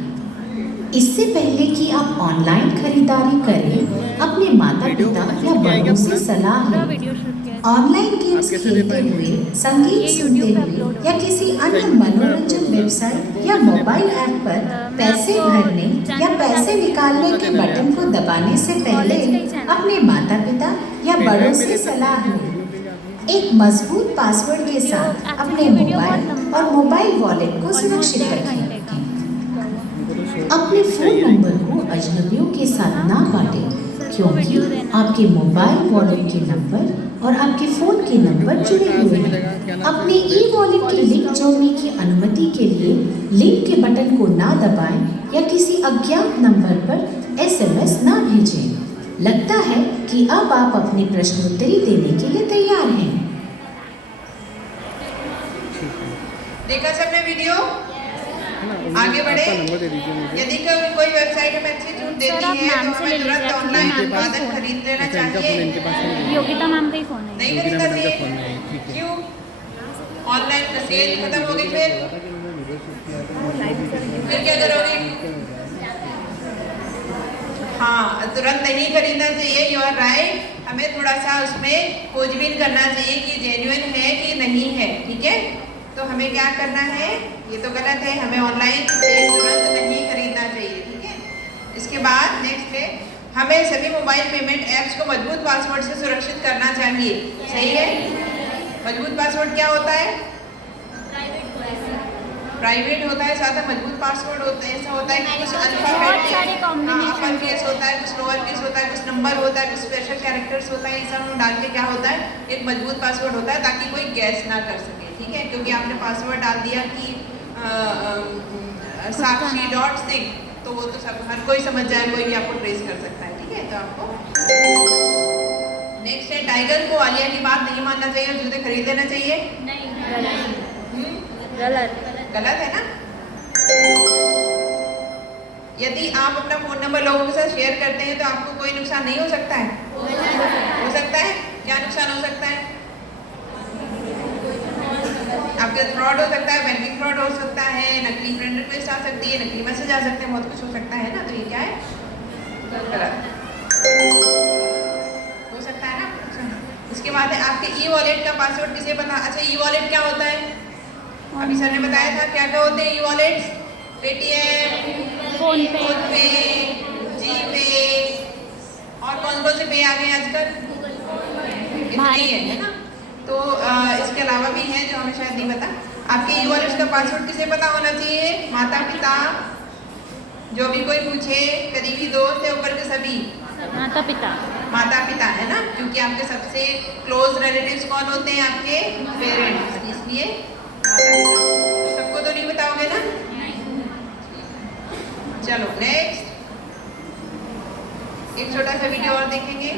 इससे पहले कि आप ऑनलाइन खरीदारी करें, अपने माता पिता या बड़ों से सलाह लें। ऑनलाइन गेम्स खेलते हुए, संगीत सुनते हुए या किसी अन्य मनोरंजन वेबसाइट या मोबाइल ऐप पर पैसे भरने या पैसे निकालने के बटन को दबाने से पहले अपने माता पिता या बड़ों से सलाह लें। एक मजबूत पासवर्ड के साथ अपने मोबाइल और मोबाइल वॉलेट को सुरक्षित रखें। अपने फ़ोन नंबर को अजनबियों के साथ ना बांटें, क्योंकि आपके मोबाइल वॉलेट के नंबर और आपके फ़ोन के नंबर जुड़े हुए हैं। अपने ई-वॉलेट की लिंक जोड़ने की अनुमति के लिए लिंक के बटन को ना दबाएं या किसी अज्ञात नंबर पर SMS ना भेजें। लगता है कि अब आप अपनी प्रश्नोत्तरी देने के लिए तैयार हैं। देखा सबने वीडियो? आगे बढ़े। यदि कोई वेबसाइट हमें अच्छी छूट देती है तो हमें तुरंत ऑनलाइन उत्पादन खरीद लेना चाहिए। योगिता मैम का ही फोन है। नहीं खरीदना चाहिए। क्यों? ऑनलाइन का सेल खत्म हो गई, फिर क्या करोगे? हाँ, तुरंत नहीं खरीदना चाहिए, यू आर राइट। हमें थोड़ा सा उसमें खोजबीन करना चाहिए कि जेन्युइन है कि नहीं है, ठीक है। तो हमें क्या करना है, ये तो गलत है, हमें ऑनलाइन तुरंत नहीं खरीदना चाहिए, ठीक है। इसके बाद नेक्स्ट है, हमें सभी मोबाइल पेमेंट ऐप्स को मजबूत पासवर्ड से सुरक्षित करना चाहिए, सही है। मजबूत पासवर्ड क्या होता है? प्राइवेट होता है, साथ में मजबूत पासवर्ड होता है। ऐसा होता है कि कुछ अल्फाबेट, अपर केस होता है, कुछ लोअर केस होता है, कुछ नंबर होता है, कुछ स्पेशल कैरेक्टर्स होता है। ये सब हम डाल के क्या होता है, एक मजबूत पासवर्ड होता है ताकि कोई गैस ना कर सके, ठीक है। क्योंकि आपने पासवर्ड डाल दिया कि साक्षी.सिंह, तो वो तो सब हर कोई समझ जाए, कोई भी आपको ट्रेस कर सकता है, ठीक है। तो आपको नेक्स्ट है, टाइगर को आलिया की बात नहीं मानना चाहिए और जूते खरीद लेना चाहिए। गलत है ना। यदि आप अपना फोन नंबर लोगों के साथ शेयर करते हैं तो आपको कोई नुकसान नहीं हो सकता है? हो सकता है। क्या नुकसान हो सकता है? आपके फ्रॉड हो सकता है, बैंकिंग फ्रॉड हो सकता है, नकली फ्रेंड रिक्वेस्ट आ सकती है, नकली मैसेज आ सकते हैं, बहुत कुछ हो सकता है ना। तो ये क्या है? गलत हो सकता है ना। इसके बाद है, आपके ई वॉलेट का पासवर्ड किसे पता? अच्छा, ई वॉलेट क्या होता है? अभी सर ने बताया था क्या क्या होते हैं ई वॉलेट्स। पेटीएम, फोन पे, जीपे, और कौन कौन से पे आ गए आजकल? इतने ही है ना। तो इसके अलावा भी हैं जो हमें शायद नहीं पता। आपके ई वॉलेट्स का पासवर्ड किसे पता होना चाहिए? माता पिता, जो भी कोई पूछे, करीबी दोस्त है, ऊपर के सभी माता पिता है ना। क्योंकि आपके सबसे क्लोज रिलेटिव्स कौन होते हैं? आपके पेरेंट्स, इसलिए सबको तो नहीं बताओगे ना। चलो नेक्स्ट, एक छोटा सा वीडियो और देखेंगे।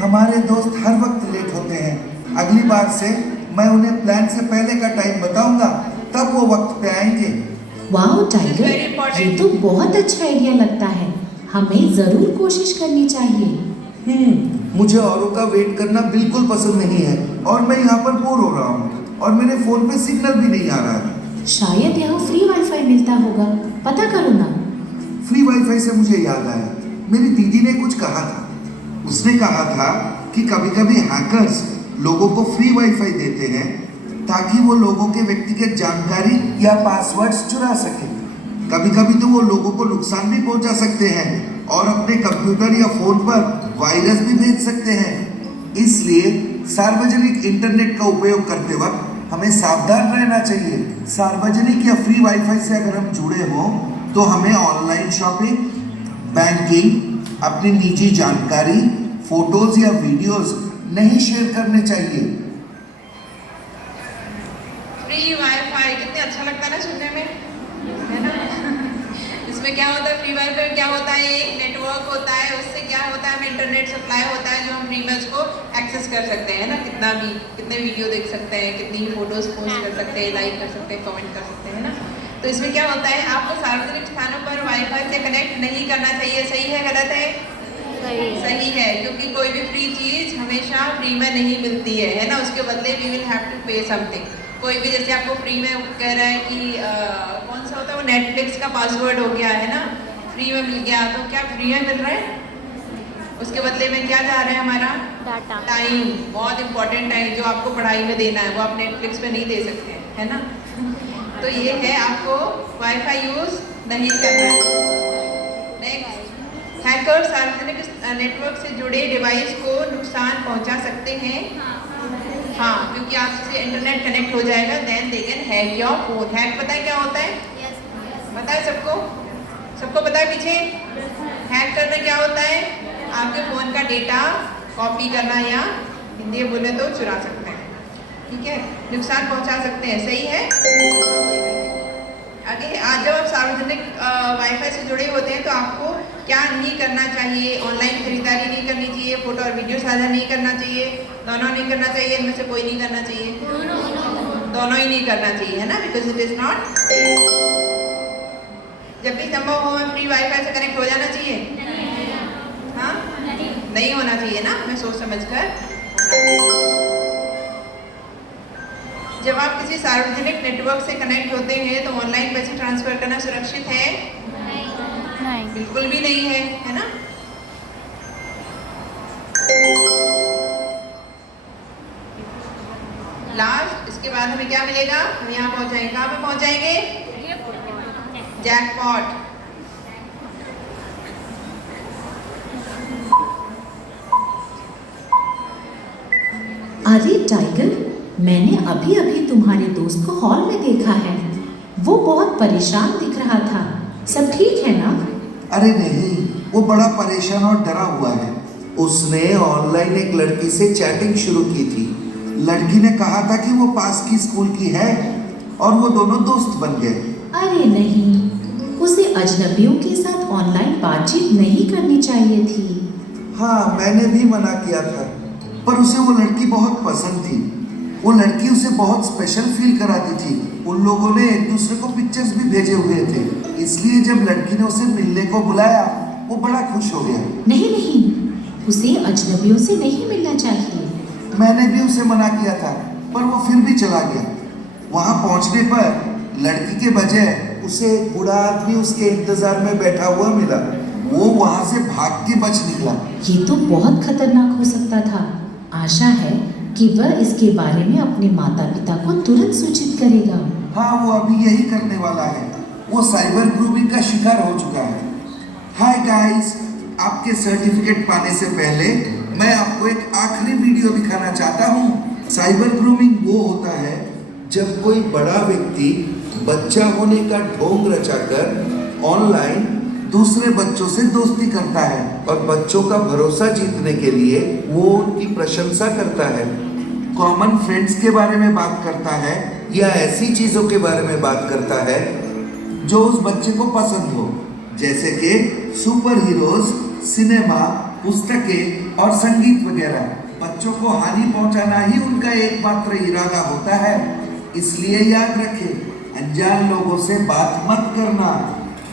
हमारे दोस्त हर वक्त लेट होते हैं। अगली बार से मैं उन्हें प्लान से पहले का टाइम बताऊंगा, तब वो वक्त पे आएंगे। वाह टाइगर, ये तो बहुत अच्छा आइडिया लगता है। हमें जरूर कोशिश करनी चाहिए। मुझे औरों का वेट करना बिल्कुल पसंद नहीं है और मैं यहाँ पर बोर हो रहा हूँ और मेरे फोन पे सिग्नल भी नहीं आ रहा है। शायद यहाँ फ्री वाईफाई मिलता होगा, पता करो ना। फ्री वाईफाई से मुझे याद आया, मेरी दीदी ने कुछ कहा था। उसने कहा था कि कभी कभी हैकर्स लोगों को फ्री वाईफाई देते हैं ताकि वो लोगों के व्यक्तिगत जानकारी या पासवर्ड्स चुरा सके। कभी कभी तो वो लोगों को नुकसान भी पहुंचा सकते हैं और अपने कंप्यूटर या फोन पर वायरस भी भेज सकते हैं। इसलिए सार्वजनिक इंटरनेट का उपयोग करते वक्त हमें सावधान रहना चाहिए। सार्वजनिक या फ्री वाईफाई से अगर हम जुड़े हों तो हमें ऑनलाइन शॉपिंग, बैंकिंग, अपनी निजी जानकारी, फोटोज या वीडियोस नहीं शेयर करने चाहिए। फ्री वाईफाई कितने अच्छा लगता है ना सुनने में, है ना। इसमें क्या होता है, फ्री वाईफाई क्या होता है? एक नेटवर्क होता है, उससे क्या होता है, हमें इंटरनेट सप्लाई होता है जो हम फ्री में उसको एक्सेस कर सकते हैं ना। कितने वीडियो देख सकते हैं, कितनी फोटोज पोस्ट कर सकते हैं, लाइक कर सकते हैं, कमेंट कर सकते हैं ना। तो इसमें क्या होता है, आपको सार्वजनिक स्थानों पर वाईफाई से कनेक्ट नहीं करना चाहिए। सही है गलत है? सही है, क्योंकि कोई भी फ्री चीज हमेशा फ्री में नहीं मिलती है ना। उसके बदले वी विल हैव टू पे समथिंग। कोई भी जैसे आपको फ्री में कह रहा है कि कौन सा होता है वो, नेटफ्लिक्स का पासवर्ड हो गया है ना, फ्री में मिल गया, तो क्या फ्री में मिल रहा है? उसके बदले में क्या जा रहा है हमारा? डाटा, टाइम, बहुत इंपॉर्टेंट टाइम जो आपको पढ़ाई में देना है, वो आप नेटफ्लिक्स पे नहीं दे सकते, है ना। तो ये है, आपको वाईफाई यूज नहीं करना है। नेक्स्ट, हैकर सार्वजनिक नेटवर्क से जुड़े डिवाइस को नुकसान पहुंचा सकते हैं। हाँ, क्योंकि आपसे इंटरनेट कनेक्ट हो जाएगा, then they can hack your phone. Hack पता है क्या होता है? पता है सबको? सबको पता है पीछे? हैक करना क्या होता है? आपके फ़ोन का डेटा कॉपी करना, या हिंदी में बोले तो चुरा सकते हैं, ठीक है, नुकसान पहुंचा सकते हैं। सही है। आगे, आज जब आप सार्वजनिक वाईफाई से जुड़े होते हैं तो आपको क्या नहीं करना चाहिए? ऑनलाइन खरीदारी नहीं करनी चाहिए, फोटो और वीडियो साझा नहीं करना चाहिए, दोनों नहीं करना चाहिए, इनमें से कोई नहीं करना चाहिए? दोनों ही नहीं करना चाहिए, है ना, बिकॉज इट इज नॉट। जब भी संभव हो हमें फ्री वाईफाई से कनेक्ट हो जाना चाहिए। हाँ, नहीं होना चाहिए ना, हमें सोच समझ कर। जब आप किसी सार्वजनिक नेटवर्क से कनेक्ट होते हैं तो ऑनलाइन पैसे ट्रांसफर करना सुरक्षित है? नहीं। बिल्कुल भी नहीं है, है ना? लास्ट, इसके बाद हमें क्या मिलेगा? हम यहाँ पहुँच जाएंगे। कहाँ पे पहुँच जाएंगे? जैकपॉट। अरे टाइगर, मैंने अभी अभी तुम्हारे दोस्त को हॉल में देखा है। वो बहुत परेशान दिख रहा था। सब ठीक है ना? अरे नहीं, वो बड़ा परेशान और डरा हुआ है। उसने ऑनलाइन एक लड़की से चैटिंग शुरू की थी। लड़की ने कहा था कि वो पास की स्कूल की है और वो दोनों दोस्त बन गए। अरे नहीं, उसे अजनबियों के साथ ऑनलाइन बातचीत नहीं करनी चाहिए थी। हाँ, मैंने भी मना किया था, पर उसे वो लड़की बहुत पसंद थी। वो लड़की उसे बहुत स्पेशल फील कराती थी। उन लोगों ने एक दूसरे को पिक्चर्स भी भेजे हुए थे, इसलिए जब लड़की ने उसे मिलने को बुलाया वो बड़ा खुश हो गया। नहीं नहीं, उसे अजनबियों से नहीं मिलना चाहिए। मैंने भी उसे मना किया था, पर वो फिर भी चला गया। वहाँ पहुँचने पर लड़की के बजाय उसे एक बूढ़ा आदमी उसके इंतजार में बैठा हुआ मिला। वो वहाँ से भाग के बच निकला। ये तो बहुत खतरनाक हो सकता था। आशा है कि वह इसके बारे में अपने माता पिता को तुरंत सूचित करेगा। हाँ, वो अभी यही करने वाला है। वो साइबर ग्रूमिंग का शिकार हो चुका है। हाय गाइस, आपके सर्टिफिकेट पाने से पहले मैं आपको एक आखिरी वीडियो दिखाना चाहता हूँ। साइबर ग्रूमिंग वो होता है जब कोई बड़ा व्यक्ति बच्चा होने का ढोंग रचाकर ऑनलाइन दूसरे बच्चों से दोस्ती करता है और बच्चों का भरोसा जीतने के लिए वो उनकी प्रशंसा करता है, कॉमन फ्रेंड्स के बारे में बात करता है या ऐसी चीजों के बारे में बात करता है जो उस बच्चे को पसंद हो, जैसे कि सुपर हीरोज, सिनेमा, पुस्तकें और संगीत वगैरह। बच्चों को हानि पहुंचाना ही उनका एकमात्र इरादा होता है। इसलिए याद रखें, अनजान लोगों से बात मत करना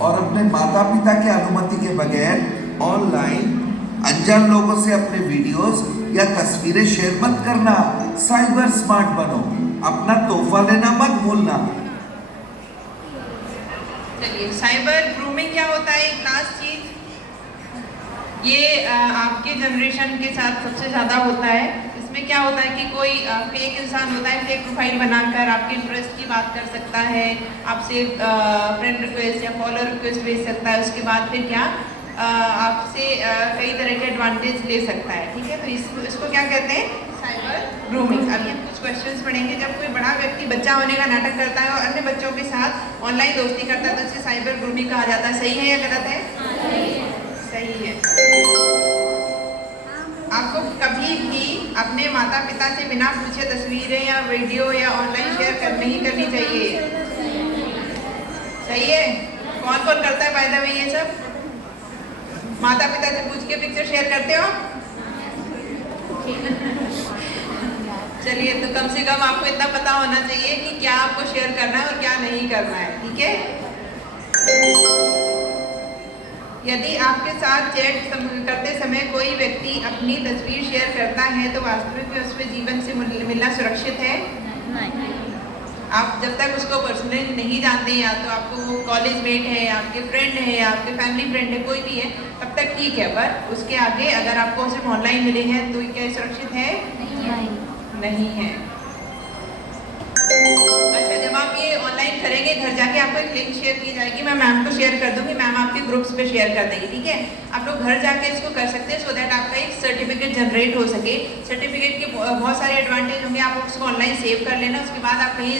और अपने माता पिता की अनुमति के बगैर ऑनलाइन अनजान लोगों से अपने वीडियोस या तस्वीरें शेयर मत करना। साइबर स्मार्ट बनो, अपना तोहफा लेना मत भूलना। चलिए, साइबर ग्रूमिंग क्या होता है? एक लास्ट चीज, ये आपके जनरेशन के साथ सबसे ज़्यादा होता है। इसमें क्या होता है कि कोई फेक इंसान होता है, फेक प्रोफाइल बनाकर आपके इंटरेस्ट की बात कर सकता है, आपसे फ्रेंड रिक्वेस्ट या फॉलो रिक्वेस्ट भेज सकता है। उसके बाद फिर क्या आपसे कई तरह के एडवांटेज ले सकता है। ठीक है, तो इसको क्या कहते हैं? Cyber grooming. अभी हम कुछ क्वेश्चंस पढ़ेंगे। जब कोई बड़ा व्यक्ति बच्चा होने का नाटक करता है और अन्य बच्चों के साथ ऑनलाइन दोस्ती करता है तो इसे साइबर ग्रूमिंग कहा जाता है। सही है या गलत है? सही है। आपको कभी भी अपने माता पिता से बिना पूछे तस्वीरें या वीडियो या ऑनलाइन शेयर नहीं करनी चाहिए। सही है? कौन कौन करता है बाय द वे ये सब? माता पिता से पूछ के पिक्चर शेयर करते हो? चलिए, तो कम से कम आपको इतना पता होना चाहिए कि क्या आपको शेयर करना है और क्या नहीं करना है। ठीक है? यदि आपके साथ चैट करते समय कोई व्यक्ति अपनी तस्वीर शेयर करता है तो वास्तविक में उसके जीवन से मिलना सुरक्षित है? नहीं। आप जब तक उसको पर्सनली नहीं जानते, या तो आपको वो कॉलेज मेट है, आपके फ्रेंड है, आपके फैमिली फ्रेंड है, कोई भी है, तब तक ठीक है। पर उसके आगे अगर आपको सिर्फ ऑनलाइन मिले हैं तो क्या सुरक्षित है? नहीं है। अच्छा, जब आप ये ऑनलाइन करेंगे, घर जाके आपको एक लिंक शेयर की जाएगी, मैं मैम को शेयर कर दूंगी, मैम आपके ग्रुप्स पे शेयर कर देंगी। ठीक है, आप लोग घर जाके इसको कर सकते हैं सो दैट आपका एक सर्टिफिकेट जनरेट हो सके। सर्टिफिकेट के बहुत सारे एडवांटेज होंगे। आप उसको ऑनलाइन सेव कर लेना, उसके बाद आप कहीं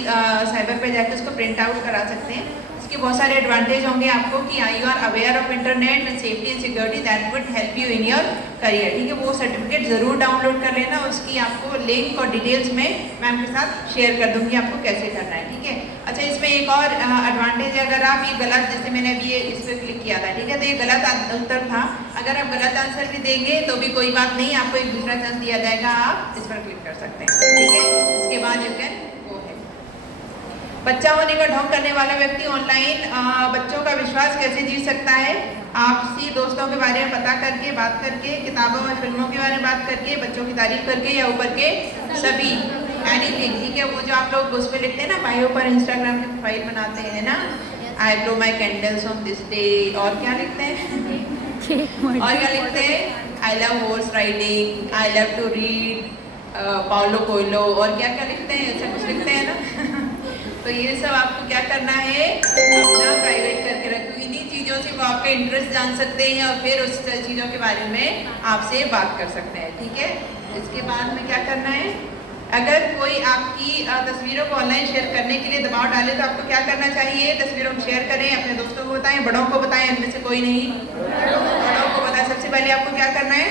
साइबर पे जाकर उसको प्रिंट आउट करा सकते हैं। इसके बहुत सारे एडवांटेज होंगे आपको कि you are aware of internet and safety and security that would help you in your career. ठीक है, वो सर्टिफिकेट ज़रूर डाउनलोड कर लेना। उसकी आपको लिंक और डिटेल्स में मैम के साथ शेयर कर दूंगी आपको कैसे करना है। ठीक है, अच्छा, इसमें एक और एडवांटेज है, अगर आप ये गलत, जैसे मैंने अभी ये इस पर क्लिक किया था, ठीक है, तो ये गलत उत्तर था। अगर आप गलत आंसर भी देंगे तो भी कोई बात नहीं, आपको एक दूसरा चांस दिया जाएगा, आप इस पर क्लिक कर सकते हैं। ठीक है, इसके बाद यू कैन गो है। बच्चा होने का ढोंग करने वाला व्यक्ति ऑनलाइन बच्चों का विश्वास कैसे जीत सकता है? आपसी दोस्तों के बारे में पता करके, बात करके, किताबों और फिल्मों के बारे में बात करके, बच्चों की तारीफ करके, या ऊपर के सभी एनीथिंग, ठीक है। वो जो आप लोग उस पे लिखते हैं ना, बायो पर इंस्टाग्राम की प्रोफाइल बनाते हैं ना, I blow my candles on this day, और क्या लिखते हैं और क्या लिखते हैं, I love horse riding, I love to read Paulo Coelho, और क्या क्या लिखते हैं, ऐसा कुछ लिखते हैं ना तो ये सब आपको क्या करना है, अपना प्राइवेट करके रखो। इन्हीं चीज़ों से वो आपका इंटरेस्ट जान सकते हैं और फिर उस चीज़ों के बारे में आपसे बात कर सकते हैं, ठीक है। इसके बाद में क्या करना है, अगर कोई आपकी तस्वीरों को ऑनलाइन शेयर करने के लिए दबाव डाले तो आपको क्या करना चाहिए, तस्वीरों को शेयर करें, अपने दोस्तों को बताएं, बड़ों को बताएं, इनमें से कोई नहीं, बड़ों को बताएं। सबसे पहले आपको क्या करना है,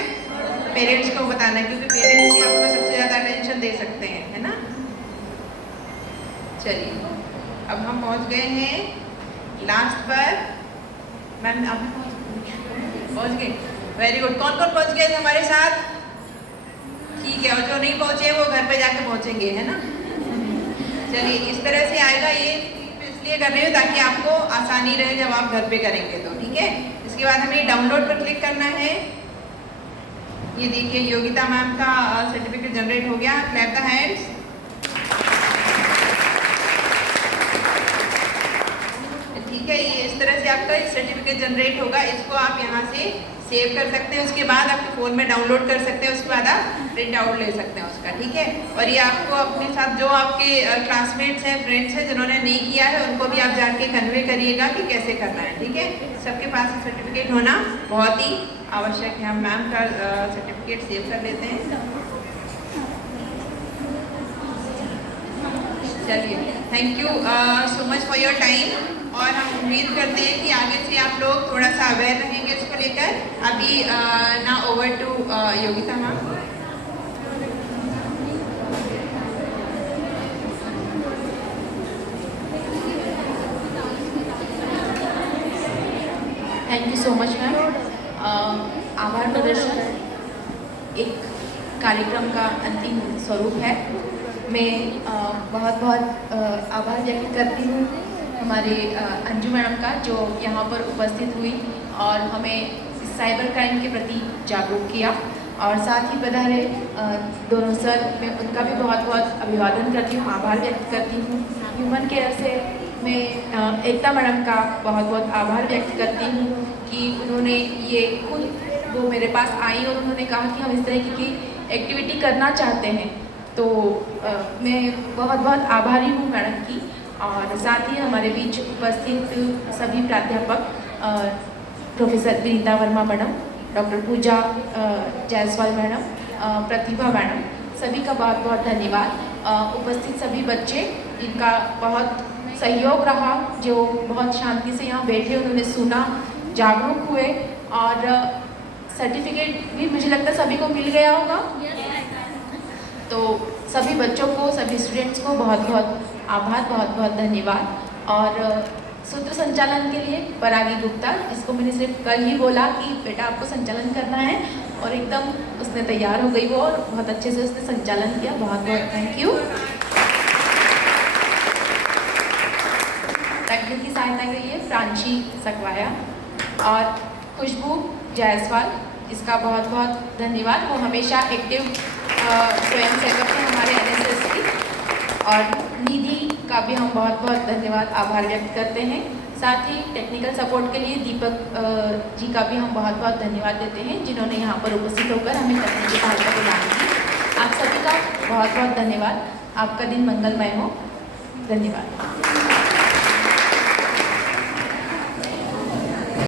पेरेंट्स को बताना है, क्योंकि पेरेंट्स ही आपको सबसे ज़्यादा अटेंशन दे सकते हैं, है ना। चलिए अब हम पहुंच गए हैं लास्ट पर। मैम आप पहुंच गए, वेरी गुड। कौन कौन पहुंच गए हमारे साथ, ठीक है, और जो नहीं पहुंचे वो घर पे जाके पहुंचेंगे, है ना। चलिए इस तरह से आएगा, ये इसलिए कर रही हूँ ताकि आपको आसानी रहे जब आप घर पे करेंगे तो, ठीक है। इसके बाद हमें डाउनलोड पर क्लिक करना है। ये देखिए योगिता मैम का सर्टिफिकेट जनरेट हो गया, क्लैप द हैंड्स। ठीक है, ये इस तरह से आपका सर्टिफिकेट जनरेट होगा। इसको आप यहाँ से सेव कर सकते हैं, उसके बाद आपके फ़ोन में डाउनलोड कर सकते हैं, उसके बाद आप प्रिंट आउट ले सकते हैं उसका, ठीक है। और ये आपको अपने साथ जो आपके क्लासमेट्स हैं, फ्रेंड्स हैं जिन्होंने नहीं किया है, उनको भी आप जाके कन्वे करिएगा कि कैसे करना है, ठीक है। सबके पास सर्टिफिकेट होना बहुत ही आवश्यक है। हम मैम का सर्टिफिकेट सेव कर लेते हैं। चलिए, thank you so much for your time, और हम उम्मीद करते हैं कि आगे से आप लोग थोड़ा सा अवेयर रहेंगे इसको लेकर। अभी ना over to Yogita ma'am. Thank you so much ma'am. आभार प्रदर्शन एक कार्यक्रम का अंतिम स्वरूप है। मैं बहुत बहुत आभार व्यक्त करती हूँ हमारे अंजू मैडम का, जो यहाँ पर उपस्थित हुई और हमें साइबर क्राइम के प्रति जागरूक किया, और साथ ही पधारे दोनों सर, मैं उनका भी बहुत बहुत अभिवादन करती हूँ, आभार व्यक्त करती हूँ। ह्यूमन केयर से मैं एकता मैडम का बहुत बहुत आभार व्यक्त करती हूँ कि उन्होंने ये खुद वो मेरे पास आई और उन्होंने कहा कि हम इस तरह की एक्टिविटी करना चाहते हैं, तो मैं बहुत बहुत आभारी हूँ मैडम की। और साथ ही हमारे बीच उपस्थित सभी प्राध्यापक, professor Vinita Verma madam, doctor Pooja Jaiswal madam, Pratibha madam, सभी का बहुत बहुत धन्यवाद। उपस्थित सभी बच्चे, इनका बहुत सहयोग रहा, जो बहुत शांति से यहाँ बैठे, उन्होंने सुना, जागरूक हुए, और सर्टिफिकेट भी मुझे लगता है सभी को मिल गया होगा। तो सभी बच्चों को, सभी स्टूडेंट्स को बहुत बहुत आभार, बहुत बहुत धन्यवाद। और सूत्र संचालन के लिए परागी गुप्ता, जिसको मैंने सिर्फ कल ही बोला कि बेटा आपको संचालन करना है, और एकदम उसने तैयार हो गई वो, और बहुत अच्छे से उसने संचालन किया। बहुत बहुत थैंक यू। तकनीकी सहायता के लिए प्रांशी सकवाया और खुशबू जायसवाल, इसका बहुत बहुत धन्यवाद। वो हमेशा एक्टिव स्वयं सेवक हैं हमारे NSS की। और निधि का भी हम बहुत बहुत धन्यवाद, आभार व्यक्त करते हैं। साथ ही टेक्निकल सपोर्ट के लिए दीपक जी का भी हम बहुत बहुत धन्यवाद देते हैं, जिन्होंने यहाँ पर उपस्थित होकर हमें तकनीकी सहायता प्रदान की। आप सभी का बहुत बहुत धन्यवाद। आपका दिन मंगलमय हो। धन्यवाद।